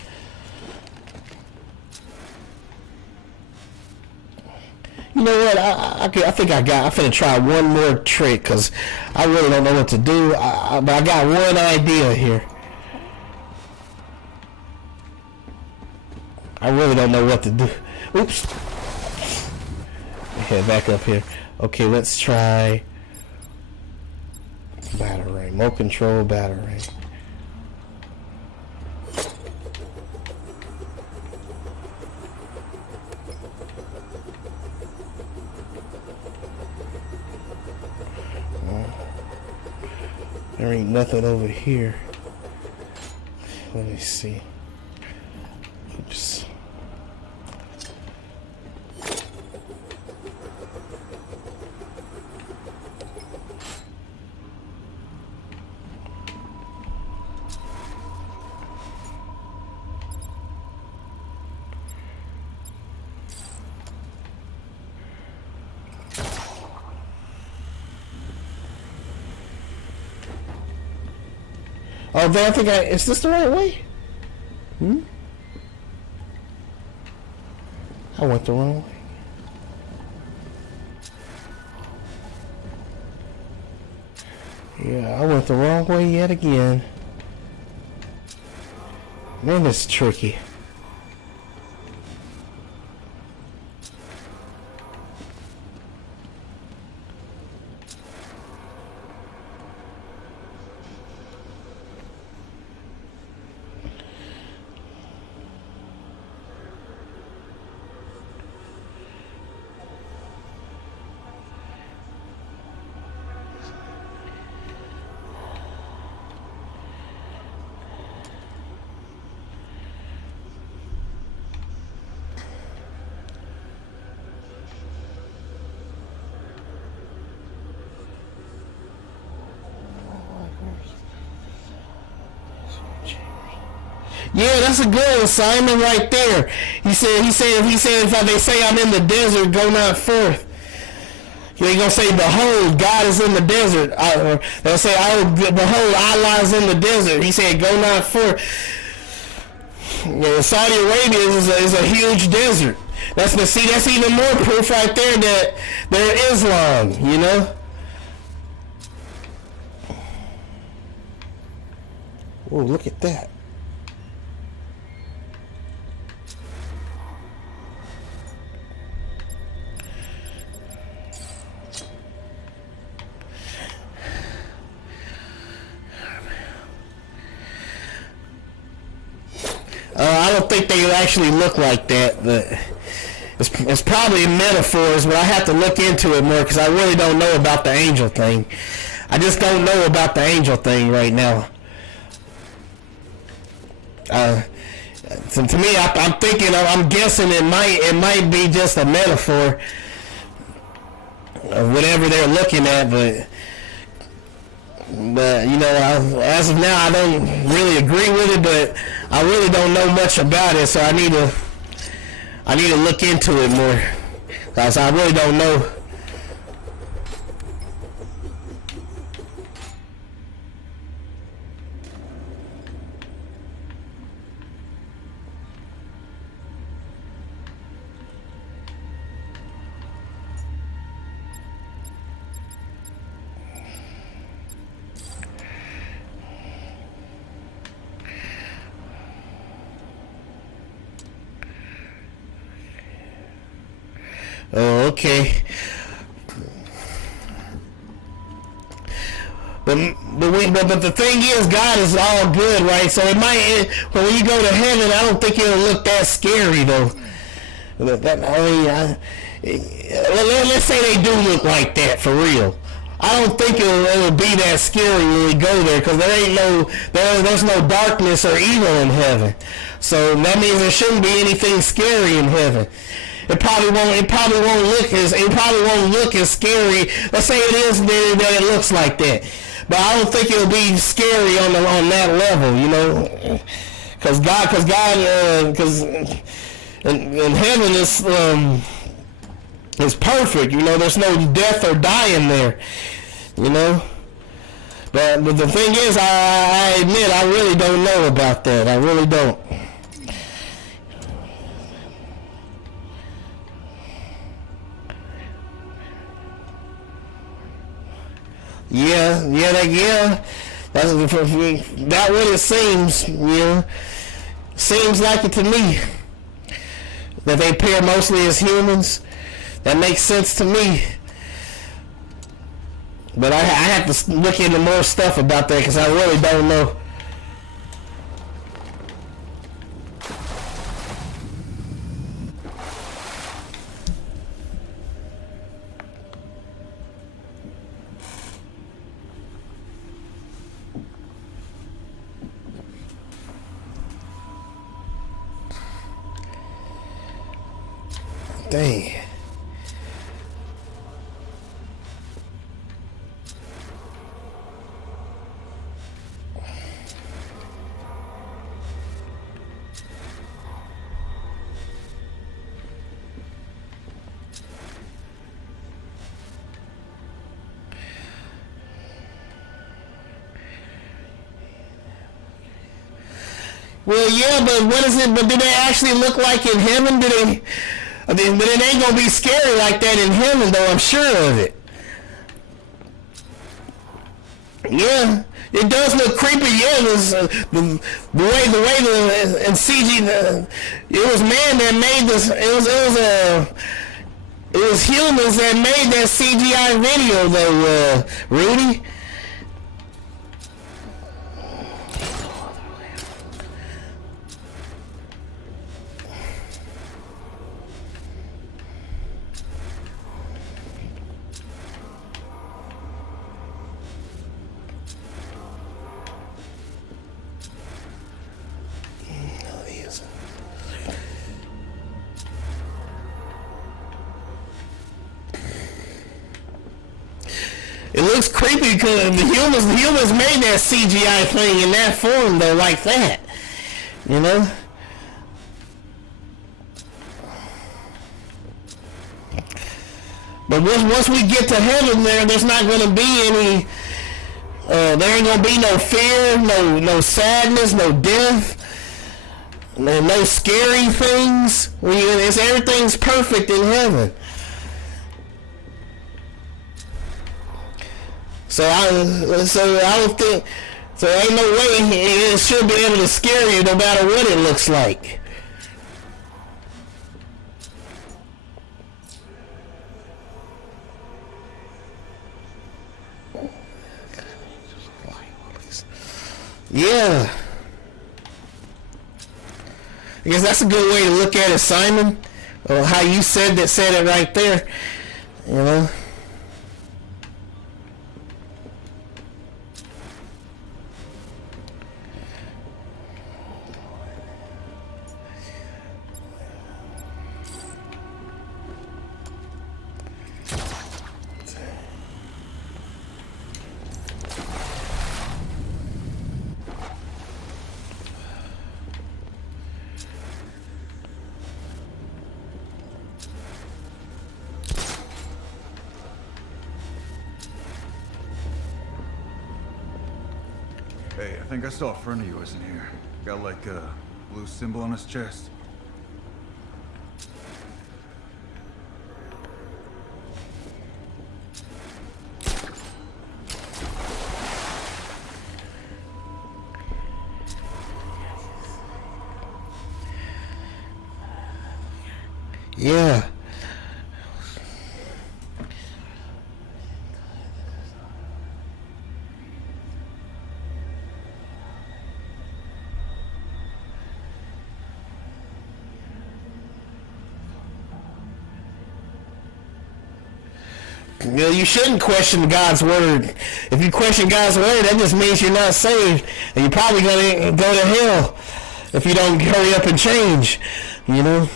You know what? I'm finna try one more trick because I really don't know what to do. But I got one idea here. I really don't know what to do. Oops. Okay, back up here. Okay, let's try battle ray. Remote control battle ray. There ain't nothing over here. Let me see. Oops. Oh, then I think is this the right way? I went the wrong way. Yeah, I went the wrong way yet again. Man, this is tricky. Yeah, that's a good one, Simon, right there. He said if they say I'm in the desert, go not forth. They gonna say, behold, God is in the desert. They'll say, behold, Allah is in the desert. He said, go not forth. Yeah, Saudi Arabia is a huge desert. That's even more proof right there that they're Islam, you know? Oh, look at that. I don't think they actually look like that, but it's probably metaphors, but I have to look into it more because I really don't know about the angel thing. I just don't know about the angel thing right now. So to me, I'm guessing it might be just a metaphor of whatever they're looking at, but you know, as of now, I don't really agree with it, but I really don't know much about it, so I need to look into it more, because I really don't know. Oh, okay. But the thing is, God is all good, right? So when you go to heaven, I don't think it'll look that scary, though. Let's say they do look like that for real. I don't think it'll be that scary when we go there, because there's no darkness or evil in heaven. So that means there shouldn't be anything scary in heaven. It probably won't look as scary. Let's say it is that it looks like that, but I don't think it'll be scary on that level, you know, because in heaven is perfect, you know. There's no death or dying there, you know. But the thing is, I admit I really don't know about that. I really don't. Yeah. That's that what it seems. You know, seems like it to me. That they appear mostly as humans. That makes sense to me. But I have to look into more stuff about that, because I really don't know. Dang. Well, yeah, but what is it? But do they actually look like in heaven? Do they? But it ain't gonna be scary like that in heaven, though. I'm sure of it. Yeah, it does look creepy. Yeah, the way in CG, it was man that made this. It was humans that made that CGI video, though, Rudy. It looks creepy because the humans made that CGI thing in that form, though, like that. You know? But once we get to heaven there's not going to be any, there ain't going to be no fear, no sadness, no death, no scary things. Everything's perfect in heaven. So I don't think, so ain't no way it should be able to scare you no matter what it looks like. Yeah. I guess that's a good way to look at it, Simon. Or how you said it right there. You know. Hey, I think I saw a friend of yours in here. Got like a blue symbol on his chest. Yeah. You know, you shouldn't question God's word. If you question God's word, that just means you're not saved, and you're probably gonna go to hell if you don't hurry up and change. You know,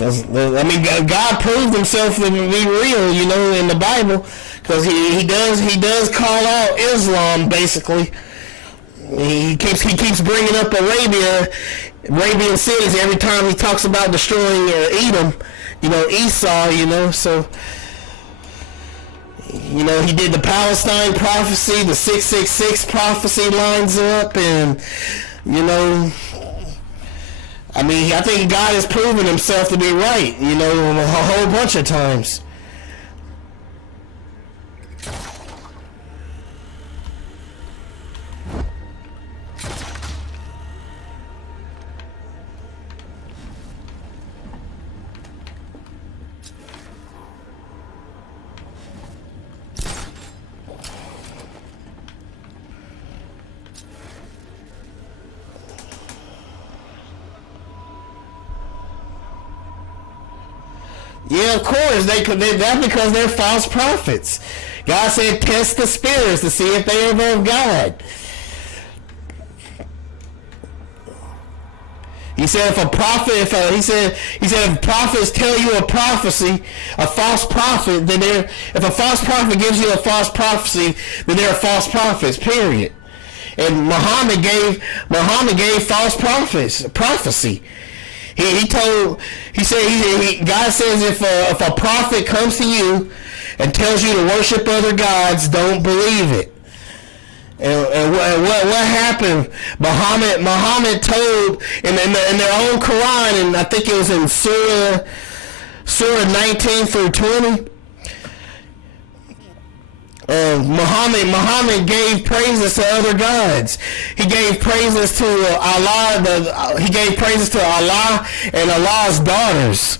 I mean, God proved Himself to be real. You know, in the Bible, because he does call out Islam. Basically, he keeps bringing up Arabian cities every time he talks about destroying Edom. You know, Esau, you know, so, you know, he did the Palestine prophecy, the 666 prophecy lines up, and, you know, I mean, I think God has proven Himself to be right, you know, a whole bunch of times. Yeah, of course. That's because they're false prophets. God said, test the spirits to see if they are of God. He said, if prophets tell you a prophecy, a false prophet, if a false prophet gives you a false prophecy, then they're false prophets. Period. And Muhammad gave false prophecy. God says if a prophet comes to you and tells you to worship other gods, don't believe it. And what happened? Muhammad told in their own Quran, and I think it was in Surah 19 through 20. Muhammad gave praises to other gods. He gave praises to Allah. He gave praises to Allah and Allah's daughters.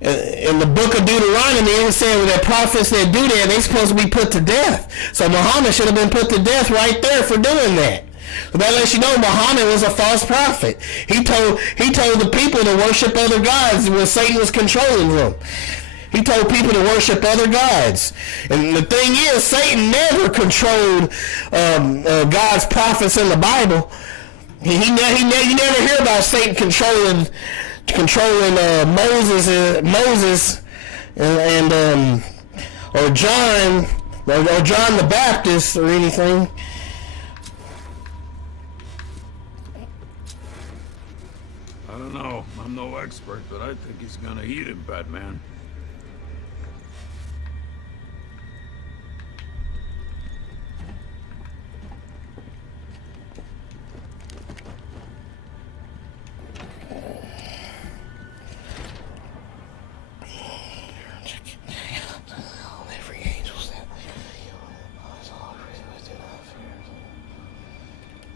In the book of Deuteronomy, it said that prophets that do that, they're supposed to be put to death. So Muhammad should have been put to death right there for doing that. So that lets you know Muhammad was a false prophet. He told the people to worship other gods when Satan was controlling them. He told people to worship other gods. And the thing is, Satan never controlled God's prophets in the Bible. You never hear about Satan controlling Moses and or John the Baptist or anything. I don't know. I'm no expert, but I think he's gonna eat him, Batman.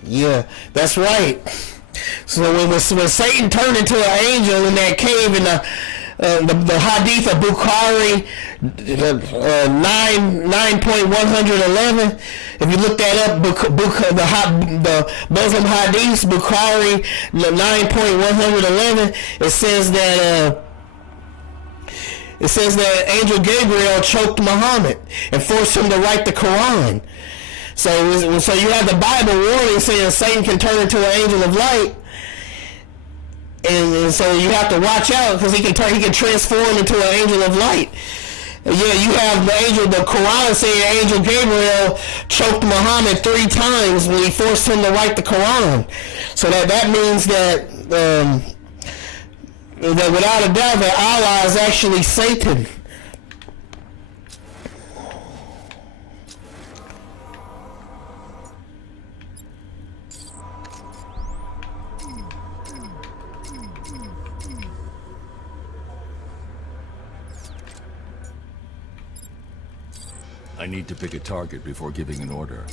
Yeah, that's right. So when Satan turned into an angel in that cave in the Hadith of Bukhari 9.111, if you look that up, the Muslim Hadith Bukhari 9.111, it says that Angel Gabriel choked Muhammad and forced him to write the Quran. So you have the Bible warning saying Satan can turn into an angel of light, and so you have to watch out because he can transform into an angel of light. And yeah, you have the Quran saying Angel Gabriel choked Muhammad 3 times when he forced him to write the Quran. So that means that without a doubt that Allah is actually Satan. I need to pick a target before giving an order.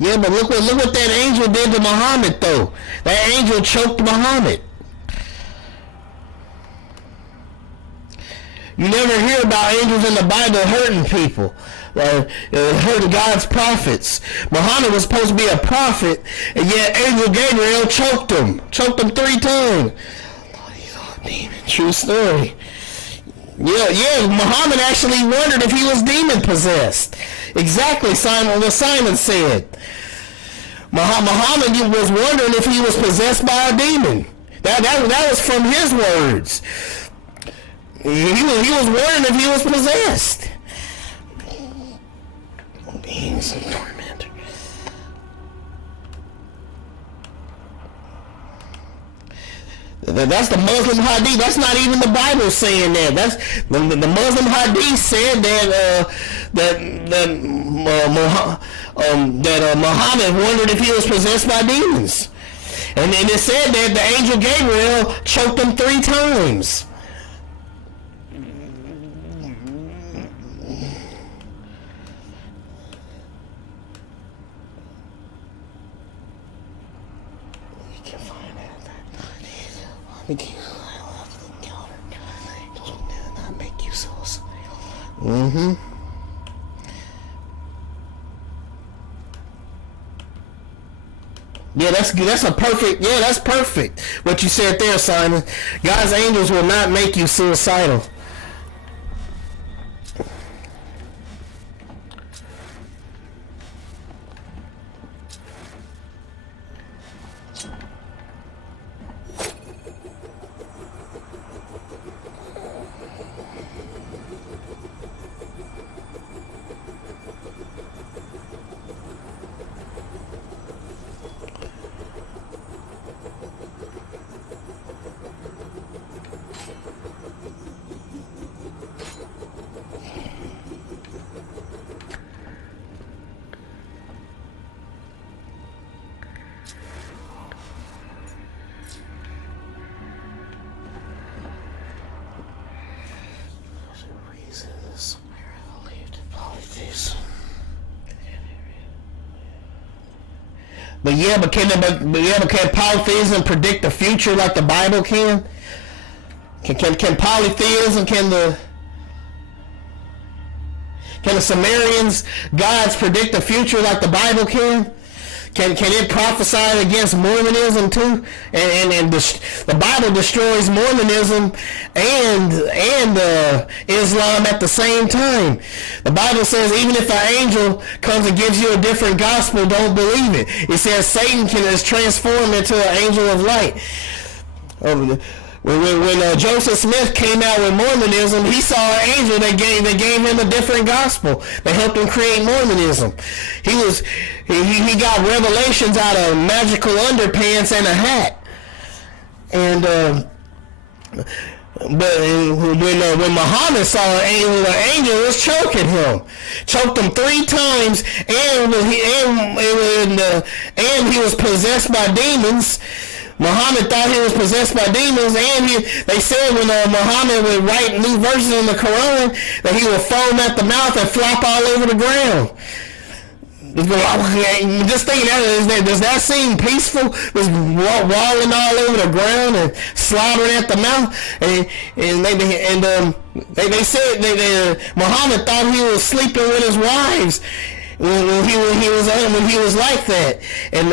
Yeah, but look what that angel did to Muhammad, though. That angel choked Muhammad. You never hear about angels in the Bible hurting people, hurting God's prophets. Muhammad was supposed to be a prophet, and yet Angel Gabriel choked him 3 times. True story. Yeah, Muhammad actually wondered if he was demon possessed. Exactly, what Simon said. Muhammad was wondering if he was possessed by a demon. That was from his words. He was wondering if he was possessed. Beings and tormentor. That's the Muslim hadith. That's not even the Bible saying that. That's the Muslim hadith said that Muhammad wondered if he was possessed by demons, and it said that the angel Gabriel choked him 3 times. Mm-hmm. Yeah, that's a perfect. Yeah, that's perfect. What you said there, Simon. God's angels will not make you suicidal. But can polytheism predict the future like the Bible can? Can polytheism, can the Sumerians' gods predict the future like the Bible can? Can it prophesy against Mormonism too? And the Bible destroys Mormonism and Islam at the same time. The Bible says even if an angel comes and gives you a different gospel, don't believe it. It says Satan is transformed into an angel of light. When Joseph Smith came out with Mormonism, he saw an angel that gave him a different gospel that helped him create Mormonism. He got revelations out of magical underpants and a hat. And but when Muhammad saw an angel, the angel was choking him, choked him 3 times, and he was possessed by demons. Muhammad thought he was possessed by demons, and they said when Muhammad would write new verses in the Quran that he would foam at the mouth and flop all over the ground. Just thinking does that seem peaceful? Just walling all over the ground and slobbering at the mouth, and they said Muhammad thought he was sleeping with his wives when he was like that, and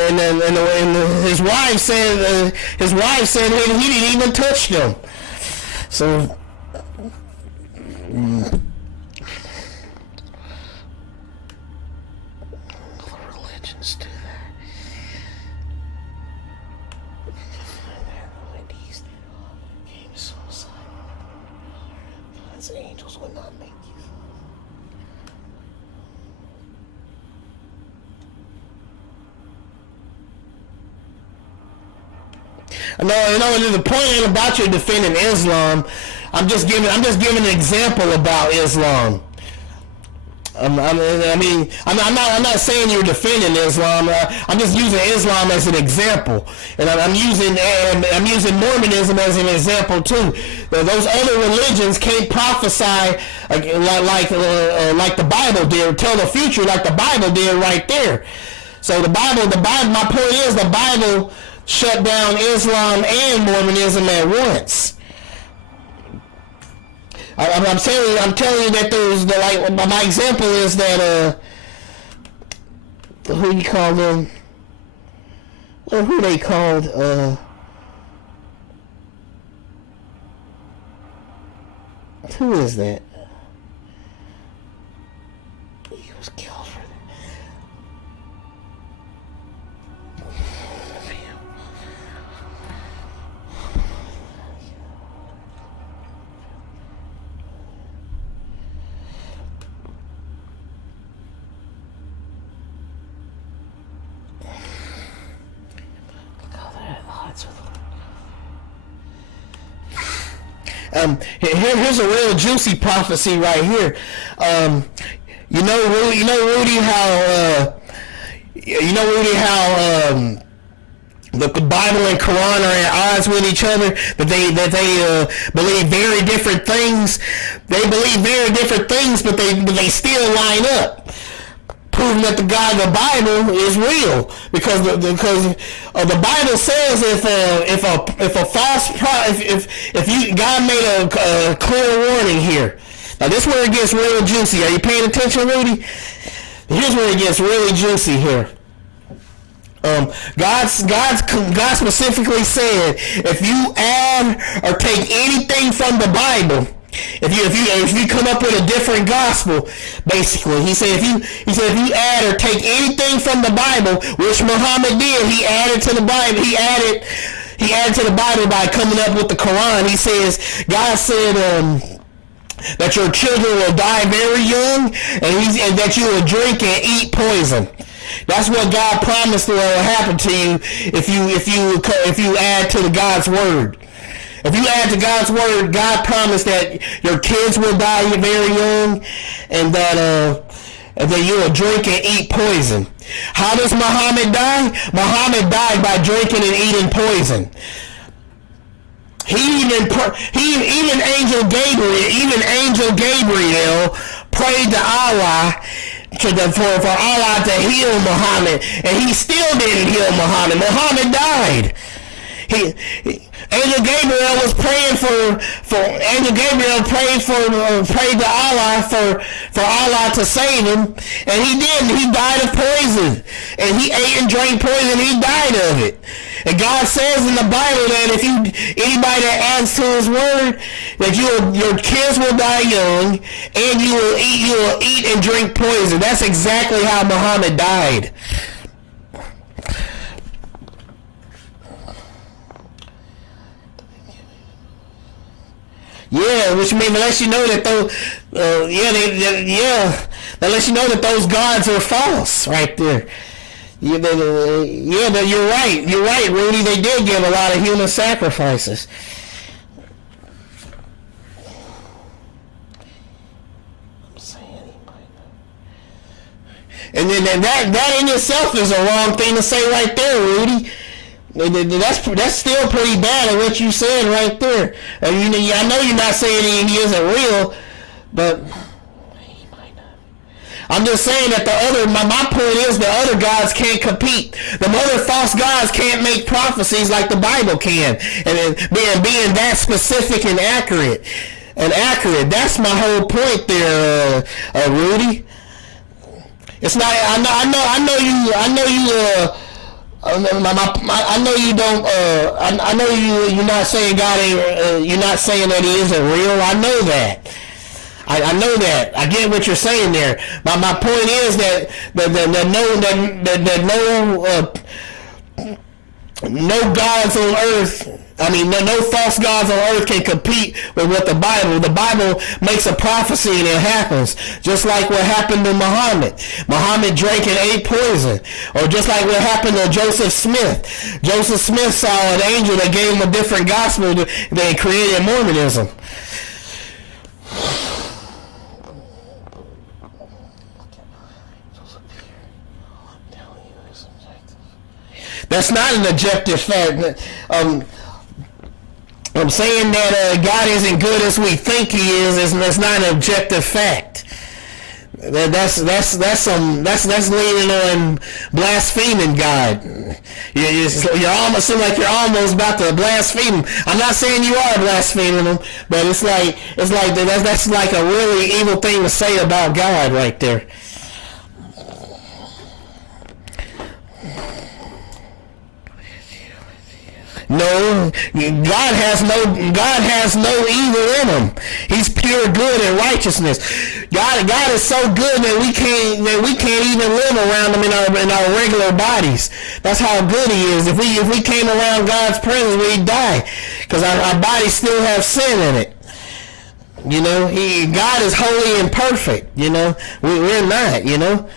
his wife said he didn't even touch them. So. Religions do that. These games suicide. God's angels will not make you. No, the point ain't about you defending Islam. I'm just giving an example about Islam. I'm not saying you're defending Islam. I'm just using Islam as an example, and I'm using Mormonism as an example too. Those other religions can't prophesy like the Bible did, tell the future like the Bible did right there. So the Bible. My point is the Bible shut down Islam and Mormonism at once. I'm telling you that there's my example is that who you call them? Well, who they called? Who is that? He was killed for that. Here's a real juicy prophecy right here. You know, Rudy, how the Bible and Quran are at odds with each other. That they believe very different things. They believe very different things, but they still line up, proving that the God of the Bible is real, because the Bible says God made a clear warning here. Now this is where it gets real juicy. Are you paying attention, Rudy? Here's where it gets really juicy here. God specifically said, if you add or take anything from the Bible, if you come up with a different gospel, basically, he said if you add or take anything from the Bible, which Muhammad did, he added to the Bible. He added to the Bible by coming up with the Quran. He says, God said that your children will die very young, and that you will drink and eat poison. That's what God promised will happen to you if you add to God's word. If you add to God's word, God promised that your kids will die very young, and that you will drink and eat poison. How does Muhammad die? Muhammad died by drinking and eating poison. Even Angel Gabriel prayed to Allah for Allah to heal Muhammad, and he still didn't heal Muhammad. Muhammad died. Angel Gabriel was praying prayed to Allah for Allah to save him, and he didn't. He died of poison, and he ate and drank poison. He died of it. And God says in the Bible that if anybody that adds to His word, that your kids will die young, and you will eat and drink poison. That's exactly how Muhammad died. Yeah, which means lets you know that that lets you know that those gods are false, right there. You're right. You're right, Rudy. They did give a lot of human sacrifices. And then that in itself is a wrong thing to say right there, Rudy. That's still pretty bad at what you said right there. I know you're not saying he isn't real, but he might not. I'm just saying that my point is the other gods can't compete. The other false gods can't make prophecies like the Bible can, and being that specific and accurate. That's my whole point there, Rudy. It's not. I know you. I know you don't. I know you're not saying God ain't. You're not saying that He isn't real. I know that. I know that. I get what you're saying there. But my point is that no gods on earth. I mean, no false gods on earth can compete with what the Bible makes a prophecy and it happens. Just like what happened to Muhammad. Muhammad drank and ate poison. Or just like what happened to Joseph Smith. Joseph Smith saw an angel that gave him a different gospel than created Mormonism. That's not an objective fact. I'm saying that God isn't good as we think He is. It's not an objective fact. That's leaning on blaspheming God. You're almost seem like you're almost about to blaspheme Him. I'm not saying you are blaspheming Him, but it's like that's like a really evil thing to say about God right there. No, God has no evil in Him. He's pure good and righteousness. God is so good that we can't even live around Him in our regular bodies. That's how good He is. If we came around God's presence, we'd die, because our bodies still have sin in it. You know, God is holy and perfect. You know, we're not. You know.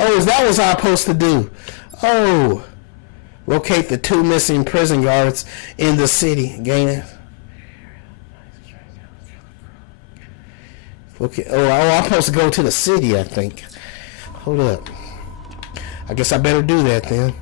Oh, is that what I'm supposed to do? Oh, locate the 2 missing prison guards in the city. Gain it. Okay. Oh, I'm supposed to go to the city, I think. Hold up. I guess I better do that then.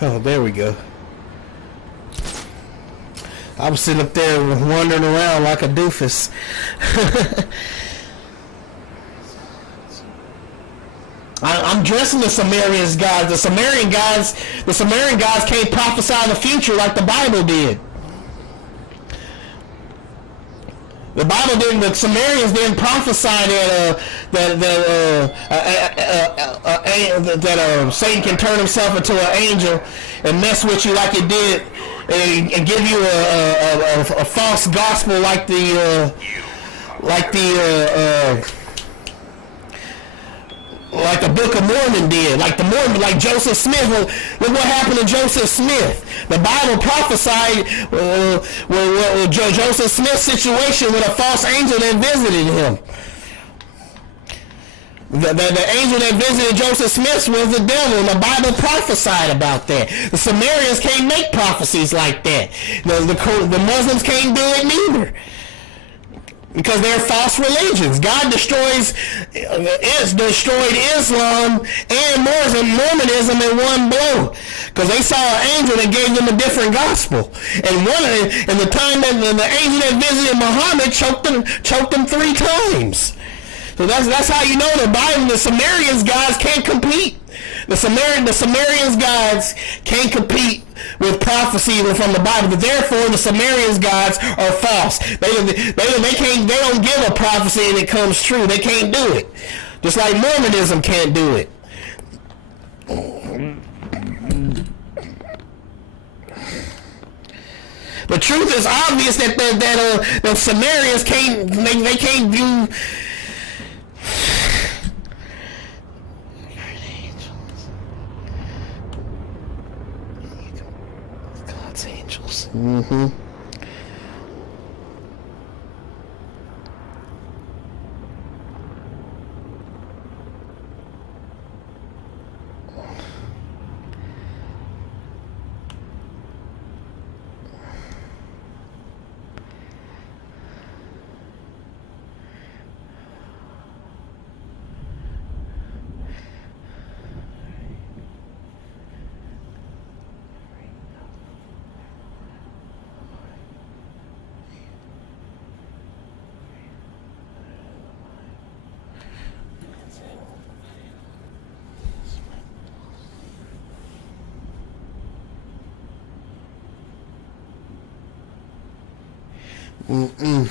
Oh, there we go. I was sitting up there wandering around like a doofus. I'm dressing the Sumerian gods. The Sumerian gods can't prophesy the future like the Bible did. The Bible didn't. The Sumerians didn't prophesy that Satan can turn himself into an angel and mess with you like it did, and give you a false gospel like the Book of Mormon did, like Joseph Smith. Well, look what happened to Joseph Smith. The Bible prophesied Joseph Smith's situation with a false angel that visited him. The angel that visited Joseph Smith was the devil, and the Bible prophesied about that. The Sumerians can't make prophecies like that. The Muslims can't do it neither, because they're false religions. God destroyed Islam and Mormonism in one blow, because they saw an angel that gave them a different gospel. And the time that the angel that visited Muhammad choked them 3 times. So that's how you know the Bible. The Sumerians guys can't compete. The Sumerians gods can't compete with prophecy from the Bible. But therefore, the Sumerians gods are false. They don't give a prophecy and it comes true. They can't do it. Just like Mormonism can't do it. The truth is obvious that Sumerians can't do. God's angels. Mm-hmm. Mm-mm.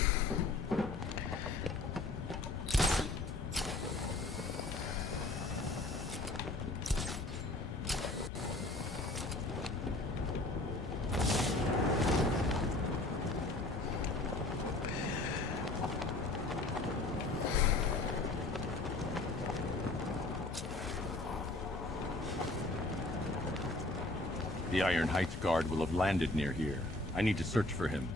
The Iron Heights guard will have landed near here. I need to search for him.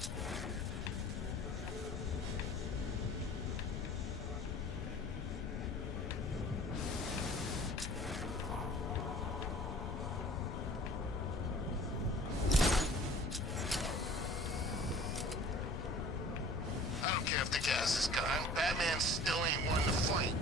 I don't care if the gas is gone. Batman still ain't one to fight.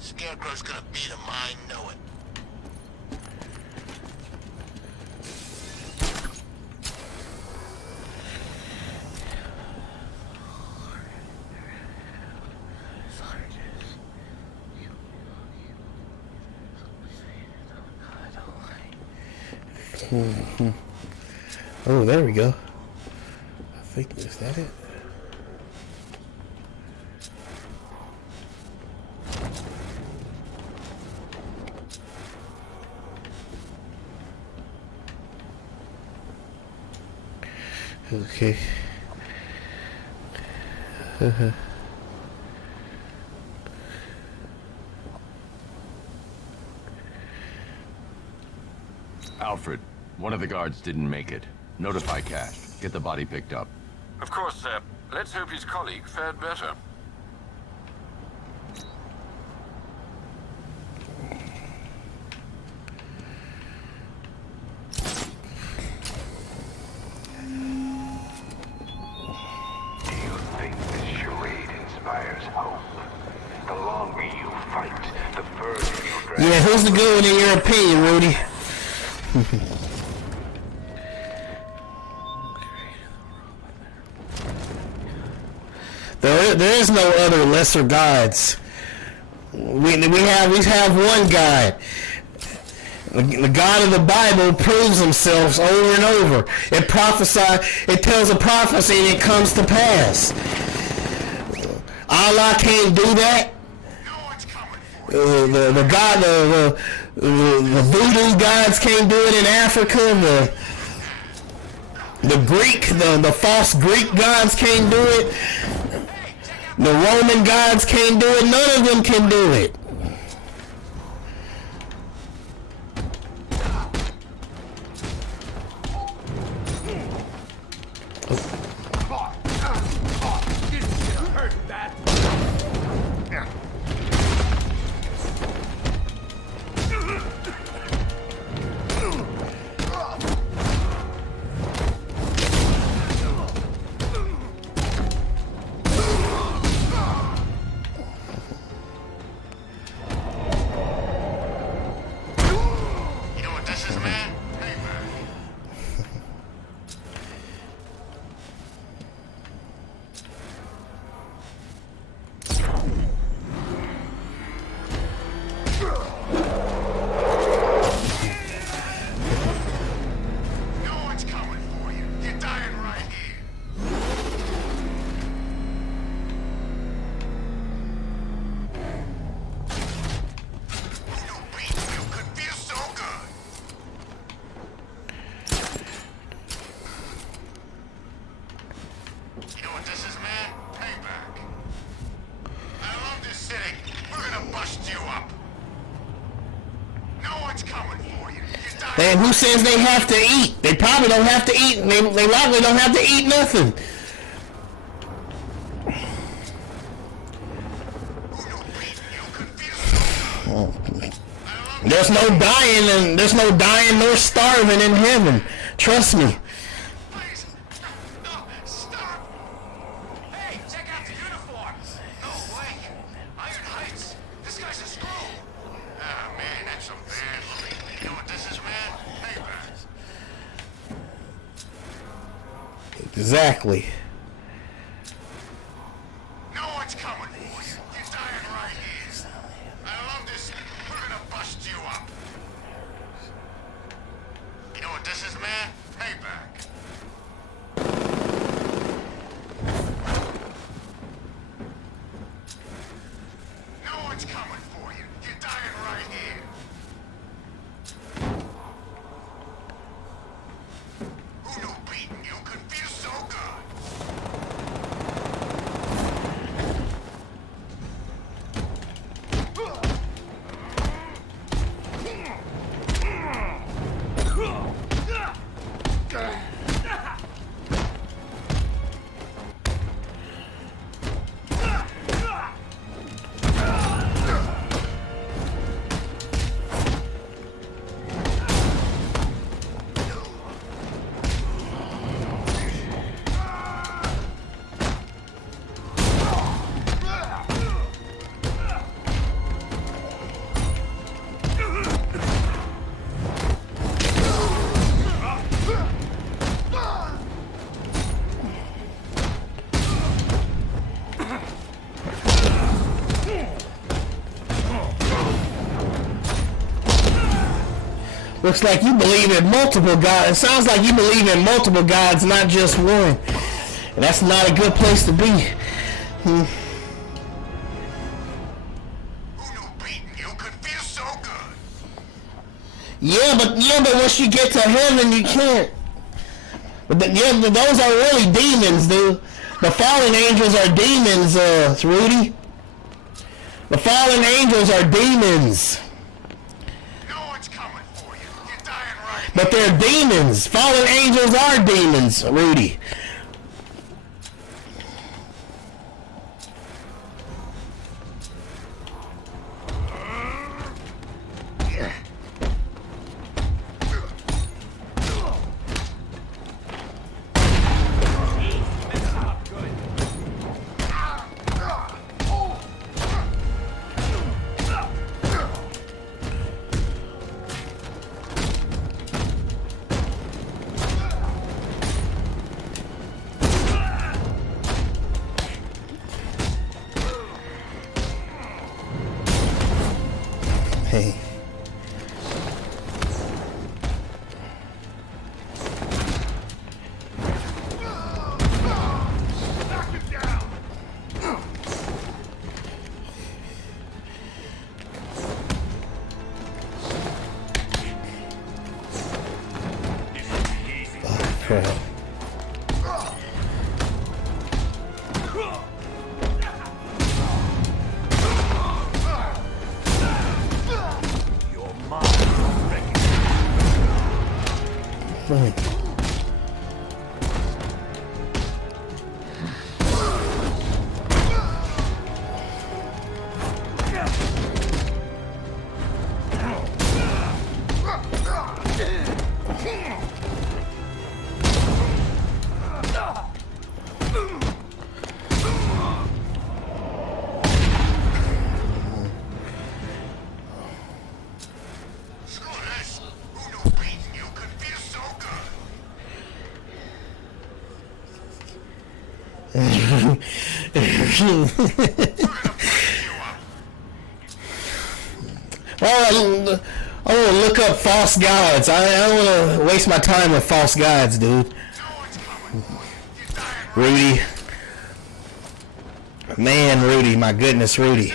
Scarecrow's gonna beat him, I know it. Mm-hmm. Oh, there we go. I think, is that it? Okay. Alfred, one of the guards didn't make it. Notify Cash. Get the body picked up. Of course, sir. Let's hope his colleague fared better. Yeah, who's the good one in your opinion, Rudy? There is no other lesser gods. We have one God. The God of the Bible proves himself over and over. It tells a prophecy and it comes to pass. Allah can't do that. The voodoo gods can't do it in Africa. The false Greek gods can't do it. The Roman gods can't do it. None of them can do it. And who says they have to eat? They probably don't have to eat. They likely don't have to eat nothing. There's no dying, and there's no dying nor starving in heaven. Trust me. Hey, check out the uniforms! No way! Iron Heights! This guy's a screw! Ah, man, that's some bad looking. You know what this is, man? Payback. Exactly. No one's coming for you. You're dying right here. I love this. We're gonna bust you up. You know what this is, man? Payback. No one's coming for you. You're dying right here. Who knew beating you could feel so good? Looks like you believe in multiple gods. It sounds like you believe in multiple gods, not just one. And that's not a good place to be. Yeah, but once you get to heaven, you can't. But those are really demons, dude. The fallen angels are demons, Rudy. The fallen angels are demons. But they're demons. Fallen angels are demons, Rudy. Hey. Oh, crap. Right. Well, I want to look up false gods. I don't want to waste my time with false gods, dude. Rudy. Man, Rudy. My goodness, Rudy.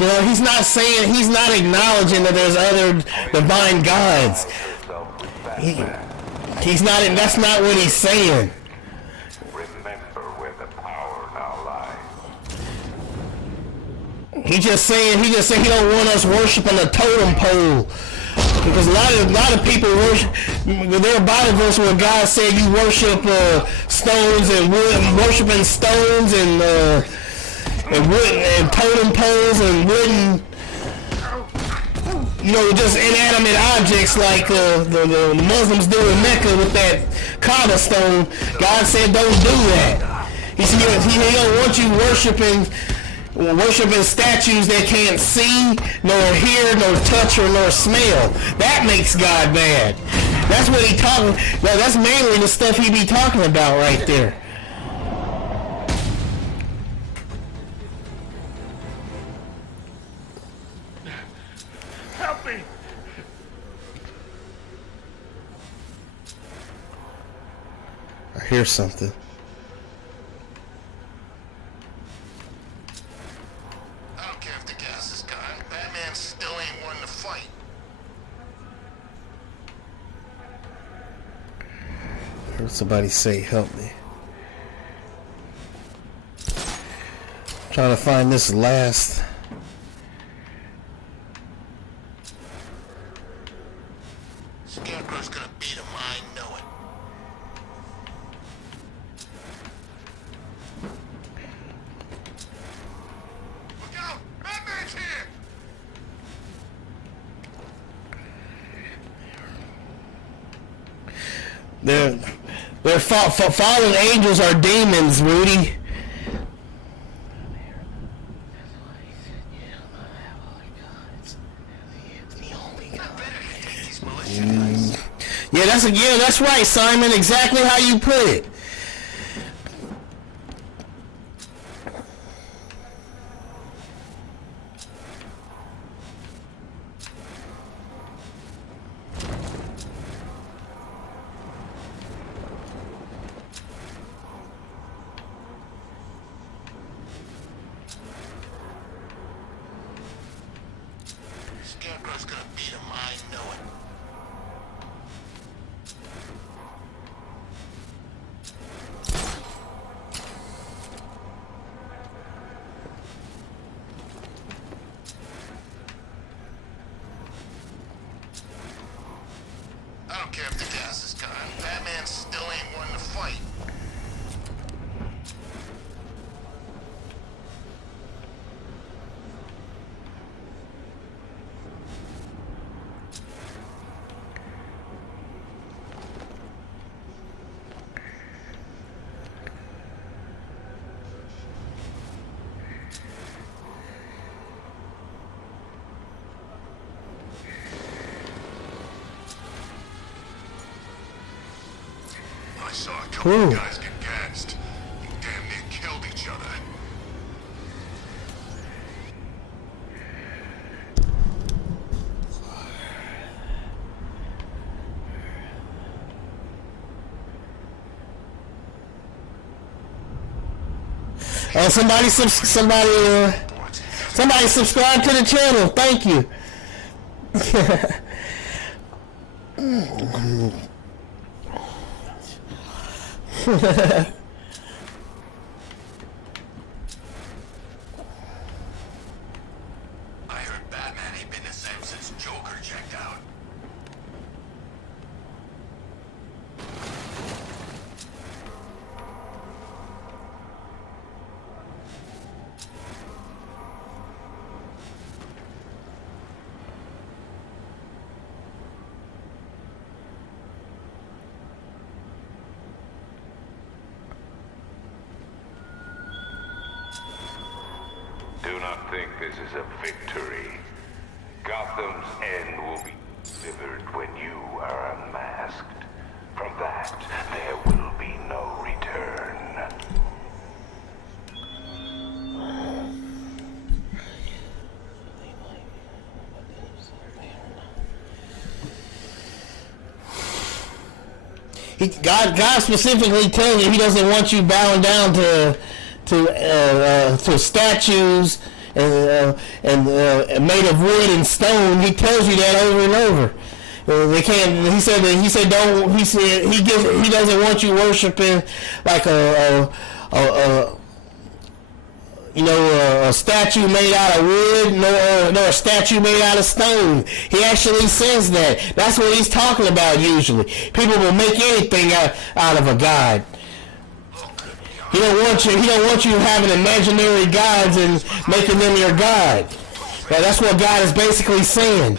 He's not saying, he's not acknowledging that there's other divine gods. He's not, that's not what he's saying. Remember where the power now lies. He just saying he don't want us worshiping a totem pole. Because a lot of people worship. There are Bible verses where God said you worship stones and wood, worshiping stones and wood and totem poles and wooden, just inanimate objects like the Muslims do in Mecca with that Kaaba stone. God said don't do that. He don't want you worshiping statues that can't see, nor hear, nor touch, or nor smell. That makes God mad. That's what he talking. That's mainly the stuff he be talking about right there. Help me! I hear something. I don't care if the gas is gone. Batman still ain't won the fight. I heard somebody say, help me. Trying to find this last. Scarecrow's gonna beat him, I know it. Look out! Batman's here! Their fallen angels are demons, Rudy. Yeah, that's right, Simon. Exactly how you put it. Scarecrow's gonna beat him, I know it. I don't care if the gas is gone. Batman still ain't won the fight. I saw a couple of guys get gassed. Damn near killed each other. Oh, somebody subscribe to the channel. Thank you. I heard Batman ain't been the same since Joker checked out. Do not think this is a victory. Gotham's end will be delivered when you are unmasked. From that, there will be no return. God specifically tells you he doesn't want you bowing down to statues and made of wood and stone. He tells you that over and over. They can't. He said don't. He said he doesn't want you worshiping like a statue made out of wood, nor a statue made out of stone. He actually says that. That's what he's talking about usually. People will make anything out of a god. He don't want you having imaginary gods and making them your god. That's what God is basically saying.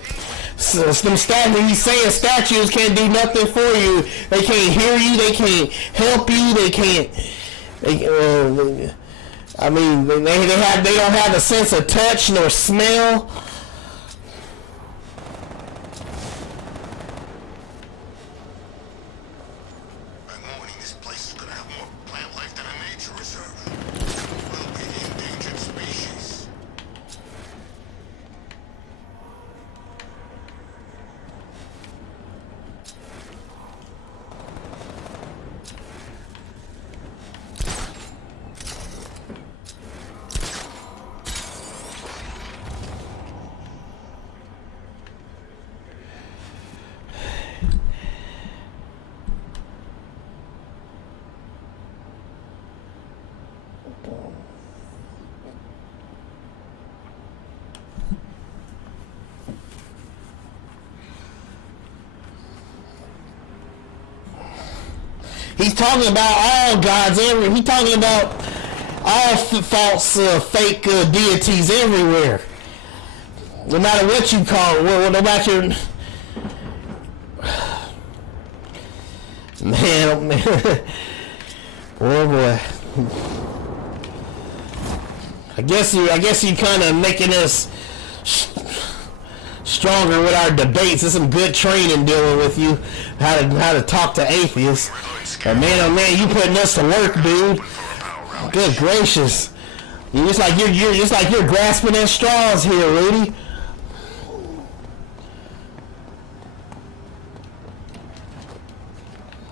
So, he's saying statues can't do nothing for you. They can't hear you. They can't help you. They can't. They don't have a sense of touch nor smell. I'm warning, this place is gonna have more plant life than a nature reserve. We'll be the endangered species. He's talking about all gods He's talking about all false, fake deities everywhere. No matter what you call it, no matter your... Man, oh man. Oh boy. I guess you kind of making us stronger with our debates. There's some good training dealing with you, how to talk to atheists. But man, oh man, you putting us to work, dude. Good gracious. You're just like you're grasping at straws here, Rudy.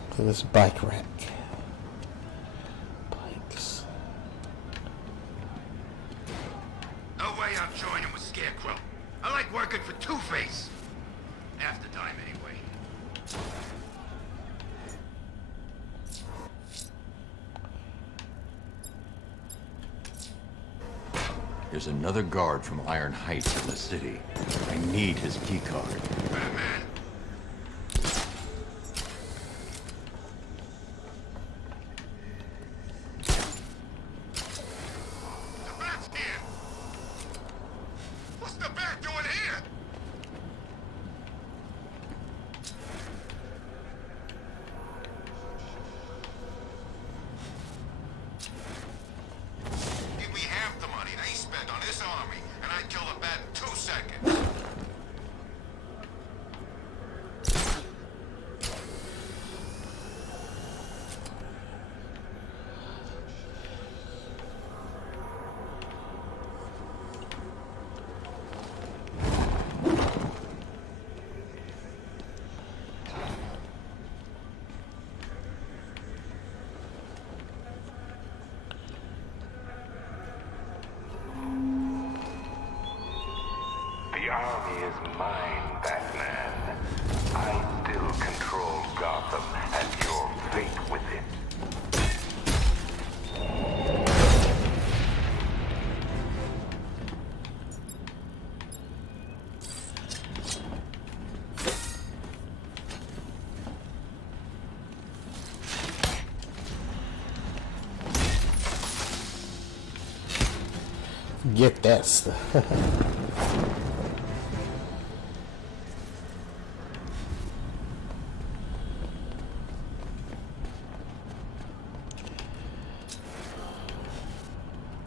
Look at this bike rack. Bikes. No way I'm joining with Scarecrow. I like working for Two-Face. Half the time, anyway. There's another guard from Iron Heights in the city. I need his keycard. Batman. The Bat's here. What's the Bat doing here? Give me half the money they spent on this army, and I'd kill the Bat in 2 seconds. The army is mine, Batman. I still control Gotham, and your fate with it. Get that stuff.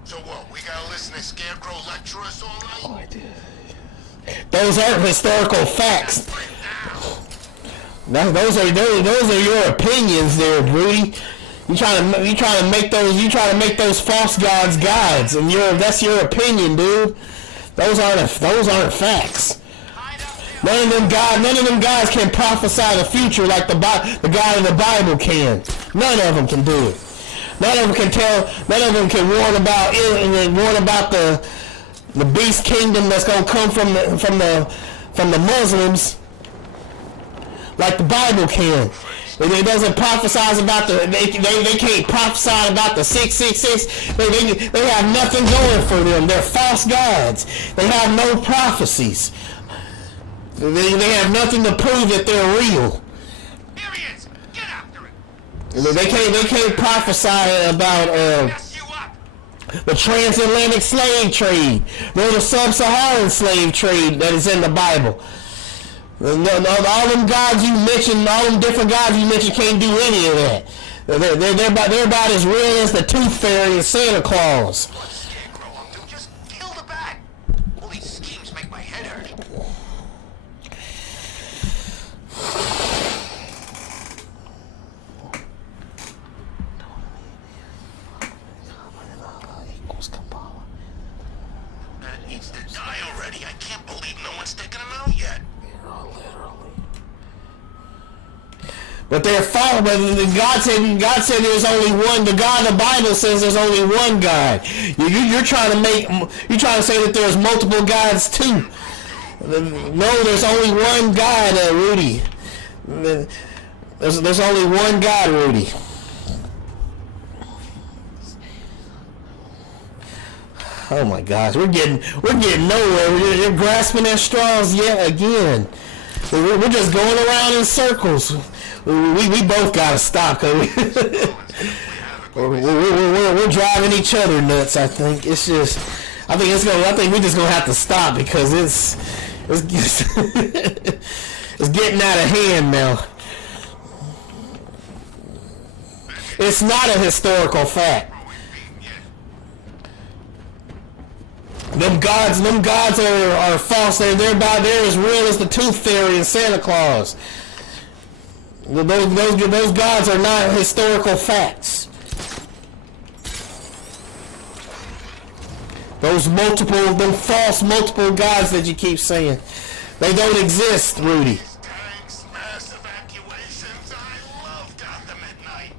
So what, we gotta listen to Scarecrow lecture us all night? Those aren't historical facts. Those are your opinions, there, Rudy. You try to make those false gods, and that's your opinion, dude. Those aren't facts. None of them guys can prophesy the future like the God of the Bible can. None of them can do it. None of them can warn about the beast kingdom that's gonna come from the Muslims, like the Bible can. It doesn't prophesize about they can't prophesy about the 666. They have nothing going for them. They're false gods. They have no prophecies. They have nothing to prove that they're real. Here he is. Get after it. They can't prophesy about the transatlantic slave trade, nor the sub-Saharan slave trade that is in the Bible. All them gods you mentioned, all them different gods you mentioned can't do any of that. They're about as real as the Tooth Fairy and Santa Claus. Just kill the bat. All these schemes make my head hurt. That needs to die already. I can't believe no one's taken him out yet. But they're false. But God said there's only one. The God of the Bible says there's only one God. You're trying to say that there's multiple gods too. No, there's only one God, Rudy. There's only one God, Rudy. Oh my gosh, we're getting nowhere. You're grasping at straws yet again. We're just going around in circles. We both gotta stop, cause we're driving each other nuts. I think it's just. I think we're just gonna have to stop because it's getting out of hand now. It's not a historical fact. Them gods are false. They're as real as the Tooth Fairy and Santa Claus. Those gods are not historical facts. Them false multiple gods that you keep saying, they don't exist, Rudy. Tanks, mass evacuations. I love Gotham at night.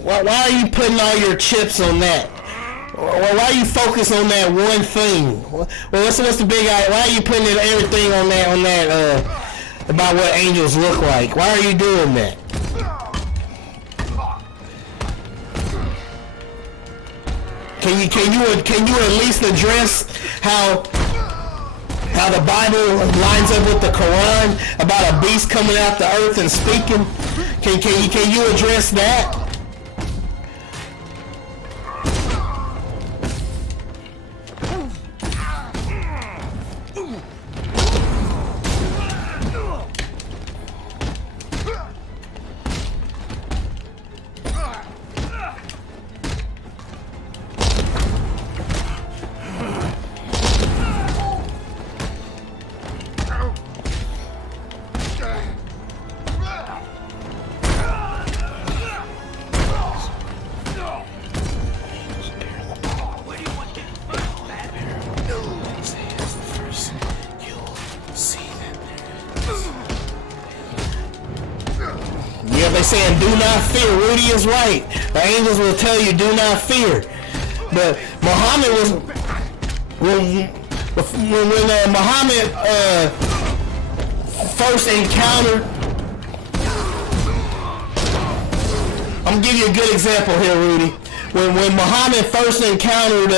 Why are you putting all your chips on that? Why are you focused on that one thing? Well, what's the big idea? Why are you putting everything on that about what angels look like? Why are you doing that? Can you at least address how the Bible lines up with the Quran about a beast coming out the earth and speaking? Can you address that? They're saying do not fear. Rudy is right. The angels will tell you do not fear. But Muhammad was when Muhammad first encountered. I'm gonna give you a good example here, Rudy. When Muhammad first encountered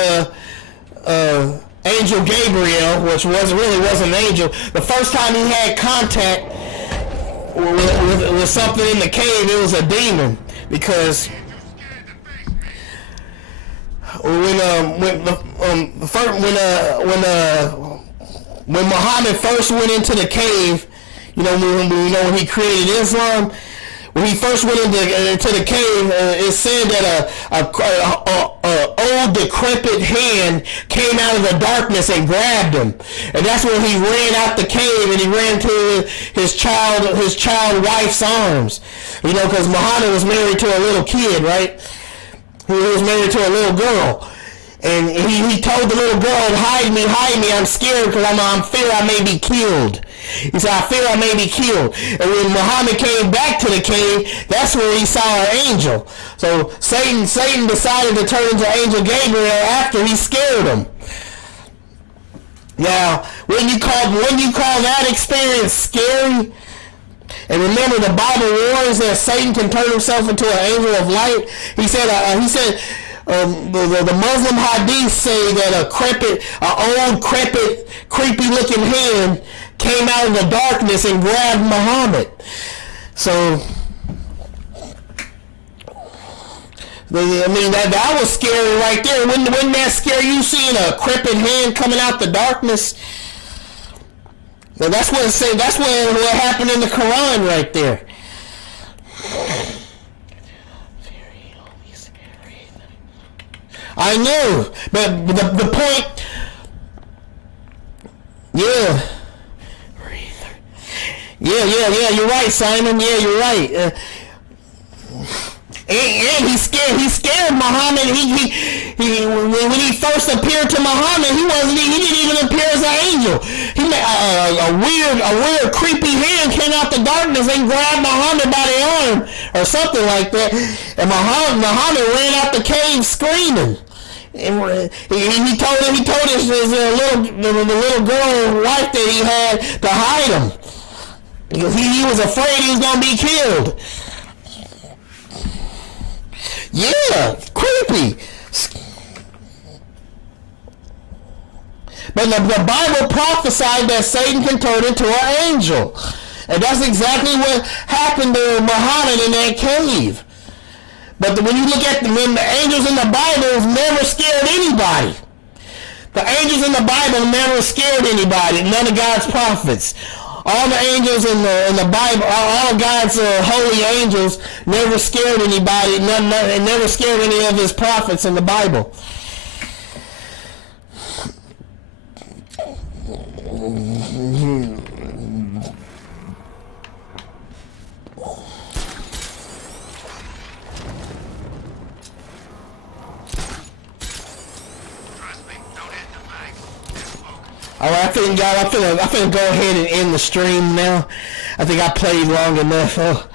Angel Gabriel, which wasn't an angel. The first time he had contact with something in the cave, it was a demon, because when Muhammad first went into the cave, when he created Islam, when he first went into the cave, it said that a old decrepit hand came out of the darkness and grabbed him, and that's when he ran out the cave and he ran to his child wife's arms. Because Muhammad was married to a little kid, right? He was married to a little girl. And he told the little girl, hide me, I'm scared because I fear I may be killed. He said, I fear I may be killed. And when Muhammad came back to the cave, that's where he saw an angel. So Satan decided to turn into Angel Gabriel after he scared him. Now, when you call that experience scary, and remember the Bible warns that Satan can turn himself into an angel of light. He said the Muslim hadiths say that an old, creepy-looking hand came out of the darkness and grabbed Muhammad. So, that was scary right there. Wouldn't that scare you, seeing a creeping hand coming out the darkness? Now that's what it said. That's what happened in the Quran right there. I know, but the point, yeah, you're right, Simon. Yeah, you're right. And he scared Muhammad. When he first appeared to Muhammad, he didn't even appear as an angel. He made a weird creepy hand came out the darkness and grabbed Muhammad by the arm or something like that, and Muhammad ran out the cave screaming. And he told his little girl wife that he had to hide him because he was afraid he was going to be killed. Yeah, creepy. But the Bible prophesied that Satan can turn into an angel. And that's exactly what happened to Muhammad in that cave. But when you look at when the angels in the Bible never scared anybody. The angels in the Bible never scared anybody, none of God's prophets. All the angels in the Bible, all God's holy angels never scared anybody, never scared any of his prophets in the Bible. Alright, I finna go ahead and end the stream now. I think I played long enough. But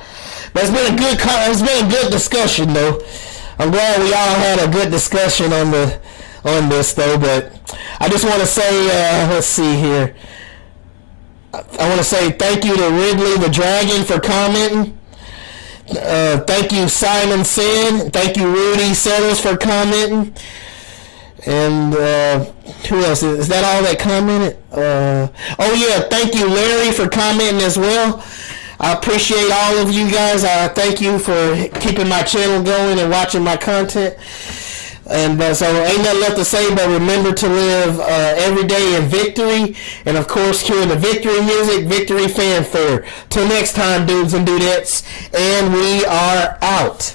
it's been a good discussion though. I'm glad we all had a good discussion on this though. But I just want to say, let's see here. I want to say thank you to Ridley the Dragon for commenting. Thank you Simon Sin. Thank you Rudy Settles for commenting. And who else? Is that all that commented? Thank you Larry for commenting as well. I appreciate all of you guys. I thank you for keeping my channel going and watching my content. And so ain't nothing left to say but remember to live every day in victory. And of course, hear the victory music, victory fanfare. Till next time, dudes and dudettes. And we are out.